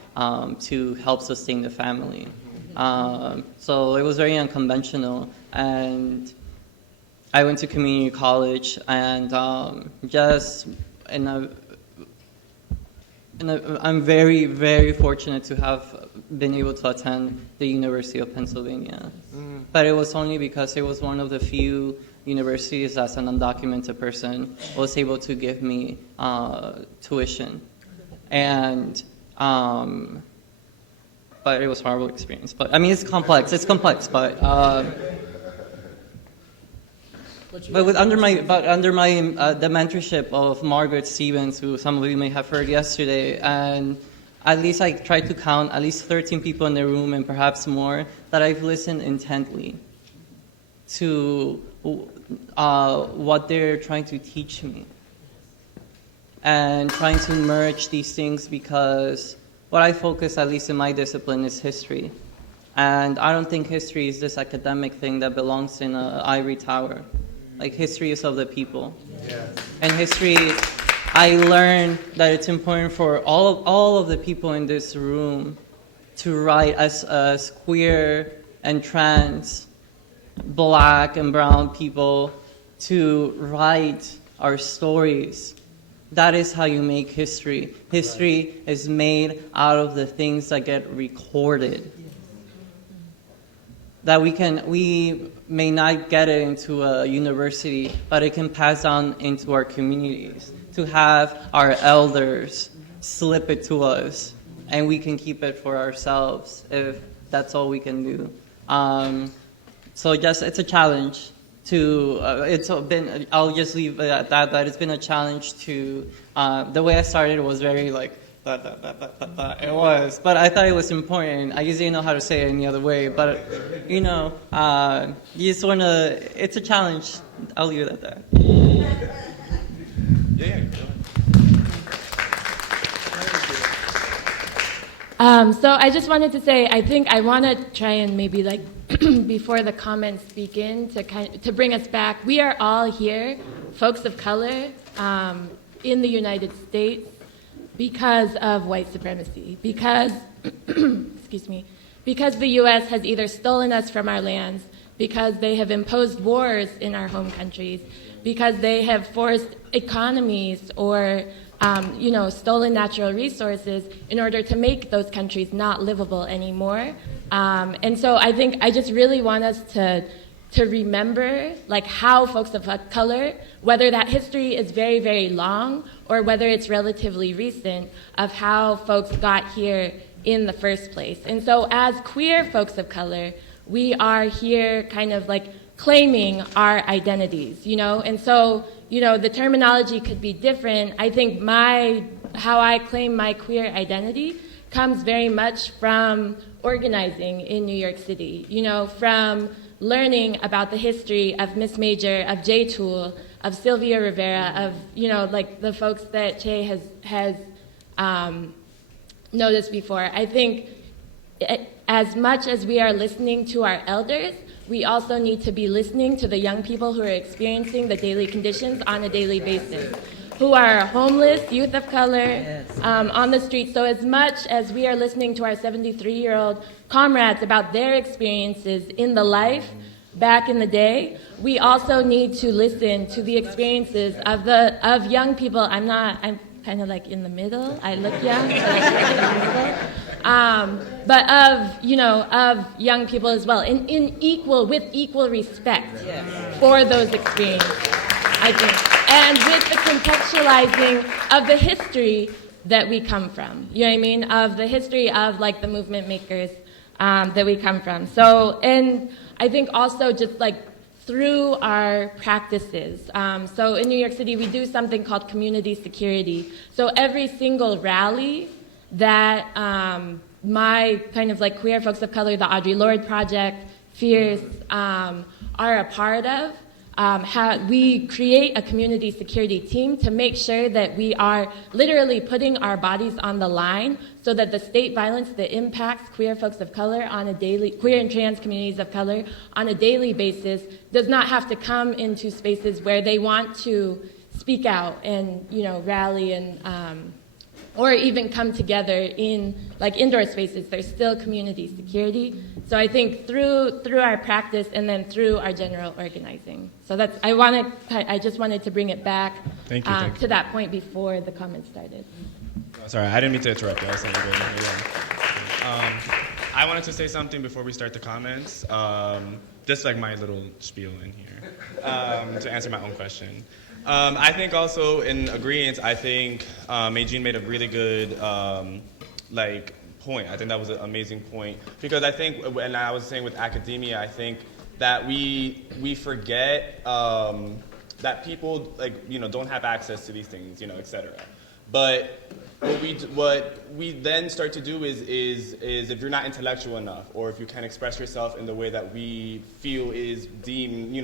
to help sustain the family. So it was very unconventional, and I went to community college, and I'm very, very fortunate to have been able to attend the University of Pennsylvania. But it was only because it was one of the few universities as an undocumented person was able to give me tuition. And but it was a horrible experience. But I mean, it's complex, but under the mentorship of Margaret Stevens, who some of you may have heard yesterday, and at least I tried to count at least 13 people in the room and perhaps more that I've listened intently to what they're trying to teach me, and trying to merge these things, because what I focus, at least in my discipline, is history. And I don't think history is this academic thing that belongs in an ivory tower. Like, history is of the people. Yeah. And history, I learned that it's important for all of the people in this room to write, as queer and trans, Black and brown people, to write our stories. That is how you make history. History is made out of the things that get recorded. That we may not get it into a university, but it can pass down into our communities. To have our elders slip it to us, and we can keep it for ourselves if that's all we can do. So it's a challenge. I'll just leave it at that it's been a challenge to, the way I started was very like, it was, but I thought it was important. I just didn't know how to say it any other way, but you just want to, it's a challenge. I'll leave it at that. So I just wanted to say, I think I want to try and maybe like before the comments begin to bring us back. We are all here, folks of color, in the United States because of white supremacy, because because the U.S. has either stolen us from our lands, because they have imposed wars in our home countries, because they have forced economies or stolen natural resources in order to make those countries not livable anymore. And so I think I just really want us to remember like how folks of color, whether that history is very, very long or whether it's relatively recent, of how folks got here in the first place. And so as queer folks of color, we are here kind of like claiming our identities, and so the terminology could be different. I think how I claim my queer identity comes very much from organizing in New York City, from learning about the history of Miss Major, of J. Toole, of Sylvia Rivera, of, like the folks that Che has noticed before. I think as much as we are listening to our elders, we also need to be listening to the young people who are experiencing the daily conditions on a daily basis, who are homeless, youth of color, on the streets. So as much as we are listening to our 73-year-old comrades about their experiences in the life back in the day, we also need to listen to the experiences of young people. I'm kind of like in the middle. I look young, but I'm in the middle. But of young people as well, with equal respect for those experiences, I think, and with the contextualizing of the history that we come from. You know what I mean? Of the history of like the movement makers that we come from. So, and I think also just like through our practices. So in New York City, we do something called community security. So every single rally that my kind of like queer folks of color, the Audre Lorde Project, Fierce, are a part of, we create a community security team to make sure that we are literally putting our bodies on the line so that the state violence that impacts queer folks of color on a daily, queer and trans communities of color on a daily basis does not have to come into spaces where they want to speak out and, rally and, or even come together in like indoor spaces. There's still community security. So I think through our practice and then through our general organizing. So that's, I just wanted to bring it back Thank you. To that point before the comments started. Sorry, I didn't mean to interrupt you. I was saying I wanted to say something before we start the comments. Just like my little spiel in here, to answer my own question. I think also in agreement, I think Maygene made a really good point. I think that was an amazing point because I think, and I was saying with academia, I think that we forget that people don't have access to these things, et cetera. But what we then start to do is if you're not intellectual enough, or if you can't express yourself in the way that we feel is deemed,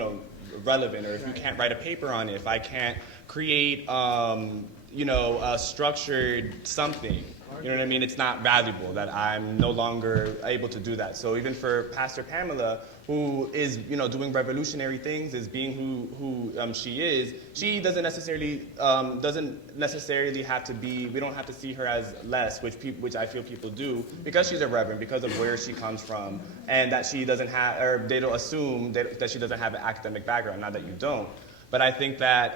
relevant, or if you can't write a paper on it, if I can't create, a structured something, you know what I mean? It's not valuable, that I'm no longer able to do that. So even for Pastor Pamela, who is, doing revolutionary things, is being who she is, she doesn't necessarily have to be, we don't have to see her as less, which I feel people do, because she's a reverend, because of where she comes from, and that she doesn't have, or they don't assume that she doesn't have an academic background, not that you don't. But I think that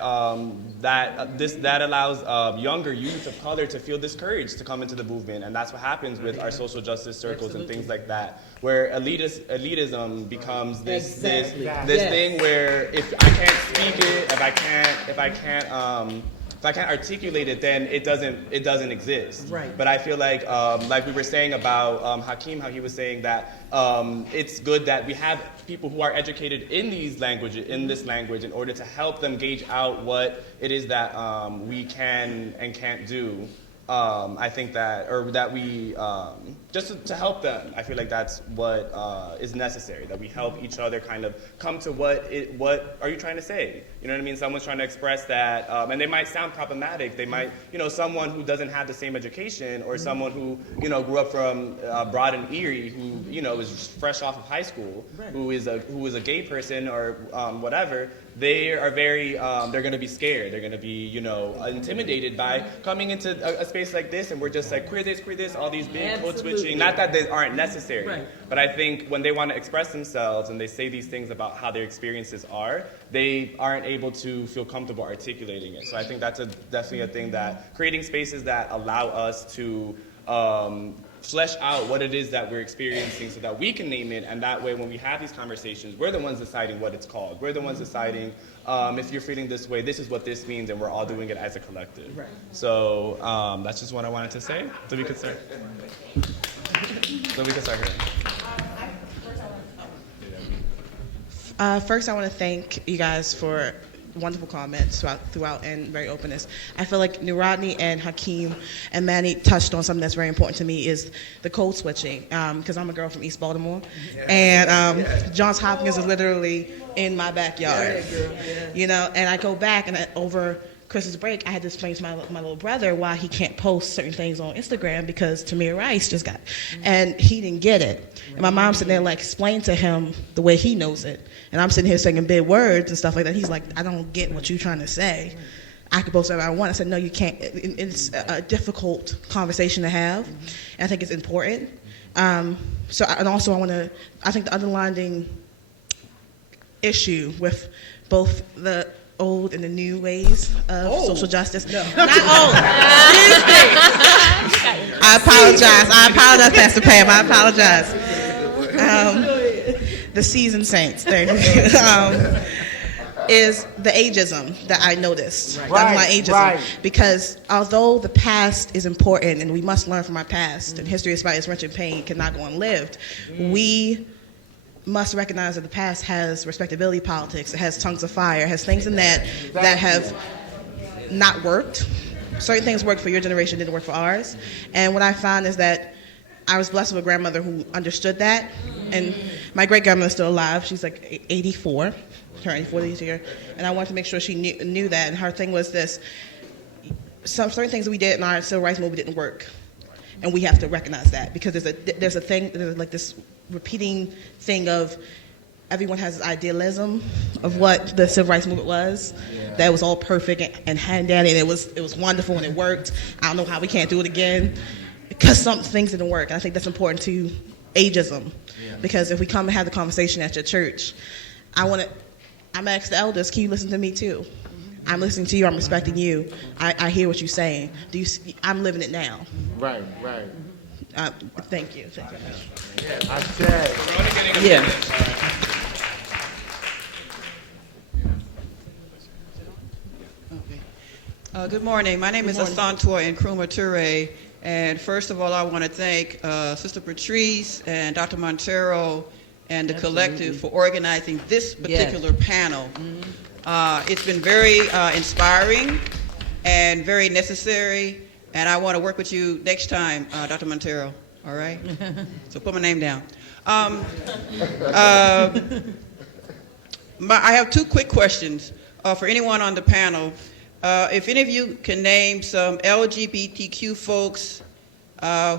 that allows younger youth of color to feel discouraged to come into the movement, and that's what happens with our social justice circles and things like that, where elitism becomes this thing where if I can't speak it, if I can't articulate it, then it doesn't exist. Right. But I feel like we were saying about Hakeem, how he was saying that it's good that we have people who are educated in this language, in order to help them gauge out what it is that we can and can't do. I think that we just to help them. I feel like that's what is necessary. That we help each other kind of come to what are you trying to say? You know what I mean? Someone's trying to express that, and they might sound problematic. They might, someone who doesn't have the same education, or someone who grew up from Broad and Erie, who is fresh off of high school, who is a gay person or whatever. They are very, they're going to be scared. They're going to be, intimidated by coming into a space like this, and we're just like, queer this, all these big code switching. Not that they aren't necessary, but I think when they want to express themselves and they say these things about how their experiences are, they aren't able to feel comfortable articulating it. So I think that's definitely a thing, that creating spaces that allow us to flesh out what it is that we're experiencing so that we can name it, and that way when we have these conversations, we're the ones deciding what it's called. We're the ones deciding if you're feeling this way, this is what this means, and we're all doing it as a collective. Right. So that's just what I wanted to say. So we could start here. First, I want to thank you guys for wonderful comments throughout and very openness. I feel like Nuratni and Hakeem and Manny touched on something that's very important to me, is the code switching, because I'm a girl from East Baltimore, and Johns Hopkins is literally in my backyard, and I go back, and over Christmas break, I had to explain to my little brother why he can't post certain things on Instagram because Tamir Rice just got, and he didn't get it. And my mom's sitting there like explain to him the way he knows it, and I'm sitting here saying big words and stuff like that. He's like, I don't get what you're trying to say. I could post whatever I want. I said, no, you can't. It's a difficult conversation to have, and I think it's important. I think the underlying issue with both the old and the new ways of social justice. No. Not old. Excuse me. I apologize, Pastor Pam. I apologize. The seasoned saints. There you go. Is the ageism that I noticed. Right, My ageism. right. Because although the past is important and we must learn from our past, and history despite its rich and pain cannot go unlived, we must recognize that the past has respectability politics, it has tongues of fire, it has things in that have not worked. Certain things worked for your generation, didn't work for ours. And what I found is that I was blessed with a grandmother who understood that. And my great-grandmother's still alive. She's like 84, turning 40 this year. And I wanted to make sure she knew that. And her thing was this: certain things that we did in our civil rights movement didn't work. And we have to recognize that, because there's like this repeating thing of everyone has this idealism of what the civil rights movement was, that it was all perfect and hand-dandy, and it was wonderful and it worked. I don't know how we can't do it again, because some things didn't work. And I think that's important to ageism, because if we come and have the conversation at your church, I'm ask the elders, can you listen to me too? I'm listening to you, I'm respecting you, I hear what you're saying. I'm living it now. Right. Thank you. I said. Yeah. Good morning. My name is Asantua Nkrumah Toure, and first of all, I want to thank Sister Patrice and Dr. Montero and the collective for organizing this particular panel. It's been very inspiring and very necessary, and I want to work with you next time, Dr. Montero. All right? So put my name down. I have two quick questions for anyone on the panel. If any of you can name some LGBTQ folks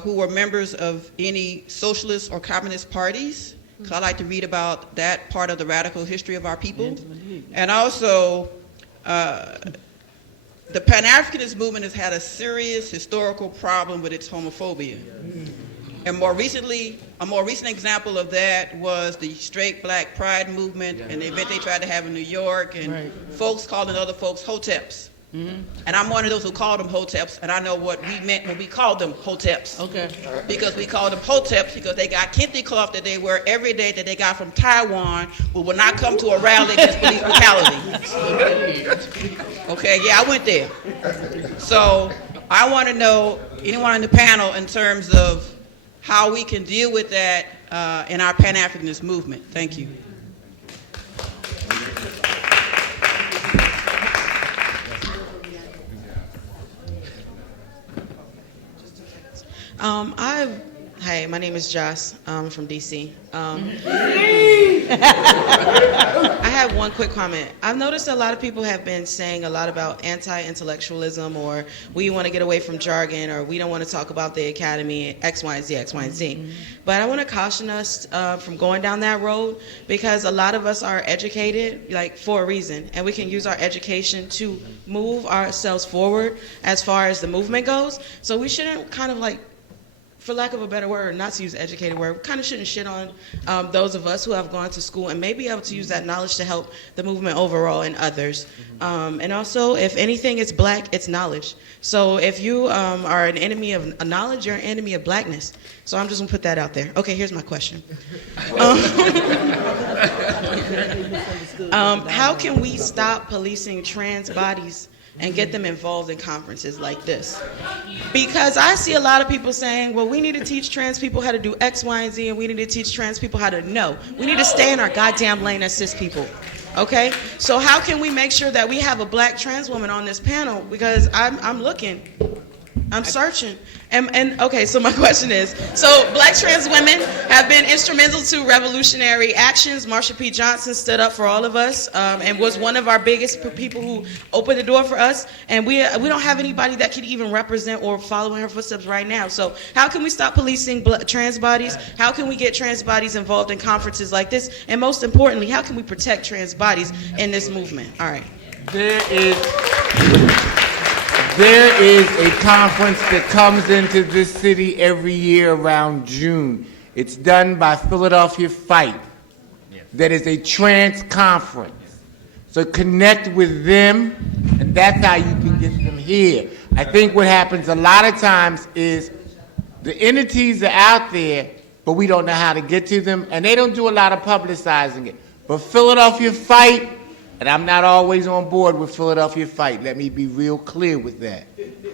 who were members of any socialist or communist parties, because I like to read about that part of the radical history of our people. And also, the Pan-Africanist movement has had a serious historical problem with its homophobia. And more recently, a more recent example of that was the straight black pride movement and the event they tried to have in New York, and folks calling other folks hoteps. And I'm one of those who called them hoteps, and I know what we meant when we called them hoteps. Okay. Because we called them hoteps because they got kente cloth that they wear every day that they got from Taiwan, who will not come to a rally against police brutality. Okay, yeah, I went there. So I want to know, anyone on the panel, in terms of how we can deal with that in our Pan-Africanist movement. Thank you. Hi, my name is Joss. I'm from DC. I have one quick comment. I've noticed a lot of people have been saying a lot about anti-intellectualism, or we want to get away from jargon, or we don't want to talk about the academy, X, Y, and Z, X, Y, and Z. But I want to caution us from going down that road, because a lot of us are educated, like, for a reason, and we can use our education to move ourselves forward as far as the movement goes. So we shouldn't kind of like, for lack of a better word, not to use educated word, kind of shouldn't shit on those of us who have gone to school and may be able to use that knowledge to help the movement overall and others. And also, if anything is black, it's knowledge. So if you are an enemy of knowledge, you're an enemy of blackness. So I'm just gonna put that out there. Okay, here's my question. How can we stop policing trans bodies and get them involved in conferences like this? Because I see a lot of people saying, well, we need to teach trans people how to do X, Y, and Z, and we need to teach trans people how to know. We need to stay in our goddamn lane as cis people, okay? So how can we make sure that we have a black trans woman on this panel? Because I'm looking, I'm searching, And okay, so my question is, so Black trans women have been instrumental to revolutionary actions. Marsha P. Johnson stood up for all of us and was one of our biggest people who opened the door for us. And we don't have anybody that can even represent or follow in her footsteps right now. So how can we stop policing trans bodies? How can we get trans bodies involved in conferences like this? And most importantly, how can we protect trans bodies in this movement? All right. There is a conference that comes into this city every year around June. It's done by Philadelphia Fight. That is a trans conference. So connect with them, and that's how you can get them here. I think what happens a lot of times is the entities are out there, but we don't know how to get to them, and they don't do a lot of publicizing it. But Philadelphia Fight, and I'm not always on board with Philadelphia Fight. Let me be real clear with that.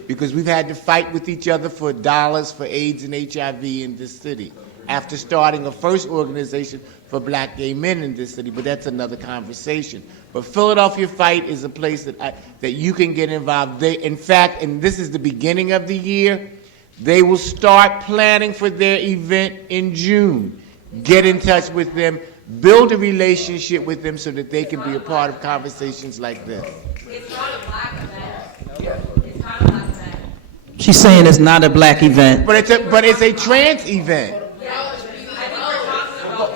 Because we've had to fight with each other for dollars for AIDS and HIV in this city after starting a first organization for Black gay men in this city, but that's another conversation. But Philadelphia Fight is a place that you can get involved. In fact, and this is the beginning of the year, they will start planning for their event in June. Get in touch with them. Build a relationship with them so that they can be a part of conversations like this. It's not a Black event. It's not a Black event. She's saying it's not a Black event. But it's a trans event.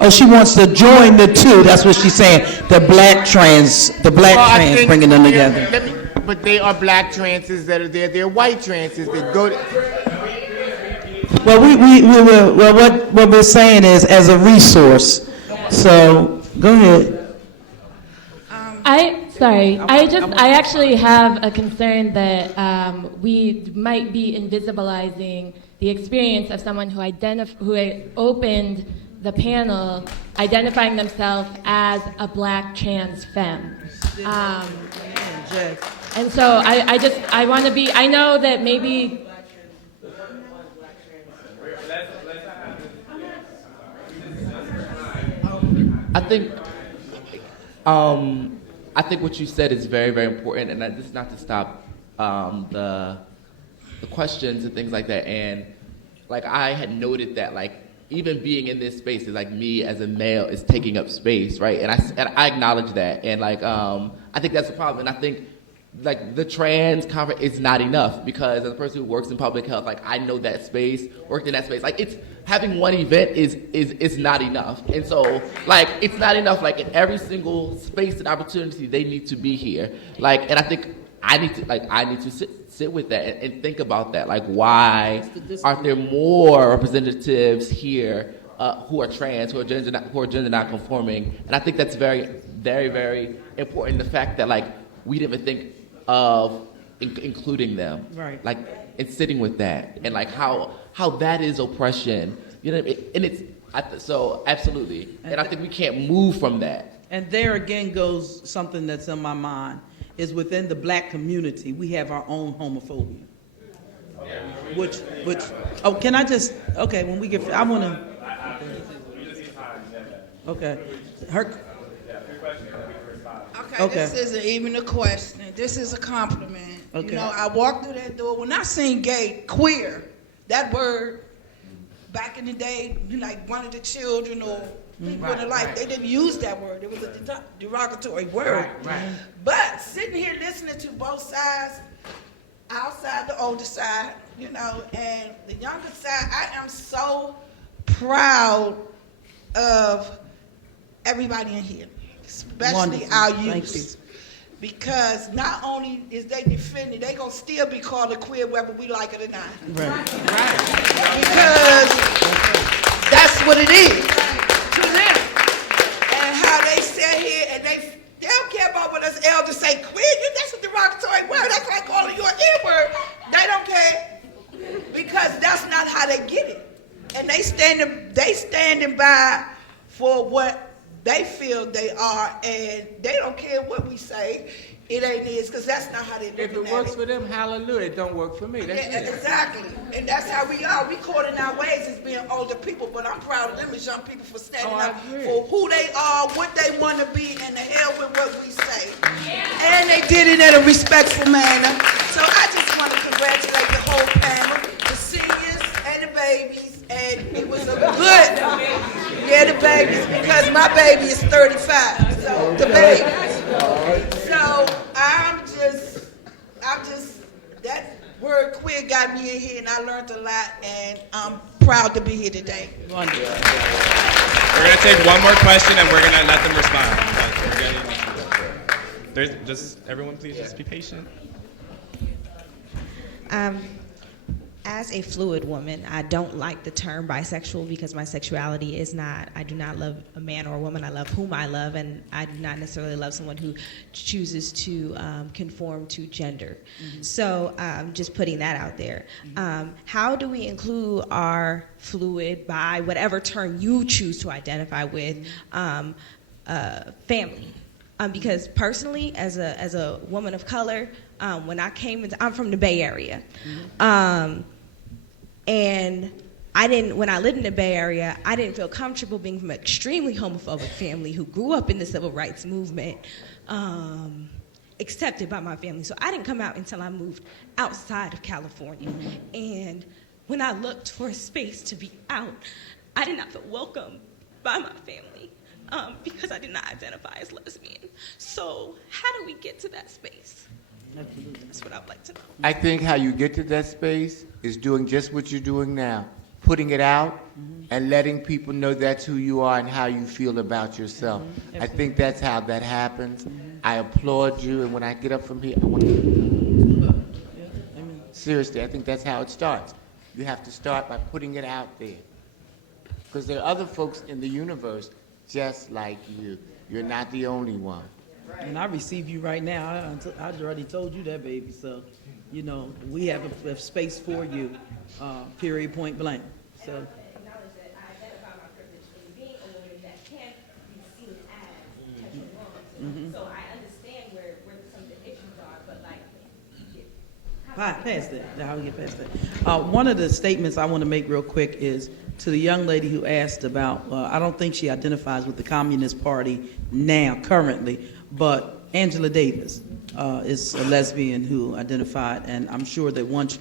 Oh, she wants to join the two. That's what she's saying. The black trans, bringing them together. But they are Black transes that are there. They're white transes that go. Well, what we're saying is as a resource. So go ahead. I actually have a concern that we might be invisibilizing the experience of someone who opened the panel identifying themselves as a Black trans femme. And so I want to be, I know that maybe. I think what you said is very, very important, and this is not to stop the questions and things like that. And like I had noted that like even being in this space is like me as a male is taking up space, right? And I acknowledge that, and like I think that's a problem. And I think like the trans conference is not enough because as a person who works in public health, like I know that space, worked in that space. Like it's having one event is not enough. And so like it's not enough. Like in every single space and opportunity, they need to be here. Like, and I think I need to sit with that and think about that. Like why aren't there more representatives here who are trans, who are gender not conforming? And I think that's very, very, very important. The fact that like we didn't even think of including them, right? Like and sitting with that, and like how that is oppression, you know. And it's so absolutely, and I think we can't move from that. And there again goes something that's in my mind is within the Black community we have our own homophobia, which oh can I just okay when we get I want to okay her. Okay, this isn't even a question. This is a compliment. Okay. You know, I walked through that door. When I seen gay, queer, that word, back in the day, like one of the children or people in the life, they didn't use that word. It was a derogatory word. Right. But sitting here listening to both sides, our side, the older side, you know, and the younger side, I am so proud of everybody in here. Especially Wonderful. our Thank youth. Because not only is they defending, they gonna still be called a queer whether we like it or not. Right. Because that's what it is to them. And how they sit here and they don't care about what us elders say, queer, that's a derogatory word. That's like calling you an N-word. They don't care. Because that's not how they get it. And they standing by for what they feel they are, and they don't care what we say. It ain't is, because that's not how they looking at it. If it works for them, hallelujah. It don't work for me. That's it. Exactly. And that's how we are. We caught in our ways as being older people, but I'm proud of them as young people for standing up for who they are, what they want to be, and the hell with what we say. And they did it in a respectful manner. So I just want to congratulate the whole panel, the seniors, some good. Yeah, the babies, because my baby is 35. So the babies. So I'm just that word queer got me in here, and I learned a lot, and I'm proud to be here today. We're going to take one more question, and we're going to let them respond. Everyone please just be patient. As a fluid woman, I don't like the term bisexual because my sexuality is not, I do not love a man or a woman. I love whom I love, and I do not necessarily love someone who chooses to conform to gender. So just putting that out there. How do we include our fluid, bi, whatever term you choose to identify with, family? Because personally, as a woman of color, when I came into, I'm from the Bay Area, and when I lived in the Bay Area, I didn't feel comfortable being from an extremely homophobic family who grew up in the civil rights movement, accepted by my family. So I didn't come out until I moved outside of California. And when I looked for a space to be out, I did not feel welcome by my family because I did not identify as lesbian. So how do we get to that space? That's what I would like to know. I think how you get to that space is doing just what you're doing now, putting it out and letting people know that's who you are and how you feel about yourself. I think that's how that happens. I applaud you, and when I get up from here, I want to... Seriously, I think that's how it starts. You have to start by putting it out there. Because there are other folks in the universe just like you. You're not the only one. And I receive you right now. I already told you that, baby. So, you know, we have a space for you, period, point blank. So. Acknowledge that I identify my privilege in being a woman that can't be seen as heteronormative. So I understand where some of the issues are, but like, Past that. How do we get past that? One of the statements I want to make real quick is to the young lady who asked about, I don't think she identifies with the Communist Party now, currently, but Angela Davis is a lesbian who identified, and I'm sure that once,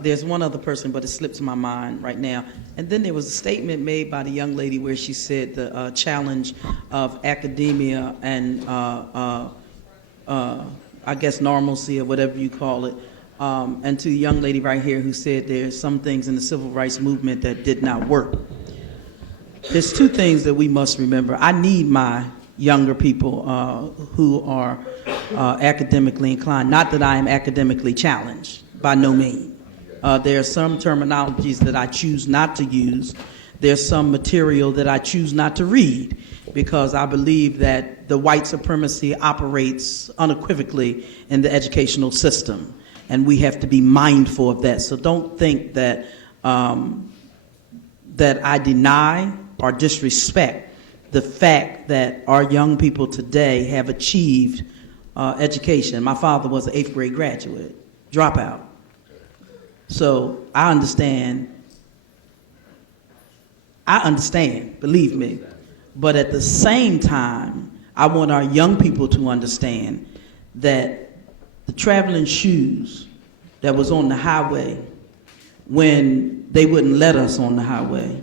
there's one other person, but it slips my mind right now. And then there was a statement made by the young lady where she said the challenge of academia and I guess normalcy or whatever you call it. And to the young lady right here who said there's some things in the civil rights movement that did not work. There's two things that we must remember. I need my younger people who are academically inclined. Not that I am academically challenged, by no means. There are some terminologies that I choose not to use. There's some material that I choose not to read because I believe that the white supremacy operates unequivocally in the educational system. And we have to be mindful of that. So don't think that that I deny or disrespect the fact that our young people today have achieved education. My father was an 8th grade graduate, dropout. So I understand, believe me. But at the same time, I want our young people to understand that the traveling shoes that was on the highway when they wouldn't let us on the highway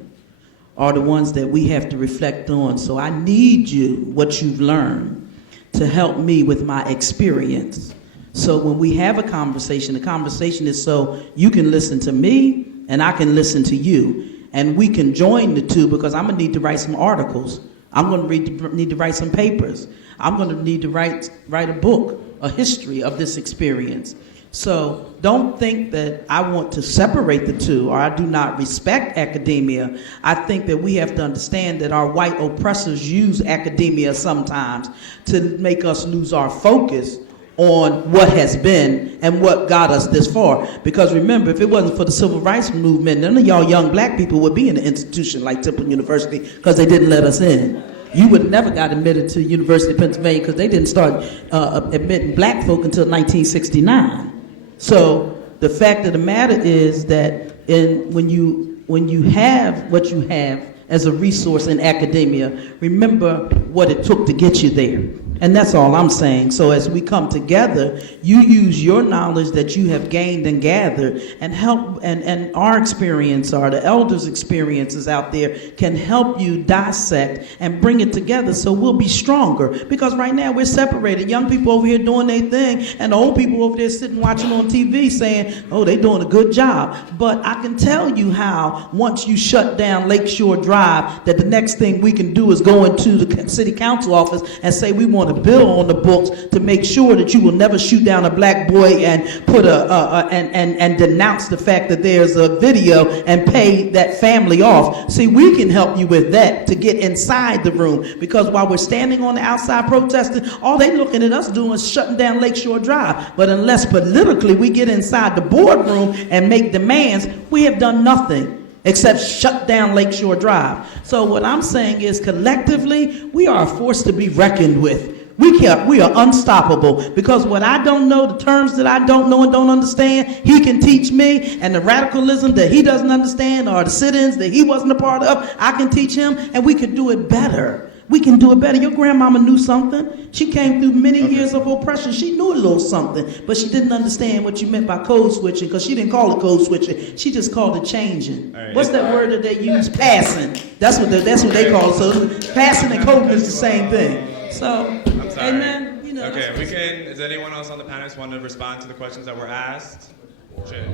are the ones that we have to reflect on. So I need you, what you've learned, to help me with my experience. So when we have a conversation, the conversation is so you can listen to me and I can listen to you. And we can join the two because I'm going to need to write some articles. I'm going to need to write some papers. I'm going to need to write a book, a history of this experience. So don't think that I want to separate the two or I do not respect academia. I think that we have to understand that our white oppressors use academia sometimes to make us lose our focus on what has been and what got us this far. Because remember, if it wasn't for the civil rights movement, none of y'all young black people would be in an institution like Temple University because they didn't let us in. You would never got admitted to University of Pennsylvania because they didn't start admitting black folk until 1969. So the fact of the matter is that when you have what you have as a resource in academia, remember what it took to get you there. And that's all I'm saying. So as we come together, you use your knowledge that you have gained and gathered and help, and our experience, or the elders' experiences out there can help you dissect and bring it together so we'll be stronger. Because right now we're separated. Young people over here doing their thing and the old people over there sitting watching on TV saying, oh, they're doing a good job. But I can tell you how once you shut down Lakeshore Drive, that the next thing we can do is go into the city council office and say we want a bill on the books to make sure that you will never shoot down a black boy and put and denounce the fact that there's a video and pay that family off. See, we can help you with that to get inside the room, because while we're standing on the outside protesting, all they looking at us doing is shutting down Lakeshore Drive. But unless politically we get inside the boardroom and make demands, we have done nothing except shut down Lakeshore Drive. So what I'm saying is, collectively, we are a force to be reckoned with. We are unstoppable, because what I don't know, the terms that I don't know and don't understand, he can teach me, and the radicalism that he doesn't understand, or the sit-ins that he wasn't a part of, I can teach him, and we can do it better. We can do it better. Your grandmama knew something. She came through many years of oppression. She knew a little something, but she didn't understand what you meant by code switching, because she didn't call it code switching. She just called it changing. Right. What's that word that they use? Passing. That's what they call it. So passing and coding is the same thing. So, I'm sorry. Amen. You know, okay, we can. Is anyone else on the panel want to respond to the questions that were asked? The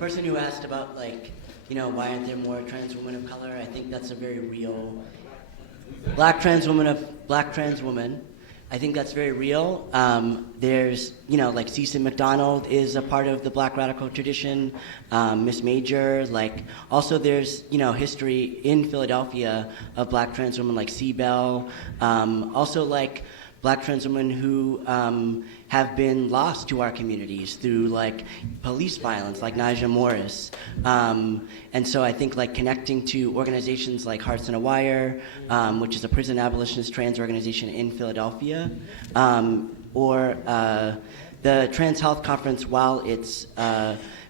person who asked about, like, you know, why aren't there more trans women of color? I think that's a very real. Black trans woman. I think that's very real. There's, you know, like Cecil McDonald is a part of the Black radical tradition. Miss Major, like, also there's, you know, history in Philadelphia of Black trans women like C. Bell. Also, like, Black trans women who have been lost to our communities through, like, police violence, like Naija Morris. And so I think, like, connecting to organizations like Hearts on a Wire, which is a prison abolitionist trans organization in Philadelphia, or the Trans Health Conference. While it's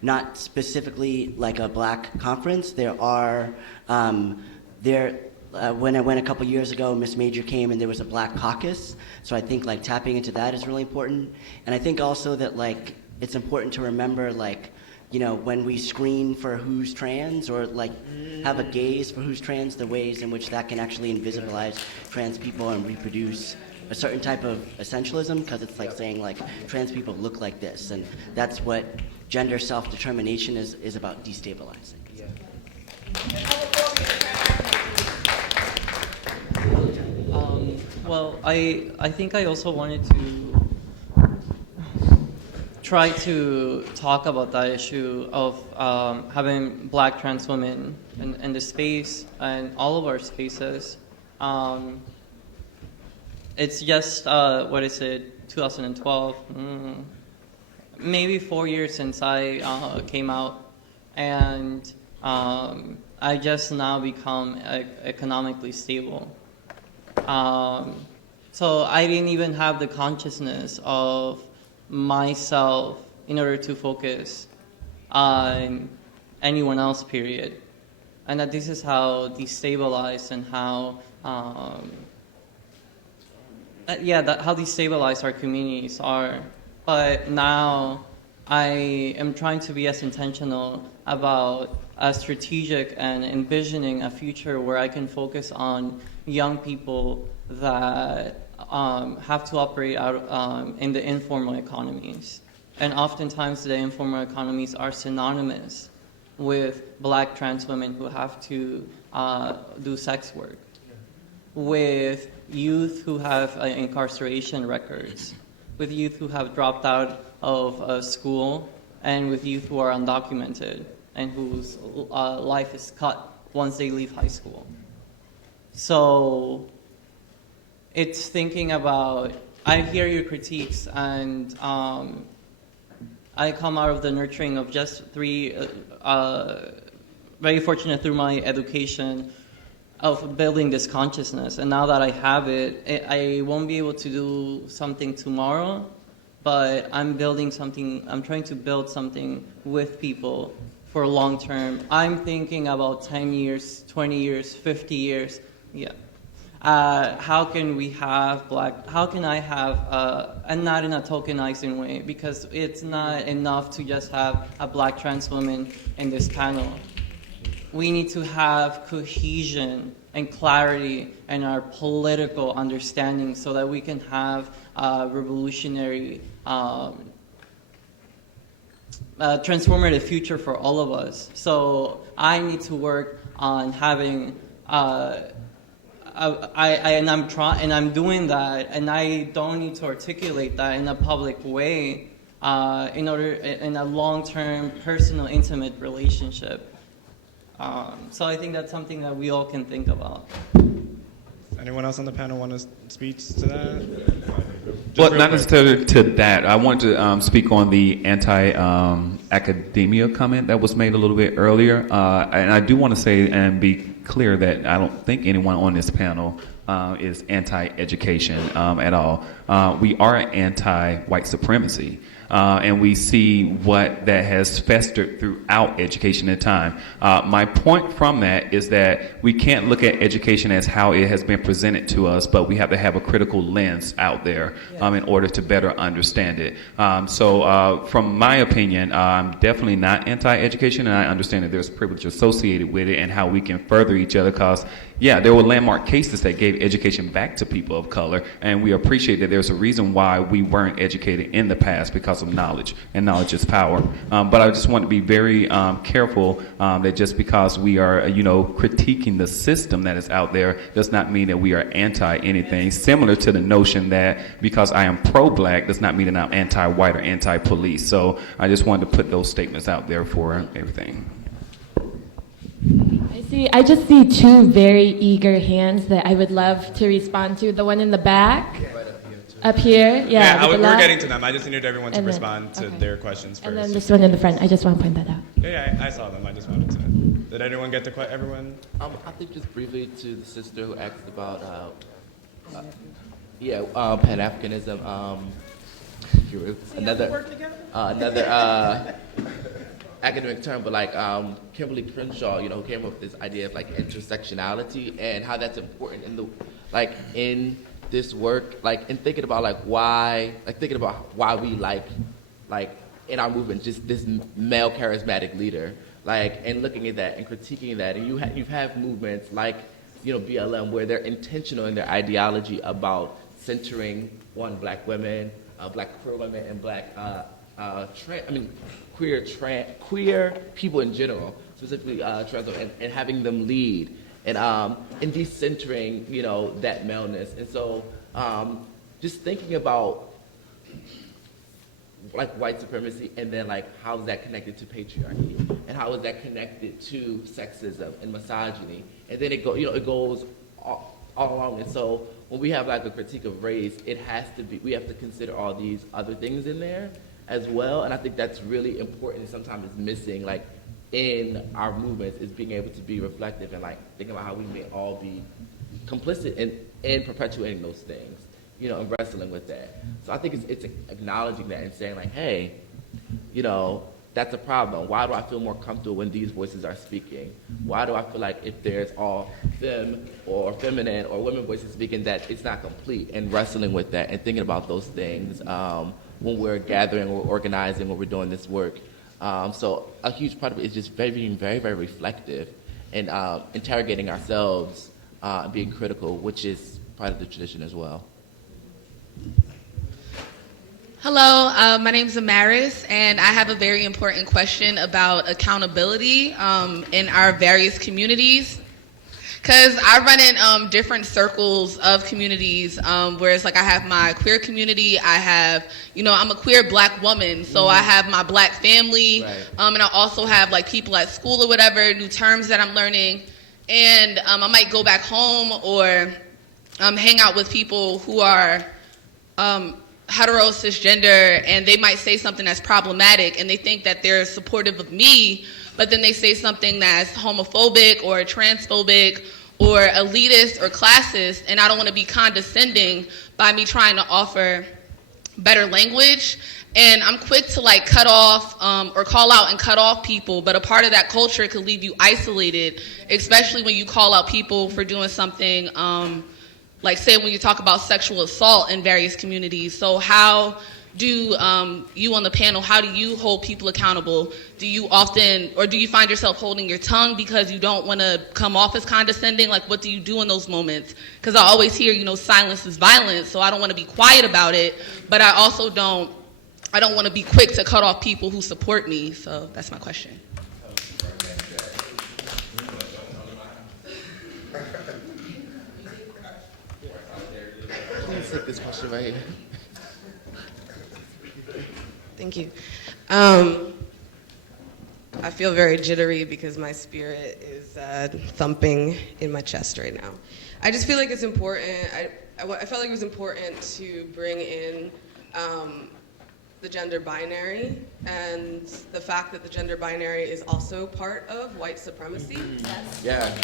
not specifically like a Black conference, there are when I went a couple years ago, Miss Major came and there was a Black caucus. So I think, like, tapping into that is really important. And I think also that, like, it's important to remember, like, you know, when we screen for who's trans, or, like, have a gaze for who's trans, the ways in which that can actually invisibilize trans people and reproduce a certain type of essentialism, because it's like saying, like, trans people look like this. And that's what gender self-determination is about destabilizing. Yeah. Well, I think I also wanted to try to talk about that issue of having Black trans women in the space and all of our spaces. It's just, 2012? Maybe 4 years since I came out, and I just now become economically stable. So I didn't even have the consciousness of myself in order to focus on anyone else, period. And that this is how destabilized and how, how destabilized our communities are. But now I am trying to be as intentional about strategic and envisioning a future where I can focus on young people that have to operate out in the informal economies. And oftentimes the informal economies are synonymous with Black trans women who have to do sex work, with youth who have incarceration records, with youth who have dropped out of school, and with youth who are undocumented and whose life is cut once they leave high school. So it's thinking about, I hear your critiques, and I come out of the nurturing of just very fortunate through my education of building this consciousness. And now that I have it, I won't be able to do something tomorrow, but I'm building something, I'm trying to build something with people for long term. I'm thinking about 10 years, 20 years, 50 years. Yeah. how can I have, and not in a tokenizing way, because it's not enough to just have a black trans woman in this panel. We need to have cohesion and clarity in our political understanding so that we can have revolutionary, transformative future for all of us. So I need to work on having, and I'm doing that, and I don't need to articulate that in a public way in a long-term, personal, intimate relationship. So I think that's something that we all can think about. Anyone else on the panel want to speak to that? Well, not necessarily to that. I wanted to speak on the anti-academia comment that was made a little bit earlier. And I do want to say and be clear that I don't think anyone on this panel is anti-education at all. We are anti-white supremacy. And we see what that has festered throughout education at time. My point from that is that we can't look at education as how it has been presented to us, but we have to have a critical lens out there in order to better understand it. So from my opinion, I'm definitely not anti-education, and I understand that there's privilege associated with it and how we can further each other, because there were landmark cases that gave education back to people of color, and we appreciate that there's a reason why we weren't educated in the past, because of knowledge, and knowledge is power. But I just want to be very careful that just because we are, critiquing the system that is out there does not mean that we are anti anything. Similar to the notion that because I am pro-black does not mean that I'm anti-white or anti-police. So I just wanted to put those statements out there for everything. I just see two very eager hands that I would love to respond to. The one in the back, up here, we're getting to them. I just needed everyone to respond to their questions first. And then this one in the front. I just want to point that out. Yeah, I saw them. I just wanted to. Did anyone get the everyone? I think just briefly to the sister who asked about, Pan-Africanism. Another academic term, but Kimberly Crenshaw, who came up with this idea of intersectionality and how that's important in in this work, and thinking about why we in our movement just this male charismatic leader, and looking at that and critiquing that, and you have movements BLM where they're intentional in their ideology about centering black women, black queer women, and black queer people in general, specifically trans women, and having them lead and decentering that maleness. And so just thinking about white supremacy, and then how is that connected to patriarchy, and how is that connected to sexism and misogyny, and then it goes all along. And so when we have a critique of race, we have to consider all these other things in there as well. And I think that's really important, and sometimes it's missing in our movements, is being able to be reflective and thinking about how we may all be complicit in perpetuating those things, and wrestling with that. So I think it's acknowledging that and saying hey, that's a problem. Why do I feel more comfortable when these voices are speaking? Why do I feel if there's all femme or feminine or women voices speaking, that it's not complete? And wrestling with that and thinking about those things when we're gathering or organizing, when we're doing this work. So a huge part of it is just being very, very reflective and interrogating ourselves and being critical, which is part of the tradition as well. Hello, my name is Amaris, and I have a very important question about accountability in our various communities. Because I run in different circles of communities, whereas I have my queer community, I have, I'm a queer black woman, so I have my black family, and I also have people at school or whatever, new terms that I'm learning, and I might go back home or hang out with people who are hetero, cisgender, and they might say something that's problematic, and they think that they're supportive of me, but then they say something that's homophobic or transphobic or elitist or classist, and I don't want to be condescending by me trying to offer better language. And I'm quick to cut off or call out and cut off people, but a part of that culture could leave you isolated, especially when you call out people for doing something like say when you talk about sexual assault in various communities. So how do you on the panel, how do you hold people accountable? Do you often, or do you find yourself holding your tongue because you don't want to come off as condescending? Like, what do you do in those moments? Because I always hear, silence is violence, so I don't want to be quiet about it, but I also don't want to be quick to cut off people who support me. So that's my question. Let's take this question right here. Thank you. I feel very jittery because my spirit is thumping in my chest right now. I just feel like it's important. I felt like it was important to bring in the gender binary and the fact that the gender binary is also part of white supremacy. Yeah.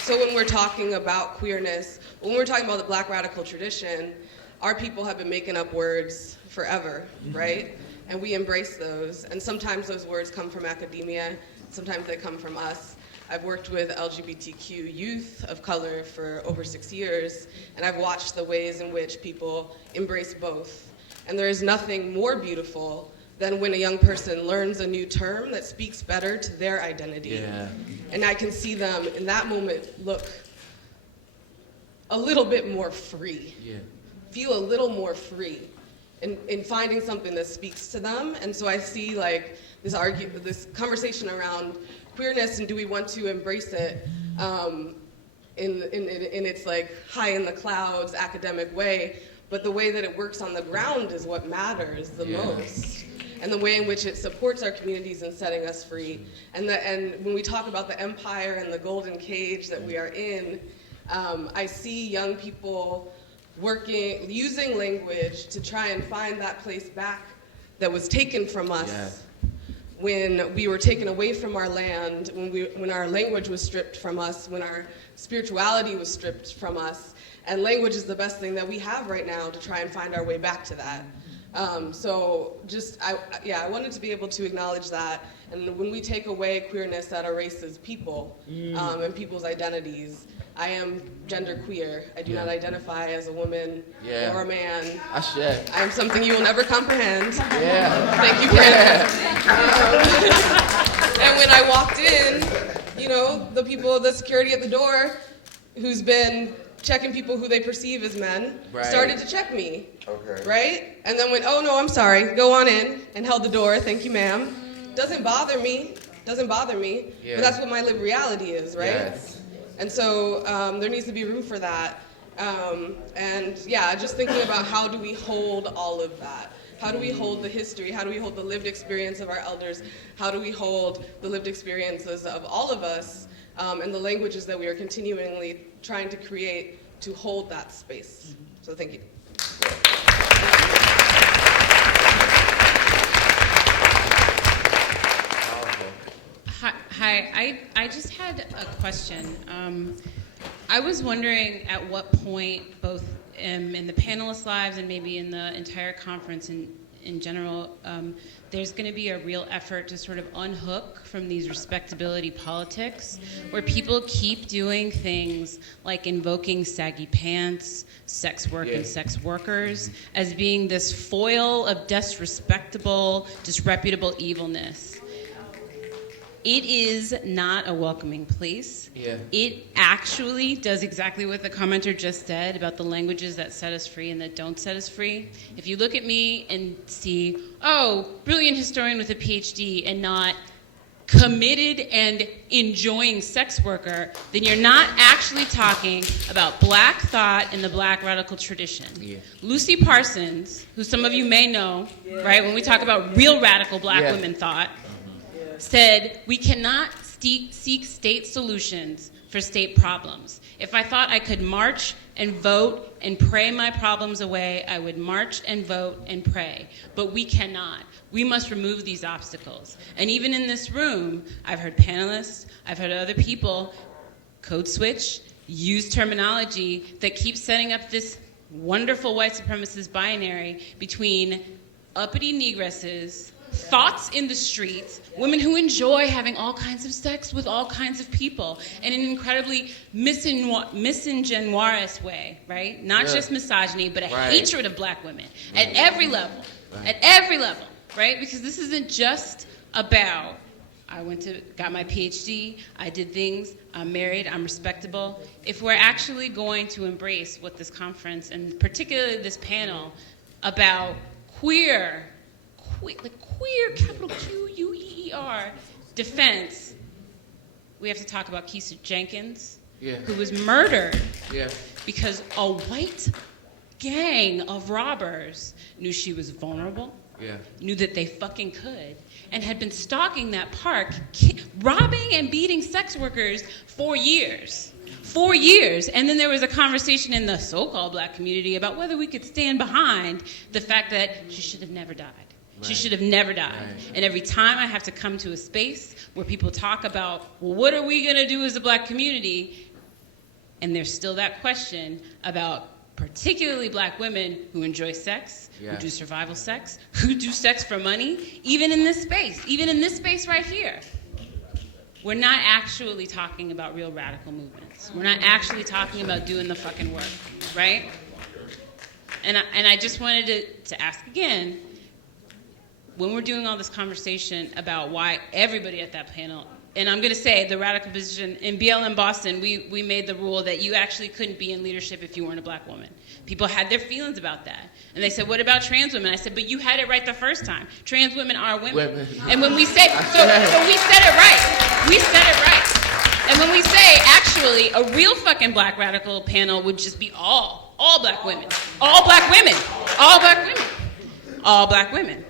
So when we're talking about queerness, when we're talking about the Black radical tradition, our people have been making up words forever, right? And we embrace those. And sometimes those words come from academia, sometimes they come from us. I've worked with LGBTQ youth of color for over 6 years, and I've watched the ways in which people embrace both. And there is nothing more beautiful than when a young person learns a new term that speaks better to their identity. Yeah. And I can see them in that moment look a little bit more free. Yeah. Feel a little more free in finding something that speaks to them. And so I see like this conversation around queerness and do we want to embrace it in its like high in the clouds academic way, but the way that it works on the ground is what matters the most. And the way in which it supports our communities in setting us free. And when we talk about the empire and the golden cage that we are in, I see young people using language to try and find that place back that was taken from us when we were taken away from our land, when our language was stripped from us, when our spirituality was stripped from us. And language is the best thing that we have right now to try and find our way back to that. So I wanted to be able to acknowledge that. And when we take away queerness that erases people and people's identities, I am genderqueer. I do not identify as a woman or a man. I am something you will never comprehend. Thank you, Pam. And when I walked in, the security at the door, who's been checking people who they perceive as men, started to check me, right? And then went, oh no, I'm sorry, go on in, and held the door, thank you ma'am. Doesn't bother me, but that's what my lived reality is, right? Yes. And so there needs to be room for that. Just thinking about how do we hold all of that? How do we hold the history? How do we hold the lived experience of our elders? How do we hold the lived experiences of all of us and the languages that we are continually trying to create to hold that space? So thank you. Hi, I just had a question. I was wondering at what point, both in the panelists' lives and maybe in the entire conference in general, there's going to be a real effort to sort of unhook from these respectability politics where people keep doing things like invoking saggy pants, sex work, and sex workers as being this foil of disrespectable, disreputable evilness. It is not a welcoming place. It actually does exactly what the commenter just said about the languages that set us free and that don't set us free. If you look at me and see, oh, brilliant historian with a PhD and not committed and enjoying sex worker, then you're not actually talking about Black thought and the Black radical tradition. Lucy Parsons, who some of you may know, right, when we talk about real radical Black women thought, said we cannot seek state solutions for state problems. If I thought I could march and vote and pray my problems away, I would march and vote and pray. But we cannot. We must remove these obstacles. And even in this room, I've heard panelists, I've heard other people code switch, use terminology that keeps setting up this wonderful white supremacist binary between uppity negresses thoughts in the streets, women who enjoy having all kinds of sex with all kinds of people in an incredibly misogynoirous way, right? Not just misogyny, but a hatred of black women at every level, right? Because this isn't just about, got my PhD, I did things, I'm married, I'm respectable. If we're actually going to embrace what this conference, and particularly this panel, about queer, capital Q-U-E-E-R, defense, we have to talk about Keisha Jenkins, who was murdered because a white gang of robbers knew she was vulnerable, knew that they fucking could, and had been stalking that park, robbing and beating sex workers for years. 4 years. And then there was a conversation in the so-called black community about whether we could stand behind the fact that she should have never died. She should have never died. And every time I have to come to a space where people talk about, well, what are we going to do as a black community? And there's still that question about particularly black women who enjoy sex, who do survival sex, who do sex for money, even in this space right here. We're not actually talking about real radical movements. We're not actually talking about doing the fucking work, right? And I just wanted to ask again, when we're doing all this conversation about why everybody at that panel, and I'm going to say the radical position, in BLM Boston, we made the rule that you actually couldn't be in leadership if you weren't a black woman. People had their feelings about that. And they said, what about trans women? I said, but you had it right the first time. Trans women are women. And when we say, so we said it right. We said it right. And when we say, actually, a real fucking black radical panel would just be all black women. All black women. All black women. All black women.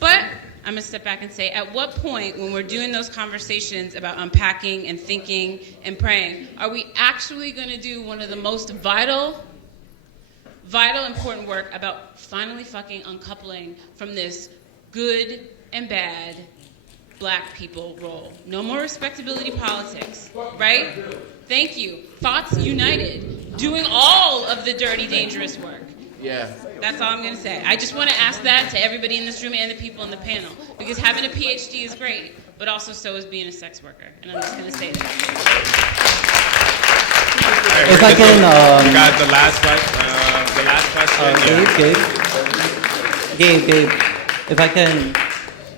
But I'm going to step back and say, at what point, when we're doing those conversations about unpacking and thinking and praying, are we actually going to do one of the most vital, important work about finally fucking uncoupling from this good and bad black people role? No more respectability politics, right? Thank you. Thoughts united. Doing all of the dirty, dangerous work. Yeah. That's all I'm going to say. I just want to ask that to everybody in this room and the people in the panel. Because having a PhD is great, but also so is being a sex worker. And I'm just going to say that. If I can... we got the last question. Gabe, if I can...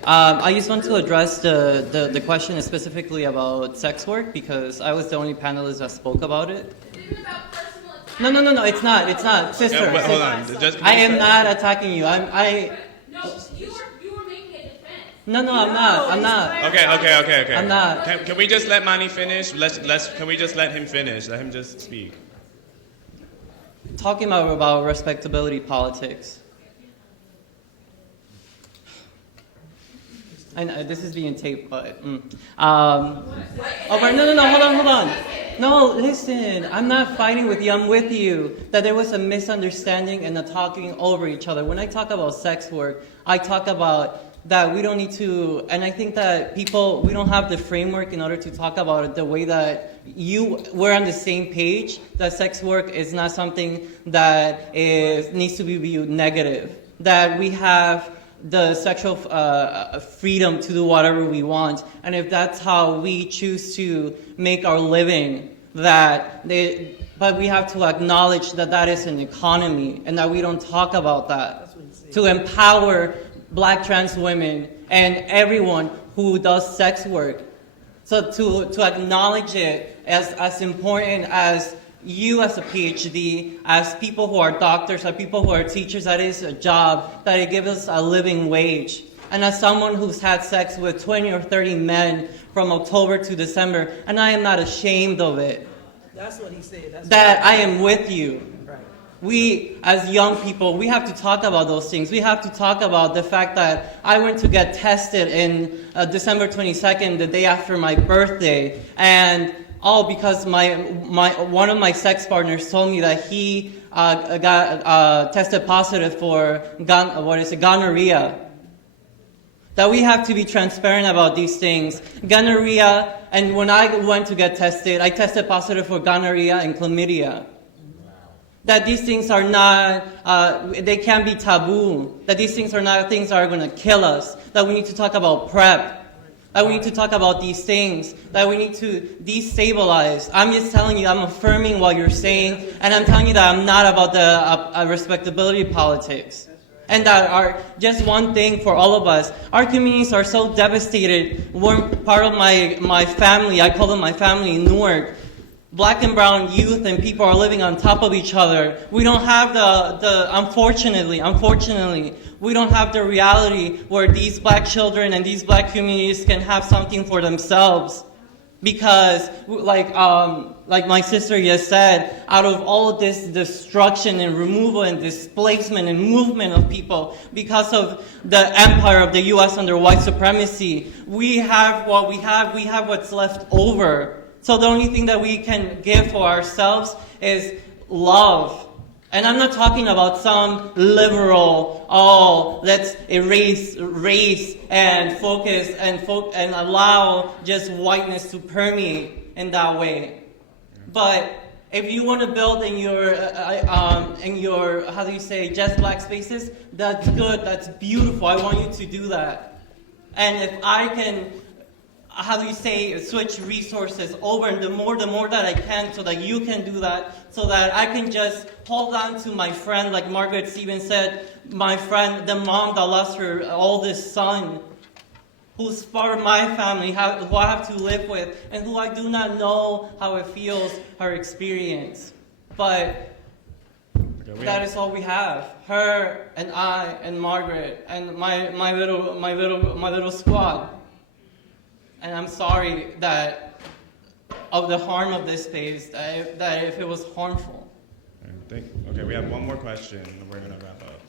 I just want to address the question specifically about sex work, because I was the only panelist that spoke about it. No, it's not. Sister, yeah, hold on. I am not attacking you. No, you were making a defense. No, I'm not. Okay. I'm not. Can we just let Manny finish? Can we just let him finish? Let him just speak. Talking about respectability politics. I know this is being taped, but no, hold on. No, listen, I'm not fighting with you. I'm with you. That there was a misunderstanding and a talking over each other. When I talk about sex work, I talk about that we don't need to, and I think that we don't have the framework in order to talk about it the way that we're on the same page, that sex work is not something that needs to be viewed negative. That we have the sexual freedom to do whatever we want, and if that's how we choose to make our living, but we have to acknowledge that is an economy, and that we don't talk about that. To empower black trans women and everyone who does sex work, so to acknowledge it as important as you as a PhD, as people who are doctors, as people who are teachers, that is a job, that it gives us a living wage. And as someone who's had sex with 20 or 30 men from October to December, and I am not ashamed of it. That's what he said. I am with you. Right. We, as young people, we have to talk about those things. We have to talk about the fact that I went to get tested in December 22nd, the day after my birthday, and all because one of my sex partners told me that he got tested positive for gonorrhea. That we have to be transparent about these things. Gonorrhea, and when I went to get tested, I tested positive for gonorrhea and chlamydia. that these things are not, they can't be taboo, that these things are not things that are going to kill us, that we need to talk about PrEP, that we need to talk about these things, that we need to destabilize. I'm just telling you, I'm affirming what you're saying, and I'm telling you that I'm not about the respectability politics. And that are just one thing for all of us. Our communities are so devastated. We're part of my family, I call them my family in Newark. Black and brown youth and people are living on top of each other. We don't have unfortunately, we don't have the reality where these black children and these black communities can have something for themselves. Because, like my sister just said, out of all of this destruction and removal and displacement and movement of people, because of the empire of the U.S. under white supremacy, we have what we have what's left over. So the only thing that we can give for ourselves is love. And I'm not talking about some liberal, let's erase race and focus and allow just whiteness to permeate in that way. But if you want to build in your how do you say, just black spaces, that's good, that's beautiful. I want you to do that. And if I can, how do you say, switch resources over, and the more that I can, so that you can do that, so that I can just hold on to my friend, like Margaret Stevens said, my friend, the mom that lost her oldest son, who's part of my family, who I have to live with, and who I do not know how it feels, her experience. But that is all we have. Her and I and Margaret and my little squad. And I'm sorry that of the harm of this space, that if it was harmful. Okay, we have one more question, and we're going to wrap up.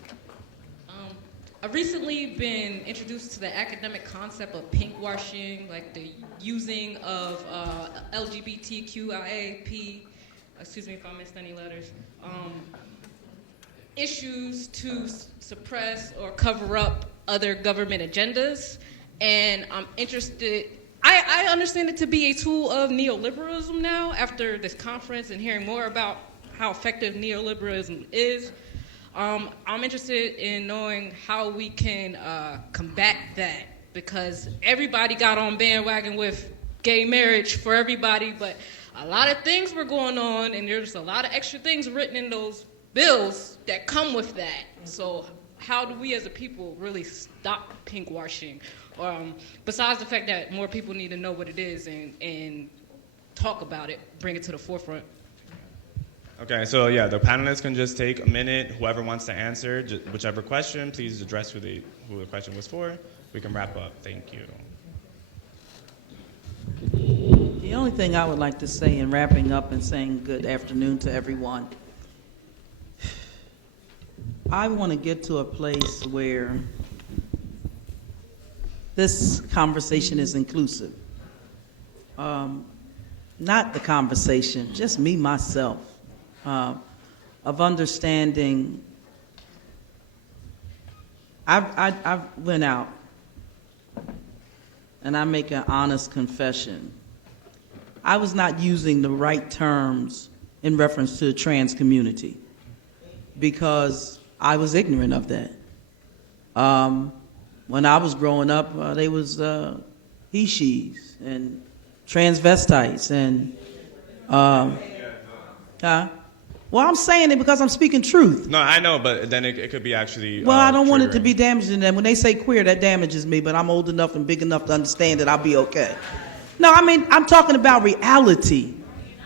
I've recently been introduced to the academic concept of pinkwashing, like the using of LGBTQIAP, excuse me if I missed any letters, issues to suppress or cover up other government agendas. And I'm interested, I understand it to be a tool of neoliberalism now after this conference and hearing more about how effective neoliberalism is. I'm interested in knowing how we can combat that, because everybody got on bandwagon with gay marriage for everybody, but a lot of things were going on, and there's a lot of extra things written in those bills that come with that. So how do we as a people really stop pinkwashing? Besides the fact that more people need to know what it is and talk about it, bring it to the forefront. Okay, so yeah, the panelists can just take a minute. Whoever wants to answer whichever question, please address who the question was for. We can wrap up. Thank you. The only thing I would like to say in wrapping up and saying good afternoon to everyone, I want to get to a place where this conversation is inclusive. Not the conversation, just me, myself, of understanding. I went out and I make an honest confession. I was not using the right terms in reference to the trans community because I was ignorant of that. When I was growing up, they was he, she's, and transvestites, and well, I'm saying it because I'm speaking truth. No, I know, but then it could be actually. Well, I don't want it to be damaging. And when they say queer, that damages me. But I'm old enough and big enough to understand that I'll be okay. No, I mean I'm talking about reality.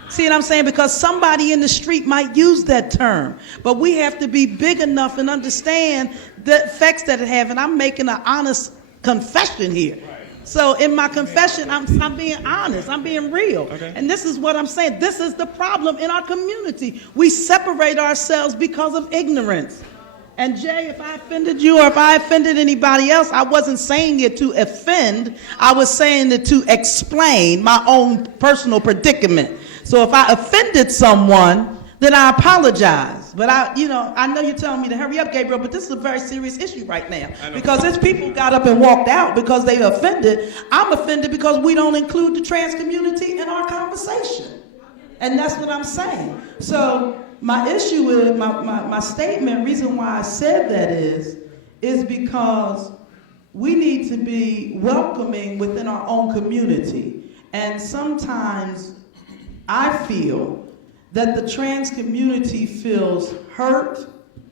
See what I'm saying? Because somebody in the street might use that term, but we have to be big enough and understand the effects that it have. And I'm making an honest confession here. So in my confession, I'm being honest. I'm being real. Okay. And this is what I'm saying. This is the problem in our community. We separate ourselves because of ignorance. And Jay, if I offended you or if I offended anybody else, I wasn't saying it to offend. I was saying it to explain my own personal predicament. So if I offended someone, then I apologize. But I know you're telling me to hurry up, Gabriel, but this is a very serious issue right now. Because as people got up and walked out because they offended, I'm offended because we don't include the trans community in our conversation. And that's what I'm saying. So my issue is, my statement, reason why I said that is because we need to be welcoming within our own community. And sometimes I feel that the trans community feels hurt,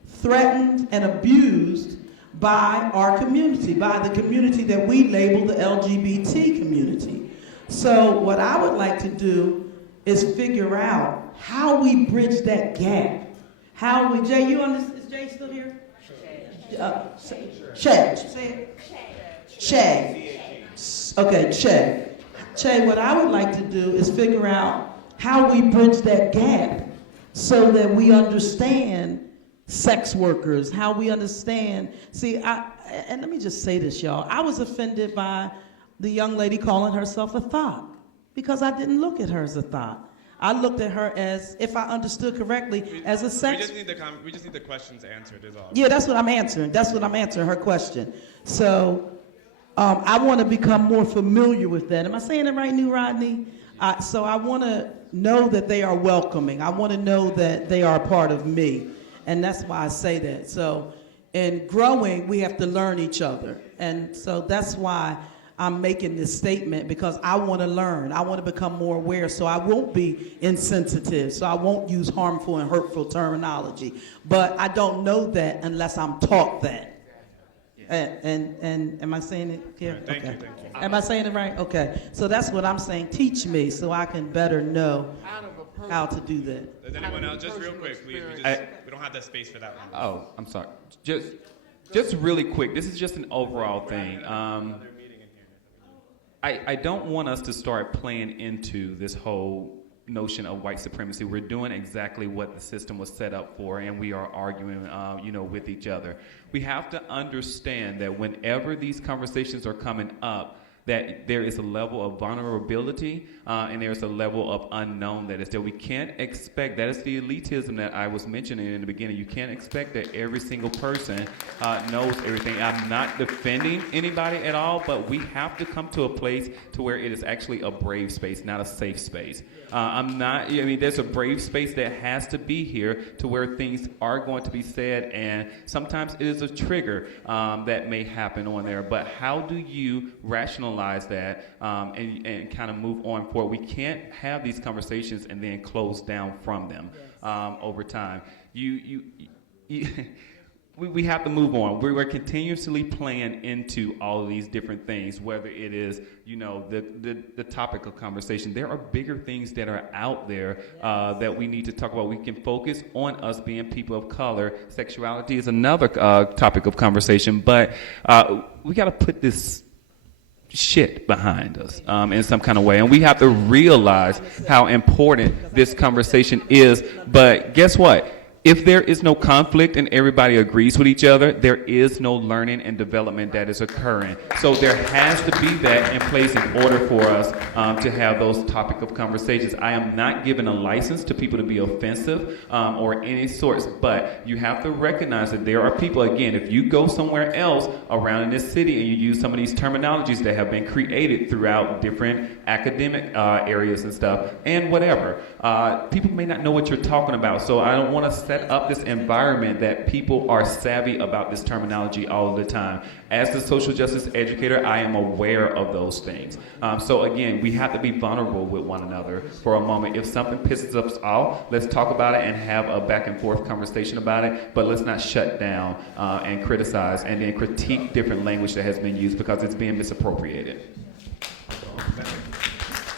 threatened, and abused by our community, by the community that we label the LGBT community. So what I would like to do is figure out how we bridge that gap. How we, Jay, you understand? Is Jay still here? Che. Say it. Che. Okay, Che. Che, what I would like to do is figure out how we bridge that gap so that we understand sex workers, how we understand. See, and let me just say this, y'all. I was offended by the young lady calling herself a thought because I didn't look at her as a thought. I looked at her as, if I understood correctly, as a sex. We just need the questions answered, is all. Yeah, that's what I'm answering. That's what I'm answering, her question. So I want to become more familiar with that. Am I saying it right, New Rodney? So I want to know that they are welcoming. I want to know that they are a part of me. And that's why I say that. So in growing, we have to learn each other. And so that's why I'm making this statement, because I want to learn. I want to become more aware so I won't be insensitive, so I won't use harmful and hurtful terminology. But I don't know that unless I'm taught that. And am I saying it here? Thank okay. you. Am I saying it right? Okay. So that's what I'm saying. Teach me so I can better know how to do that. Does anyone else, just real quick, please? We don't have that space for that one. Oh, I'm sorry. Just really quick. This is just an overall thing. I don't want us to start playing into this whole notion of white supremacy. We're doing exactly what the system was set up for, and we are arguing, with each other. We have to understand that whenever these conversations are coming up, that there is a level of vulnerability and there's a level of unknown that is there. We can't expect, that is the elitism that I was mentioning in the beginning. You can't expect that every single person knows everything. I'm not defending anybody at all, but we have to come to a place to where it is actually a brave space, not a safe space. There's a brave space that has to be here to where things are going to be said, and sometimes it is a trigger that may happen on there. But how do you rationalize that and kind of move on forward? We can't have these conversations and then close down from them over time. We have to move on. We're continuously playing into all of these different things, whether it is, the topic of conversation. There are bigger things that are out there that we need to talk about. We can focus on us being people of color. Sexuality is another topic of conversation, but we got to put this shit behind us in some kind of way. And we have to realize how important this conversation is. But guess what? If there is no conflict and everybody agrees with each other, there is no learning and development that is occurring. So there has to be that in place in order for us to have those topic of conversations. I am not giving a license to people to be offensive or any sorts, but you have to recognize that there are people, again, if you go somewhere else around in this city and you use some of these terminologies that have been created throughout different academic areas and stuff and whatever, people may not know what you're talking about. So I don't want to set up this environment that people are savvy about this terminology all the time. As the social justice educator, I am aware of those things. So again, we have to be vulnerable with one another for a moment. If something pisses us off, let's talk about it and have a back and forth conversation about it, but let's not shut down and criticize and then critique different language that has been used because it's being misappropriated.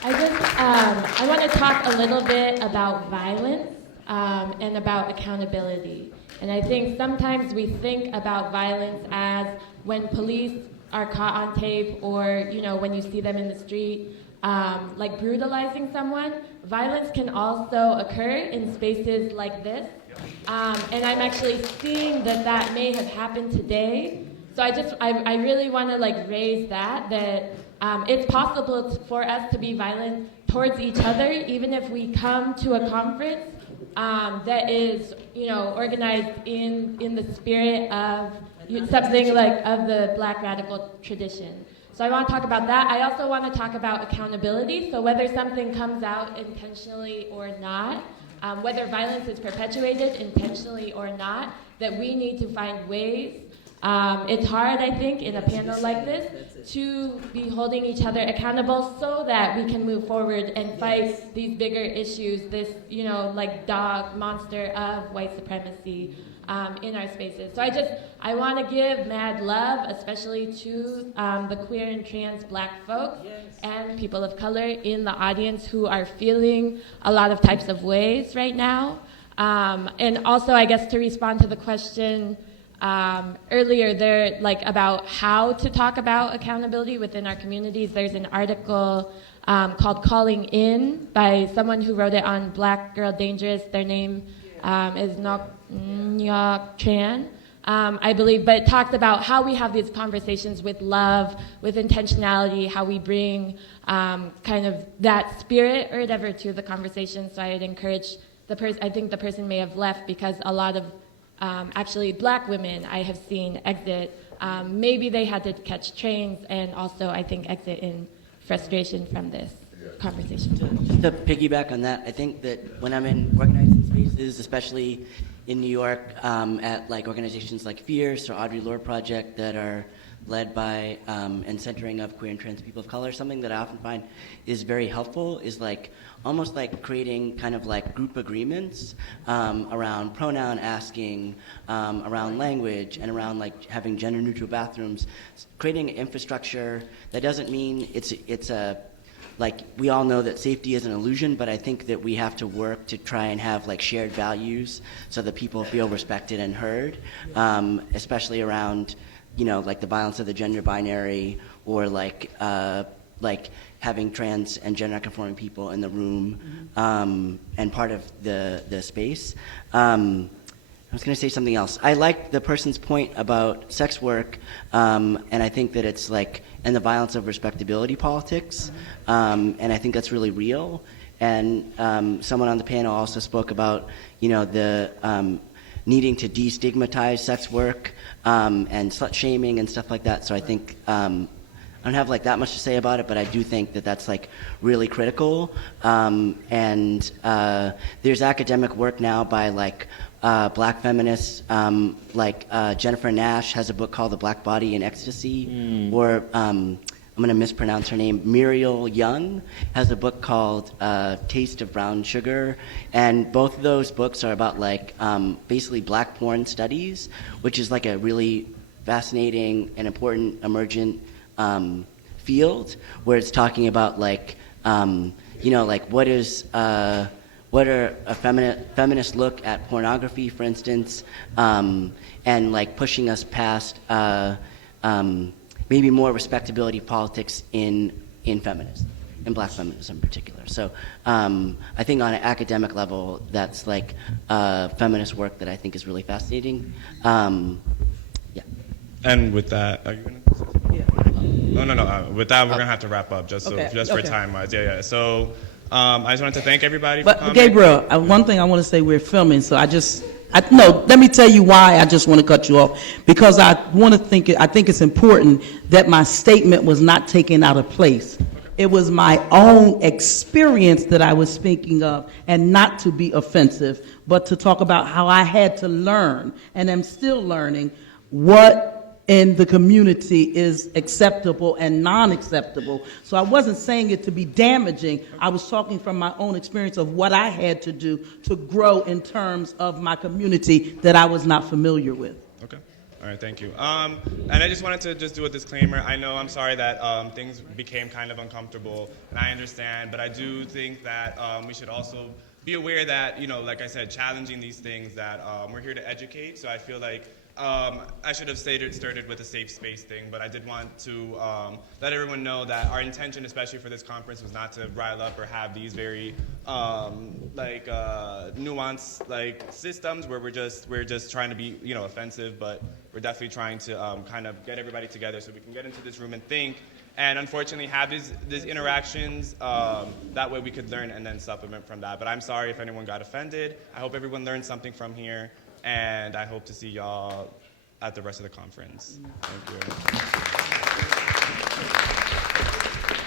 I want to talk a little bit about violence and about accountability. And I think sometimes we think about violence as when police are caught on tape or, when you see them in the street, like brutalizing someone. Violence can also occur in spaces like this. And I'm actually seeing that may have happened today. So I really want to raise that it's possible for us to be violent towards each other, even if we come to a conference that is, organized in the spirit of something of the Black radical tradition. So I want to talk about that. I also want to talk about accountability. So whether something comes out intentionally or not, whether violence is perpetuated intentionally or not, that we need to find ways. It's hard, I think, in a panel like this to be holding each other accountable so that we can move forward and fight these bigger issues, this, like dog monster of white supremacy in our spaces. So I want to give mad love, especially to the queer and trans Black folks and people of color in the audience who are feeling a lot of types of ways right now. And also, I guess, to respond to the question earlier there, about how to talk about accountability within our communities, there's an article called Calling In by someone who wrote it on Black Girl Dangerous. Their name is Nyok Tran, I believe, but it talks about how we have these conversations with love, with intentionality, how we bring kind of that spirit or whatever to the conversation. So I'd encourage I think the person may have left because a lot of actually Black women I have seen exit. Maybe they had to catch trains and also I think exit in frustration from this conversation. Just to piggyback on that, I think that when I'm in organizing spaces, especially in New York, at organizations like Fierce or Audre Lorde Project that are led by and centering of queer and trans people of color, something that I often find is very helpful is almost like creating kind of group agreements around pronoun asking, around language, and around having gender neutral bathrooms, creating infrastructure that doesn't mean it's a we all know that safety is an illusion, but I think that we have to work to try and have shared values so that people feel respected and heard, especially around the violence of the gender binary or having trans and gender conforming people in the room and part of the space. I was going to say something else. I like the person's point about sex work, and I think that it's and the violence of respectability politics, and I think that's really real. And someone on the panel also spoke about, the needing to destigmatize sex work and slut shaming and stuff like that. So I think I don't have that much to say about it, but I do think that that's really critical. And there's academic work now by Black feminists, Jennifer Nash has a book called The Black Body in Ecstasy, or I'm going to mispronounce her name, Muriel Young has a book called Taste of Brown Sugar, and both of those books are about basically Black porn studies, which is a really fascinating and important emergent field where it's talking about what are a feminist look at pornography, for instance, and pushing us past maybe more respectability politics in feminism, in Black feminism in particular. So I think on an academic level, that's feminist work that I think is really fascinating. Yeah. And with that, are you going to say something? Yeah. No. With that, we're going to have to wrap up just for time-wise. Yeah. So I just wanted to thank everybody for coming. Gabriel, one thing I want to say, we're filming, so let me tell you why I just want to cut you off. Because I think it's important that my statement was not taken out of place. It was my own experience that I was speaking of, and not to be offensive, but to talk about how I had to learn, and am still learning, what in the community is acceptable and non-acceptable. So I wasn't saying it to be damaging. I was talking from my own experience of what I had to do to grow in terms of my community that I was not familiar with. Okay. All right, thank you. And I just wanted to do a disclaimer. I know, I'm sorry that things became kind of uncomfortable, and I understand, but I do think that we should also be aware that, like I said, challenging these things, that we're here to educate. So I feel I should have started with a safe space thing, but I did want to let everyone know that our intention, especially for this conference, was not to rile up or have these very nuanced systems where we're just trying to be offensive, but we're definitely trying to kind of get everybody together so we can get into this room and think, and unfortunately have these interactions. That way we could learn and then supplement from that. But I'm sorry if anyone got offended. I hope everyone learned something from here. And I hope to see y'all at the rest of the conference. Thank you.